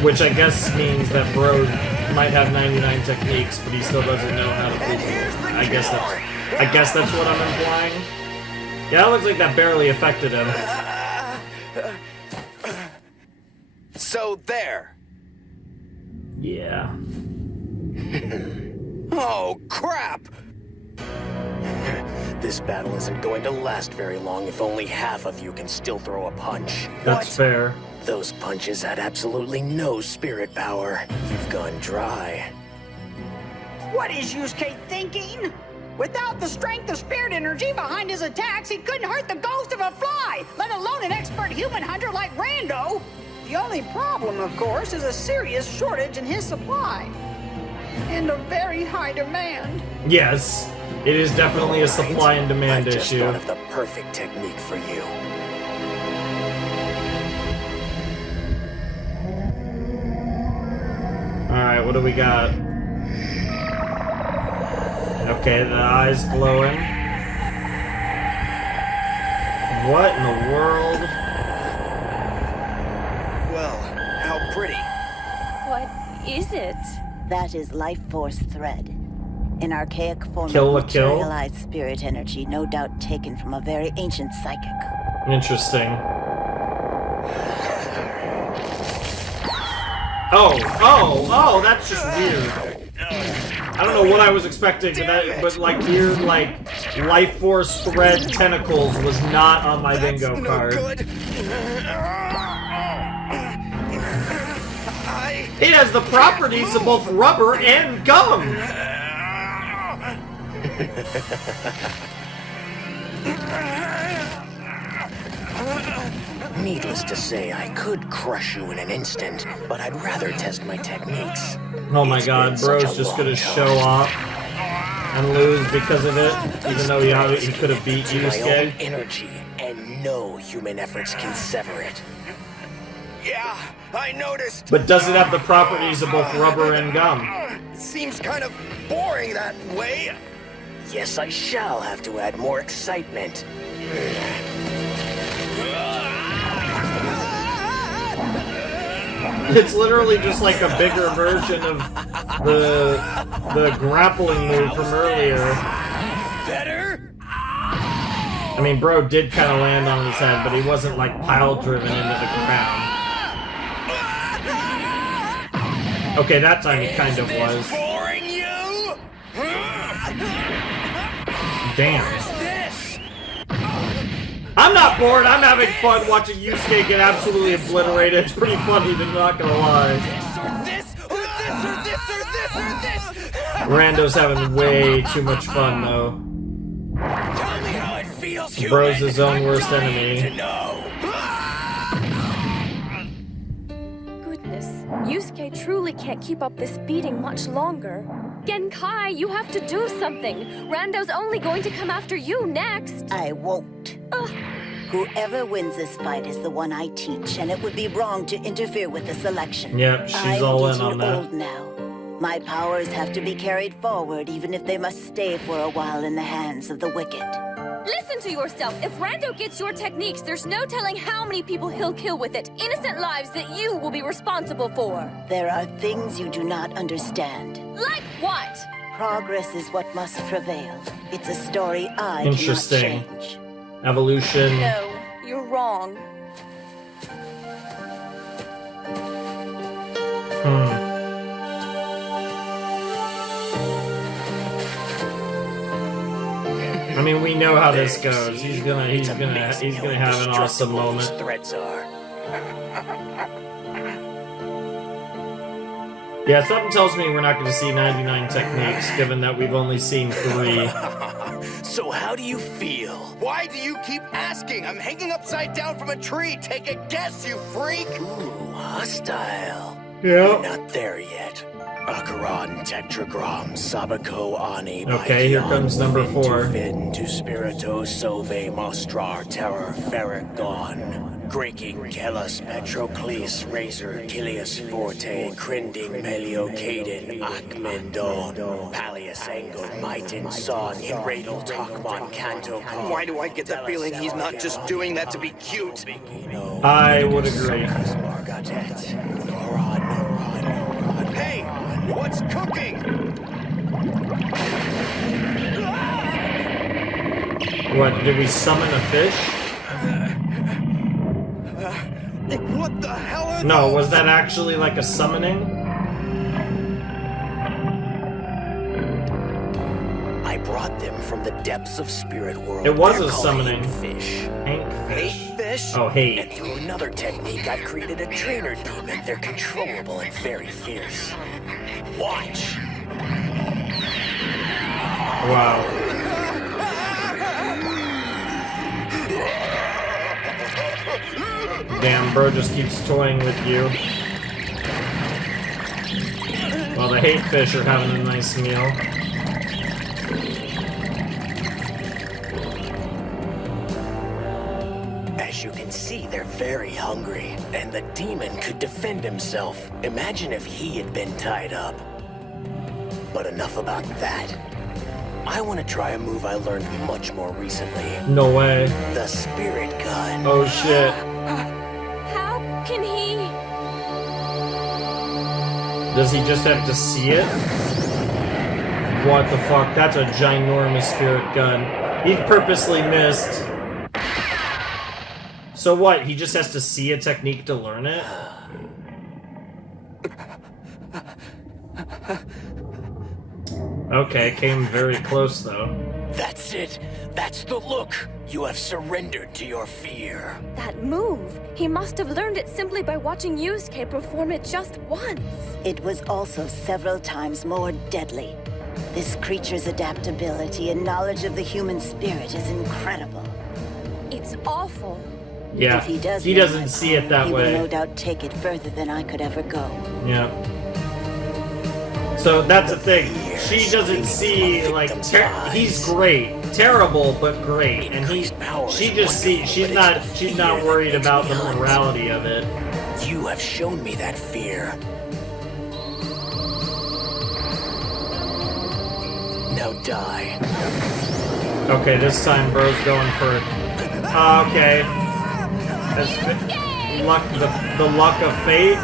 Which I guess means that Bro might have 99 techniques, but he still doesn't know how to please them. I guess that's what I'm implying. Yeah, it looks like that barely affected him. So there. Yeah. Oh, crap! This battle isn't going to last very long if only half of you can still throw a punch. That's fair. Those punches had absolutely no spirit power. You've gone dry. What is Yusuke thinking? Without the strength of spirit energy behind his attacks, he couldn't hurt the ghost of a fly, let alone an expert human hunter like Rando. The only problem, of course, is a serious shortage in his supply. And a very high demand. Yes, it is definitely a supply and demand I've just issue. thought of the perfect technique for you. Alright, what do we got? Okay, the eye's glowing. What in the world? Well, how pretty. What is it? That is life force thread. An archaic form Kill of a kill? materialized spirit energy, no doubt taken from a very ancient psychic. Interesting. Oh, that's just weird. I don't know what I was expecting, but like weird, like, life force thread tentacles was not on my bingo card. It has the properties of both rubber and gum! Needless to say, I could crush you in an instant, but I'd rather test my techniques. Oh my It's god, been such Bro's a just long gonna time. show off and lose because of it, even though he could have beat My own Yusuke. energy, and no human efforts can sever it. Yeah, I noticed. But does it have the properties of both rubber and gum? Seems kind of boring that way. Yes, I shall have to add more excitement. It's literally just like a bigger version of the grappling move from earlier. Better? I mean, Bro did kind of land on his head, but he wasn't like pile driven into the ground. Okay, that time he kind of was. Boring you? Damn. I'm not bored. I'm having fun watching Yusuke get absolutely obliterated. It's pretty funny, I'm not gonna lie. Rando's having way too much fun, though. Tell me how it feels. else human. Bro's his own I'm worst dying enemy. to know. Goodness, Yusuke truly can't keep up this beating much longer. Genkai, you have to do something. Rando's only going to come after you next. I won't. Whoever wins this fight is the one I teach, and it would be wrong to interfere with the selection. Yep, she's I'm all in getting on that. old now. My powers have to be carried forward, even if they must stay for a while in the hands of the wicked. Listen to yourself. If Rando gets your techniques, there's no telling how many people he'll kill with it. Innocent lives that you will be responsible for. There are things you do not understand. Like what? Progress is what must prevail. It's a story I Interesting. cannot change. Evolution. No, you're wrong. I mean, we know how this goes. He's gonna have an awesome moment. Threads are. Yeah, something tells me we're not gonna see 99 techniques, given that we've only seen 3. So how do you feel? Why do you keep asking? I'm hanging upside down from a tree. Take a guess, you freak. Ooh, hostile. Yeah. Not there yet. Akaran tetragram sabako ani. Okay, here comes number 4. Fin to spirito sove mostrar terror ferragon. Breaking Kellas Petrocles Razor Kilius Forte Crinding Meliocaden Akmendon Palius Angle Mightin Son Radel Tokmon Canto. Why do I get the feeling he's not just doing that to be cute? I would agree. Hey, what's cooking? What, did we summon a fish? What the hell are No, those? was that actually like a summoning? I brought them from the depths of spirit world. It was They're a called summoning. Fish. Hank fish. Hate fish? Oh, hate. And through another technique, I've created a trainer demon. They're controllable and very fierce. Watch. Wow. Damn, bro just keeps toying with you. Well, the hate fish are having a nice meal. As you can see, they're very hungry, and the demon could defend himself. Imagine if he had been tied up. But enough about that. I want to try a move I learned much more recently. No way. The spirit gun. Oh shit. How can he? Does he just have to see it? What the fuck? That's a ginormous spirit gun. He purposely missed. So what? He just has to see a technique to learn it? Okay, came very close though. That's it. That's the look. You have surrendered to your fear. That move. He must have learned it simply by watching Yusuke perform it just once. It was also several times more deadly. This creature's adaptability and knowledge of the human spirit is incredible. It's awful. Yeah, If he does he know doesn't my see it power, that he way. will no doubt take it further than I could ever go. Yeah. So that's the thing. She doesn't see like he's great, terrible but great, and she just sees she's not worried about the morality of it. You have shown me that fear. Now die. Okay, this time bro's going for it. Okay. That's luck, the luck of fate.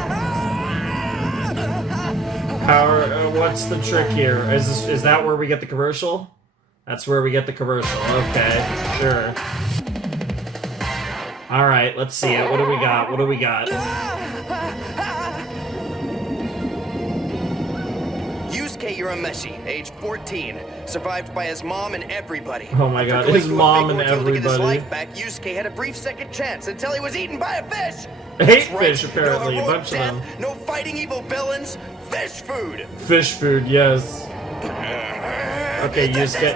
Power. What's the trick here? Is that where we get the commercial? That's where we get the commercial. Okay, sure. All right, let's see it. What do we got? What do we got? Yusuke Urameshi, age 14, survived by his mom and everybody. Oh my God, After going his through a mom big and ordeal to get his everybody. life back, Yusuke had a brief second chance until he was eaten by a fish. Hate That's fish, right. apparently, No a heroic bunch of death, them. No fighting evil villains. Fish food. Fish food, yes. Okay, Yusuke.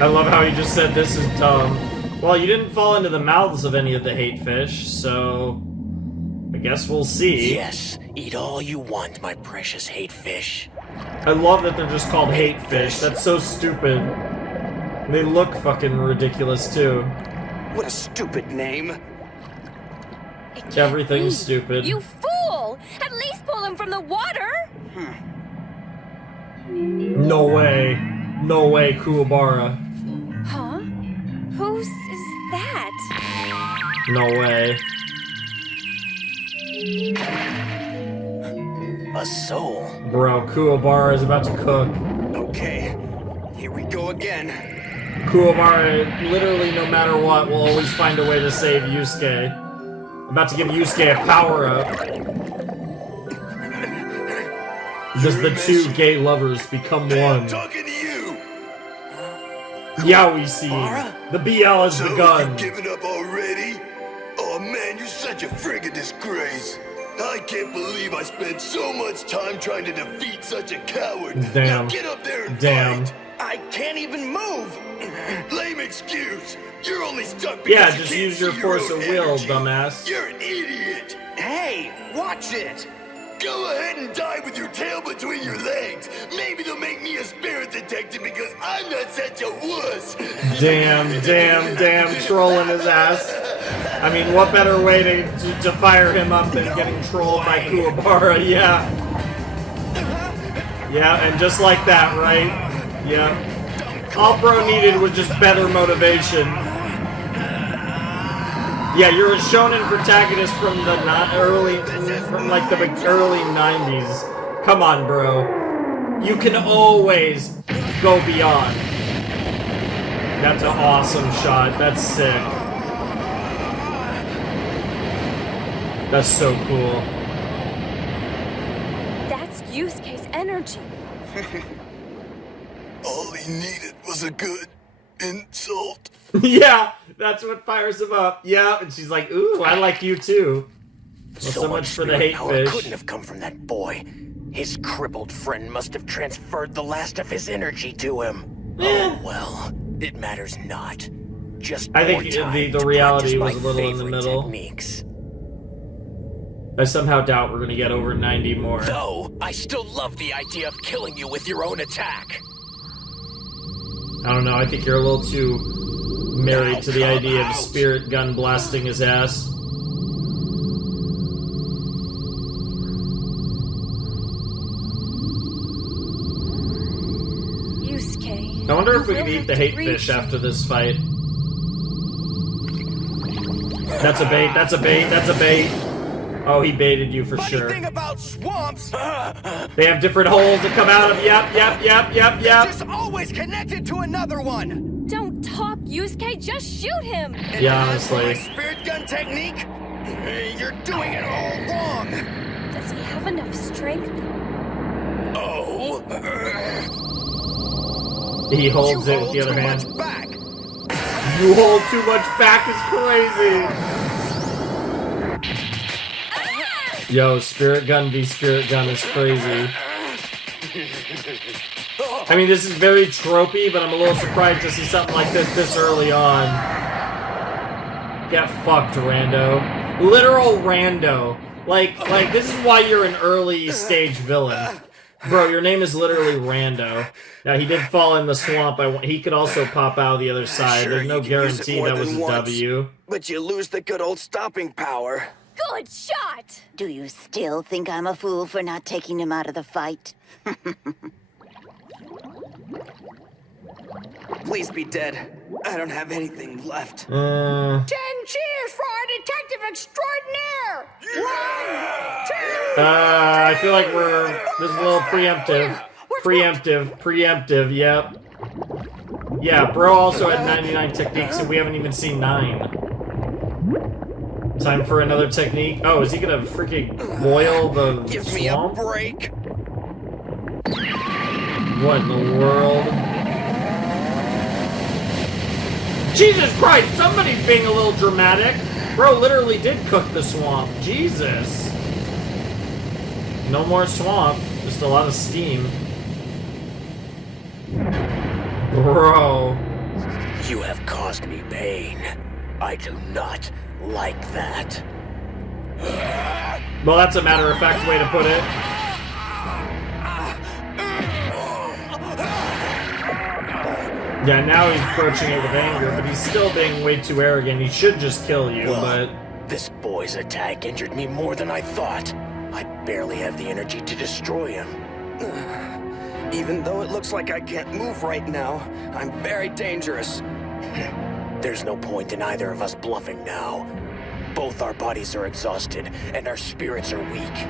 I love how he just said this is dumb. Well, you didn't fall into the mouths of any of the hate fish, so I guess we'll see. Yes, eat all you want, my precious hate fish. I love that they're just called hate fish. That's so stupid. They look fucking ridiculous too. What a stupid name. Everything's stupid. You fool! At least pull him from the water! No way. No way, Kuwabara. Huh? Whose is that? No way. A soul. Bro, Kuwabara is about to cook. Okay, here we go again. Kuwabara, literally no matter what, will always find a way to save Yusuke. About to give Yusuke a power-up. Does the two gay lovers become one? Talking to you. Yeah, we see. The BL has So begun. you giving up already? Oh man, you're such a friggin' disgrace. I can't believe I spent so much time trying to defeat such a coward. Damn. Now get up there and Damn. fight. I can't even move. Lame excuse. You're only stuck because Yeah, you just can't use your see force own of will, energy. dumbass. You're an idiot. Hey, watch it. Go ahead and die with your tail between your legs. Maybe they'll make me a spirit detective because I'm not such a wuss. Damn, trolling his ass. I mean, what better way to fire him up than getting trolled by Kuwabara? Yeah. Yeah, and just like that, right? Yeah. All bro needed was just better motivation. Yeah, you're a shonen protagonist from the early 90s. Come on, bro. You can always go beyond. That's an awesome shot. That's sick. That's so cool. That's Yusuke's energy. All he needed was a good insult. Yeah, that's what fires him up. Yeah, and she's like, ooh, I like you too. Well, so much for the hate power fish. couldn't have come from that boy. His crippled friend must have transferred the last of his energy to him. Oh well, it matters not. Just I think more time the to reality practice was my a little in the favorite middle. techniques. I somehow doubt we're gonna get over 90 more. Though, I still love the idea of killing you with your own attack. I don't know, I think you're a little too married to the idea of spirit gun blasting his ass. Yusuke. I wonder if we you can will eat have the to hate reach fish him. after this fight. That's a bait, that's a bait, that's a bait. Oh, he baited you for sure. Funny thing about swamps. They have different holes that come out of. Yep. Just always connected to another one. Don't talk, Yusuke. Just shoot him. Yeah, And as for my honestly. spirit gun technique, you're doing it all wrong. Does he have enough strength? Oh. He holds it with the other hand. You hold too much back is crazy. Yo, spirit gun v spirit gun is crazy. I mean, this is very tropey, but I'm a little surprised to see something like this early on. Get fucked, Rando. Literal Rando. Like, this is why you're an early stage villain. Bro, your name is literally Rando. Now, he did fall in the swamp. He could also pop out the other side. Sure, There's no you can use it guarantee more that was than a once, W. But you lose the good old stopping power. Good shot! Do you still think I'm a fool for not taking him out of the fight? Please be dead. I don't have anything left. 10 cheers for our detective extraordinaire! 1, 2, I feel like this is a little preemptive. Preemptive, yep. Yeah, bro also had 99 techniques and we haven't even seen 9. Time for another technique. Oh, is he gonna freaking boil the Give me a swamp? break. What in the world? Jesus Christ, somebody's being a little dramatic. Bro literally did cook the swamp. Jesus. No more swamp, just a lot of steam. Bro. You have caused me pain. I do not like that. Well, that's a matter-of-fact way to put it. Yeah, now he's approaching it with anger, but he's still being way too arrogant. He should just kill you, but... This boy's attack injured me more than I thought. I barely have the energy to destroy him. Even though it looks like I can't move right now, I'm very dangerous. There's no point in either of us bluffing now. Both our bodies are exhausted, and our spirits are weak.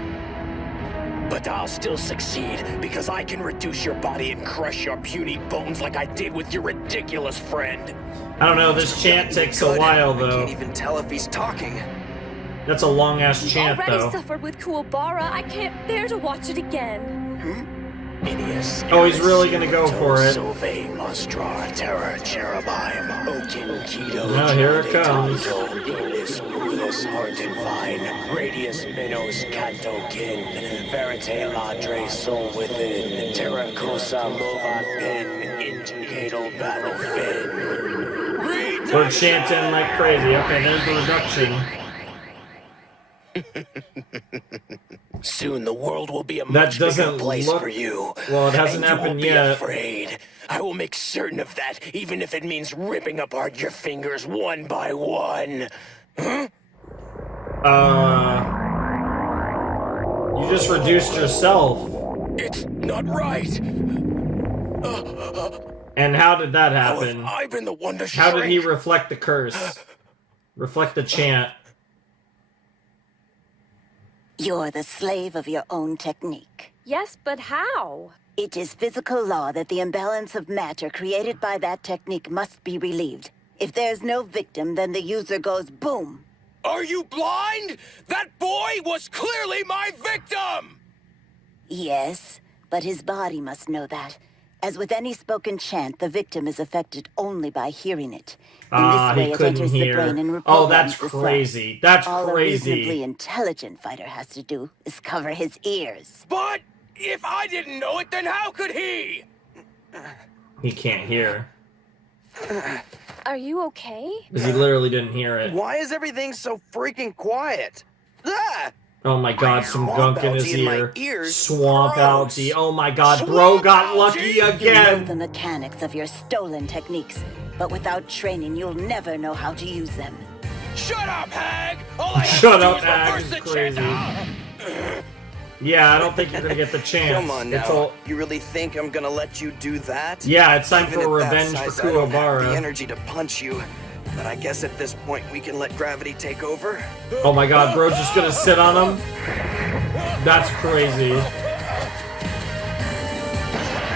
But I'll still succeed, because I can reduce your body and crush your puny bones like I did with your ridiculous friend. I don't know, this chant takes a while, though. I can't even tell if he's talking. That's a long-ass chant, Already though. suffered with Kuwabara. I can't bear to watch it again. Oh, he's really gonna go for it. Oh, here it comes. Heart and vine, radius minos canto kin, verite ladre soul within, terracosa mova pin, indicatal battle fin. We're chanting like crazy. Okay, there's the reduction. Soon the world will be a much bigger place for you. Well, it hasn't happened yet. You won't be afraid. I will make certain of that, even if it means ripping apart your fingers one by one. Huh? You just reduced yourself. It's not right. And how did that happen? I've been the one to How did he reflect the curse? Reflect the chant. You're the slave of your own technique. Yes, but how? It is physical law that the imbalance of matter created by that technique must be relieved. If there's no victim, then the user goes boom. Are you blind? That boy was clearly my victim! Yes, but his body must know that. As with any spoken chant, the victim is affected only by hearing it. In this way, he it couldn't enters hear. the brain and Oh, that's reprograms the crazy. cells. That's All crazy. a reasonably intelligent fighter has to do is cover his ears. But if I didn't know it, then how could he? He can't hear. Are you okay? Because he literally didn't hear it. Why is everything so freaking quiet? Ah! Oh my god, some gunk in his algae in my ear. ears. Swamp Gross. algae. Oh my god, bro got lucky You know again. the mechanics of your stolen techniques, but without training, you'll never know how to use them. Shut up, Hag! All I have Shut to up, do is Hag. reverse It's the chant. crazy. Yeah, I don't think you're gonna get the chance. Come on It's now. all... You really think I'm gonna let you do that? Yeah, it's time Even for at that revenge for size, I don't have the Kuwabara. energy to punch you. But I guess at this point we can let gravity take over. Oh my god, bro's just gonna sit on him? That's crazy.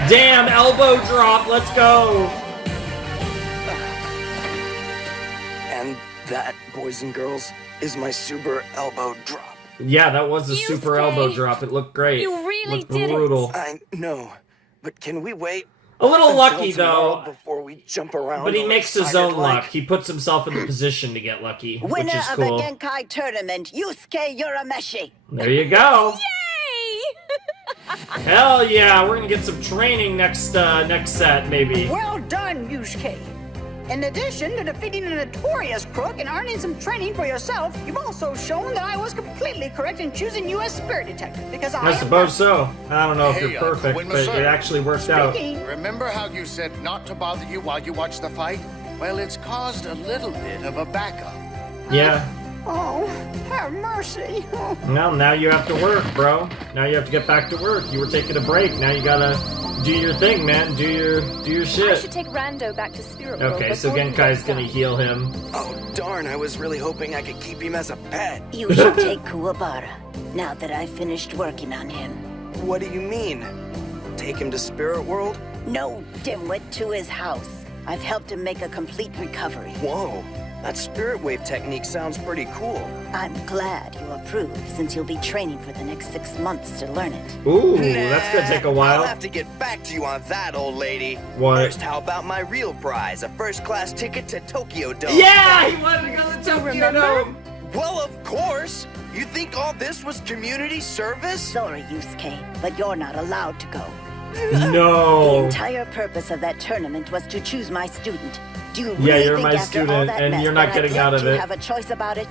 Damn, elbow drop, let's go! And that, boys and girls, is my super elbow drop. Yeah, that was a super Yusuke, elbow drop. It looked great. you really looked did it. brutal. I know, but can we wait? A little until lucky tomorrow though, before we jump around. but he all makes his excited own like? luck. He puts himself in the position to get lucky, which Winner is of cool. the Genkai tournament, Yusuke Urameshi. There you go. Yay! Hell yeah, we're gonna get some training next set maybe. Well done, Yusuke. In addition to defeating a notorious crook and earning some training for yourself, you've also shown that I was completely correct in choosing you as Spirit Detective, because I suppose so. I don't know if Hey, you're perfect, Quinn, but sir. it actually worked out. Remember how you said not to bother you while you watch the fight? Well, it's caused a little bit of a backup. Yeah. Oh, have mercy. Oh. Well, now you have to work, bro. Now you have to get back to work. You were taking a break. Now you gotta do your thing, man. Do your I shit. should take Rando back to Spirit World. Okay, so before he Genkai's wakes gonna up. heal him. Oh, darn, I was really hoping I could keep him as a pet. You should take Kuwabara, now that I've finished working on him. What do you mean? Take him to Spirit World? No, dimwit, to his house. I've helped him make a complete recovery. Whoa, that Spirit Wave technique sounds pretty cool. I'm glad you approve, since you'll be training for the next 6 months to learn it. Ooh, that's gonna take a while. I'll have to get back to you on that, old lady. What? First, how about my real prize, a first-class ticket to Tokyo Dome? Yeah, he wanted to go to Tokyo remember? Dome. Well, of course. You think all this was community service? Sorry, Yusuke, but you're not allowed to go. The No. entire purpose of that tournament was to choose my student, Do you Yeah, really you're think my after all student, that and mess you're not that getting I'd out let of you it. have a choice about it?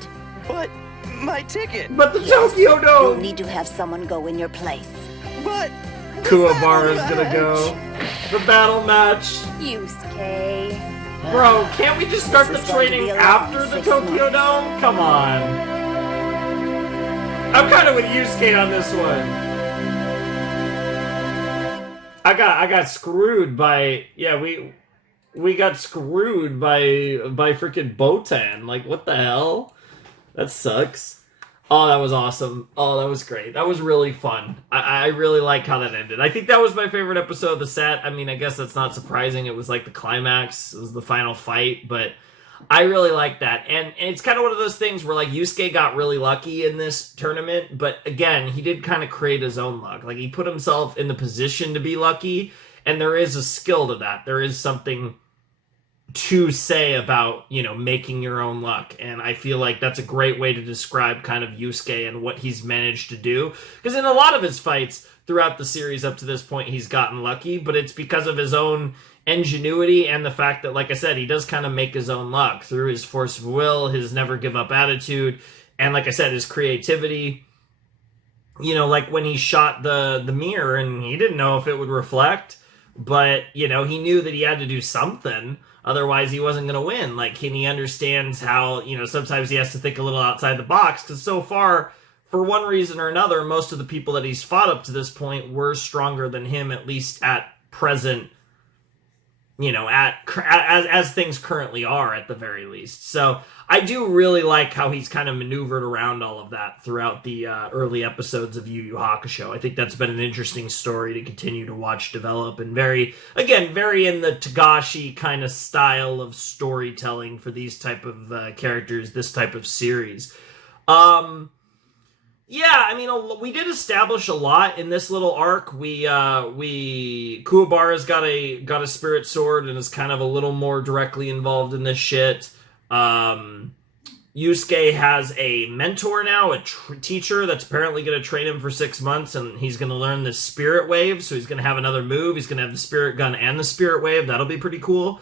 But my ticket. But the Tokyo Dome! You'll need to have someone go in your place. But Kuwabara's gonna go. The battle match. Yusuke. Bro, can't we just start the This is going to be training a long after the 6 Tokyo months. Dome? Come on. I'm kind of with Yusuke on this one. I got screwed by we got screwed by freaking Botan. Like, what the hell? That sucks. Oh, that was awesome. Oh, that was great. That was really fun. I really like how that ended. I think that was my favorite episode of the set. I mean, I guess that's not surprising. It was like the climax. It was the final fight, but I really like that. And it's kind of one of those things where, like, Yusuke got really lucky in this tournament, but again, he did kind of create his own luck. Like, he put himself in the position to be lucky, and there is a skill to that. There is something to say about, you know, making your own luck, and I feel like that's a great way to describe kind of Yusuke and what he's managed to do, because in a lot of his fights throughout the series up to this point he's gotten lucky, but it's because of his own ingenuity and the fact that, like I said, he does kind of make his own luck through his force of will, his never give up attitude, and like I said, his creativity. You know, like when he shot the mirror and he didn't know if it would reflect, but, you know, he knew that he had to do something. Otherwise, he wasn't going to win. Like, and he understands how, you know, sometimes he has to think a little outside the box. Because so far, for one reason or another, most of the people that he's fought up to this point were stronger than him, at least at present, you know, as things currently are, at the very least. So I do really like how he's kind of maneuvered around all of that throughout the early episodes of Yu Yu Hakusho. I think that's been an interesting story to continue to watch develop, and very in the Tagashi kind of style of storytelling for these type of characters, this type of series. Yeah, I mean, we did establish a lot in this little arc. Kuwabara's got a spirit sword and is kind of a little more directly involved in this shit. Yusuke has a mentor now, a teacher that's apparently going to train him for 6 months, and he's going to learn the spirit wave, so he's going to have another move. He's going to have the spirit gun and the spirit wave. That'll be pretty cool.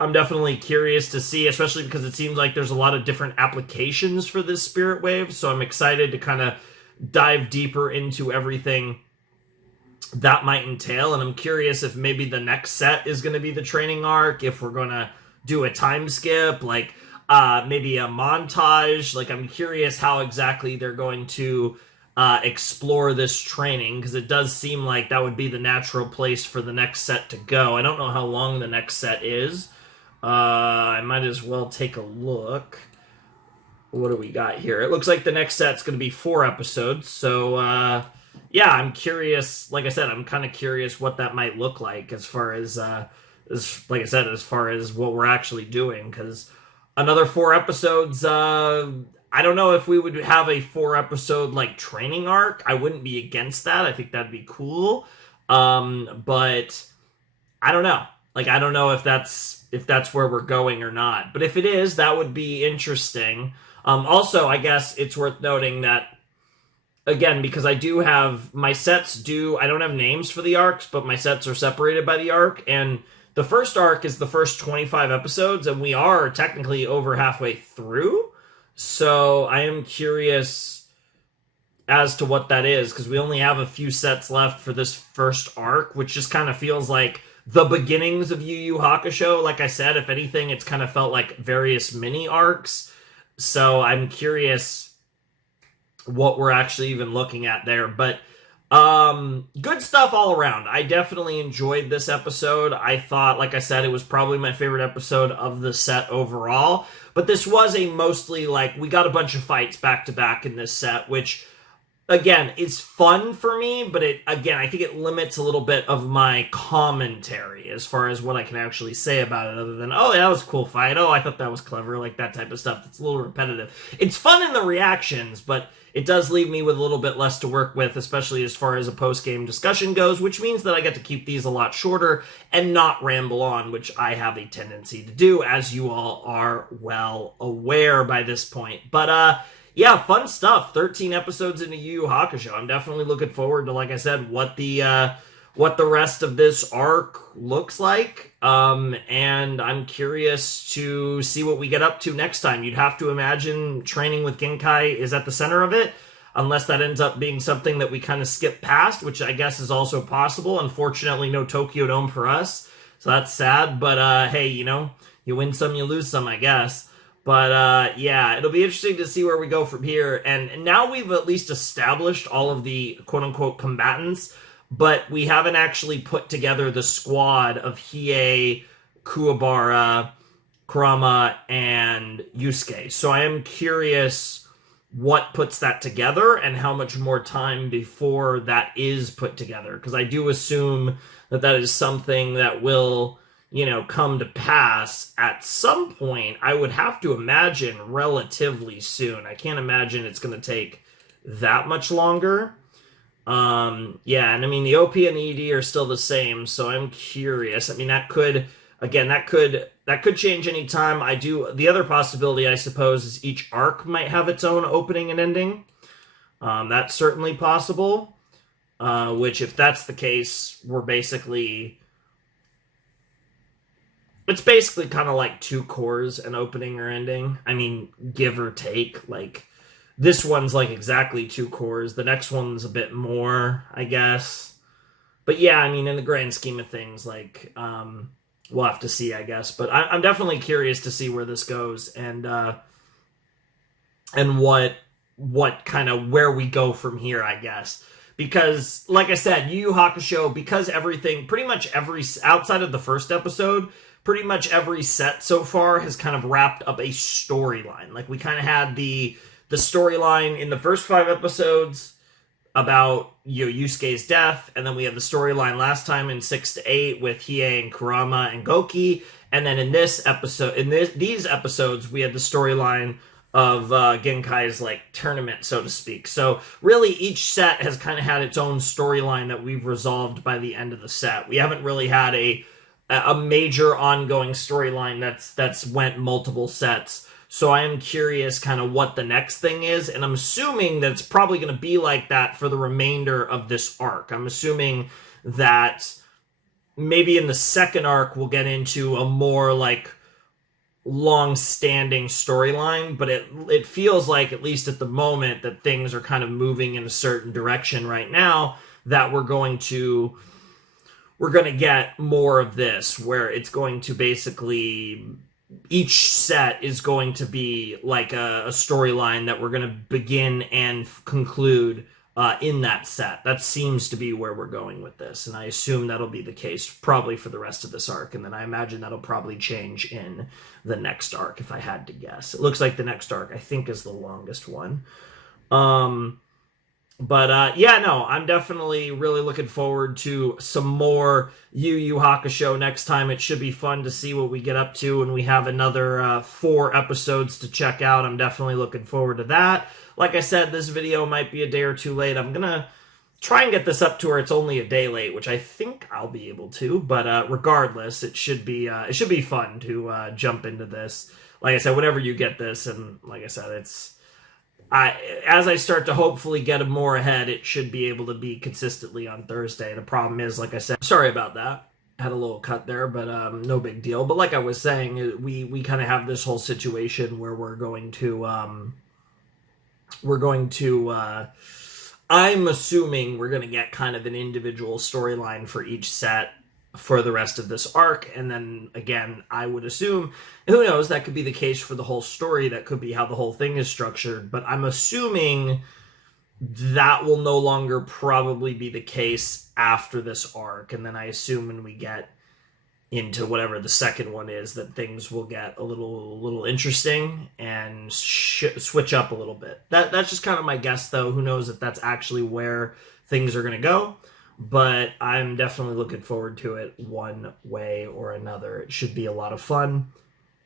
I'm definitely curious to see, especially because it seems like there's a lot of different applications for this spirit wave, so I'm excited to kind of dive deeper into everything that might entail, and I'm curious if maybe the next set is going to be the training arc, if we're going to do a time skip, like maybe a montage. Like, I'm curious how exactly they're going to explore this training, because it does seem like that would be the natural place for the next set to go. I don't know how long the next set is. I might as well take a look. What do we got here? It looks like the next set's going to be 4 episodes. So, yeah, I'm curious. Like I said, I'm kind of curious what that might look like as far as like I said, as far as what we're actually doing. Because another 4 episodes, I don't know if we would have a 4-episode, like, training arc. I wouldn't be against that. I think that'd be cool. But I don't know. Like, I don't know if that's where we're going or not. But if it is, that would be interesting. Also, I guess it's worth noting that, again, because I do have my sets I don't have names for the arcs, but my sets are separated by the arc, and the first arc is the first 25 episodes, and we are technically over halfway through. So I am curious as to what that is, because we only have a few sets left for this first arc, which just kind of feels like the beginnings of Yu Yu Hakusho. Like I said, if anything, it's kind of felt like various mini arcs. So I'm curious what we're actually even looking at there. But good stuff all around. I definitely enjoyed this episode. I thought, like I said, it was probably my favorite episode of the set overall. But this was a mostly, like, we got a bunch of fights back to back in this set, which, again, is fun for me, but I think it limits a little bit of my commentary as far as what I can actually say about it, other than, oh, yeah, that was a cool fight, oh, I thought that was clever, like that type of stuff. It's a little repetitive. It's fun in the reactions, but it does leave me with a little bit less to work with, especially as far as a post-game discussion goes, which means that I get to keep these a lot shorter and not ramble on, which I have a tendency to do, as you all are well aware by this point. But, yeah, fun stuff. 13 episodes into Yu Yu Hakusho. I'm definitely looking forward to, like I said, what the what the rest of this arc looks like. And I'm curious to see what we get up to next time. You'd have to imagine training with Genkai is at the center of it, unless that ends up being something that we kind of skip past, which I guess is also possible. Unfortunately, no Tokyo Dome for us, so that's sad. But hey, you know, you win some, you lose some, I guess. But yeah, it'll be interesting to see where we go from here. And now we've at least established all of the quote-unquote combatants, but we haven't actually put together the squad of Hiei, Kuwabara, Kurama, and Yusuke. So I am curious what puts that together and how much more time before that is put together. Because I do assume that that is something that will, you know, come to pass at some point. I would have to imagine relatively soon. I can't imagine it's going to take that much longer. Yeah, and I mean, the OP and the ED are still the same, so I'm curious. I mean, that could change any time. The other possibility, I suppose, is each arc might have its own opening and ending. That's certainly possible. Which, if that's the case, it's basically kind of like 2 cores, an opening or ending. I mean, give or take. Like, this one's like exactly 2 cores. The next one's a bit more, I guess. But yeah, I mean, in the grand scheme of things, like, we'll have to see, I guess. But I'm definitely curious to see where this goes and what kind of where we go from here, I guess. Because, like I said, Yu Yu Hakusho, because everything, pretty much outside of the first episode, pretty much every set so far has kind of wrapped up a storyline. Like, we kind of had the storyline in the first 5 episodes about Yusuke's death, and then we had the storyline last time in 6 to 8 with Hiei and Kurama and Goki, and then in this episode, these episodes, we had the storyline of Genkai's like tournament, so to speak. So really, each set has kind of had its own storyline that we've resolved by the end of the set. We haven't really had a major ongoing storyline that's went multiple sets. So I am curious kind of what the next thing is, and I'm assuming that it's probably going to be like that for the remainder of this arc. I'm assuming that maybe in the second arc we'll get into a more like long-standing storyline, but it feels like, at least at the moment, that things are kind of moving in a certain direction right now, that we're going to get more of this, where it's going to basically, each set is going to be like a storyline that we're going to begin and conclude in that set. That seems to be where we're going with this, and I assume that'll be the case probably for the rest of this arc, and then I imagine that'll probably change in the next arc, if I had to guess. It looks like the next arc, I think, is the longest one. Yeah, no, I'm definitely really looking forward to some more Yu Yu Hakusho next time. It should be fun to see what we get up to, and we have another 4 episodes to check out. I'm definitely looking forward to that. Like I said, this video might be a day or 2 late. I'm gonna try and get this up to where it's only a day late, which I think I'll be able to, but regardless, it should be fun to jump into this. Like I said, whenever you get this, and like I said, as I start to hopefully get more ahead, it should be able to be consistently on Thursday. The problem is, like I said, sorry about that. Had a little cut there, but no big deal. But like I was saying, we kind of have this whole situation where we're going to I'm assuming we're going to get kind of an individual storyline for each set for the rest of this arc, and then again, I would assume, who knows, that could be the case for the whole story, that could be how the whole thing is structured, but I'm assuming that will no longer probably be the case after this arc, and then I assume when we get into whatever the second one is, that things will get a little interesting and switch up a little bit. That's just kind of my guess, though. Who knows if that's actually where things are going to go. But I'm definitely looking forward to it one way or another. It should be a lot of fun.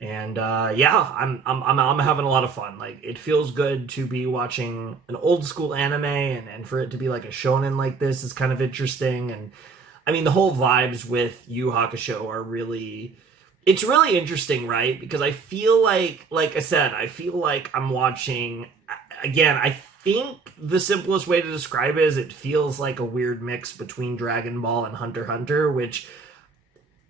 And yeah, I'm having a lot of fun. Like, it feels good to be watching an old school anime, and for it to be like a shonen like this is kind of interesting. And I mean, the whole vibes with Yu Yu Hakusho are really interesting, right? Because I feel like I said, I feel like I'm watching, again, I think the simplest way to describe it is it feels like a weird mix between Dragon Ball and Hunter x Hunter, which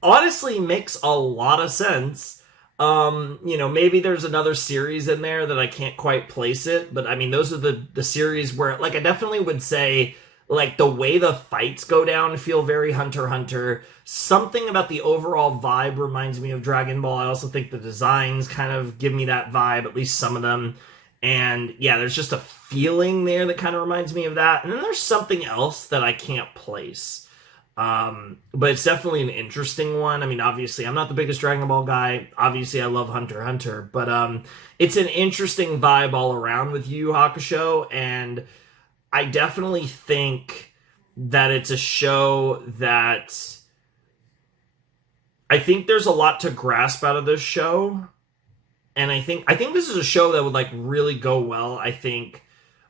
honestly makes a lot of sense. Maybe there's another series in there that I can't quite place it, but I mean, those are the series where, like, I definitely would say, like, the way the fights go down feel very Hunter x Hunter. Something about the overall vibe reminds me of Dragon Ball. I also think the designs kind of give me that vibe, at least some of them. And yeah, there's just a feeling there that kind of reminds me of that. And then there's something else that I can't place. But it's definitely an interesting one. I mean, obviously, I'm not the biggest Dragon Ball guy. Obviously, I love Hunter x Hunter. But it's an interesting vibe all around with Yu Yu Hakusho. And I definitely think that it's a show that... I think there's a lot to grasp out of this show. And I think this is a show that would, like, really go well. I think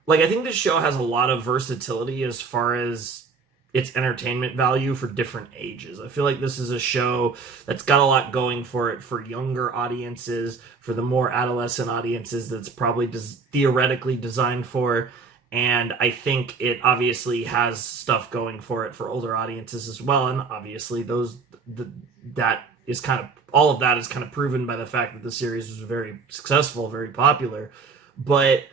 this show has a lot of versatility as far as its entertainment value for different ages. I feel like this is a show that's got a lot going for it for younger audiences, for the more adolescent audiences that's probably theoretically designed for. And I think it obviously has stuff going for it for older audiences as well. And obviously that is kind of, all of that is kind of proven by the fact that the series was very successful, very popular. But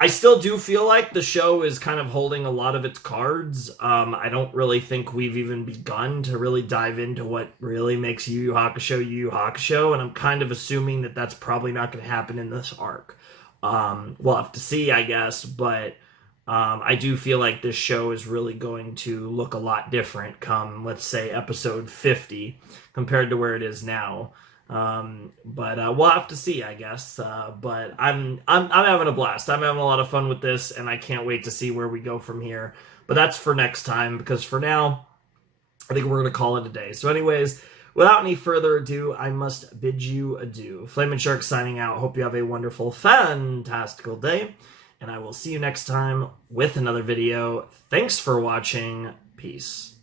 I still do feel like the show is kind of holding a lot of its cards. I don't really think we've even begun to really dive into what really makes Yu Yu Hakusho, and I'm kind of assuming that that's probably not going to happen in this arc. We'll have to see, I guess, but I do feel like this show is really going to look a lot different come, let's say, episode 50 compared to where it is now. But we'll have to see, I guess. But I'm having a blast. I'm having a lot of fun with this, and I can't wait to see where we go from here. But that's for next time, because for now, I think we're going to call it a day. So anyways, without any further ado, I must bid you adieu. Flamin' Shark signing out. Hope you have a wonderful, fantastical day. And I will see you next time with another video. Thanks for watching. Peace.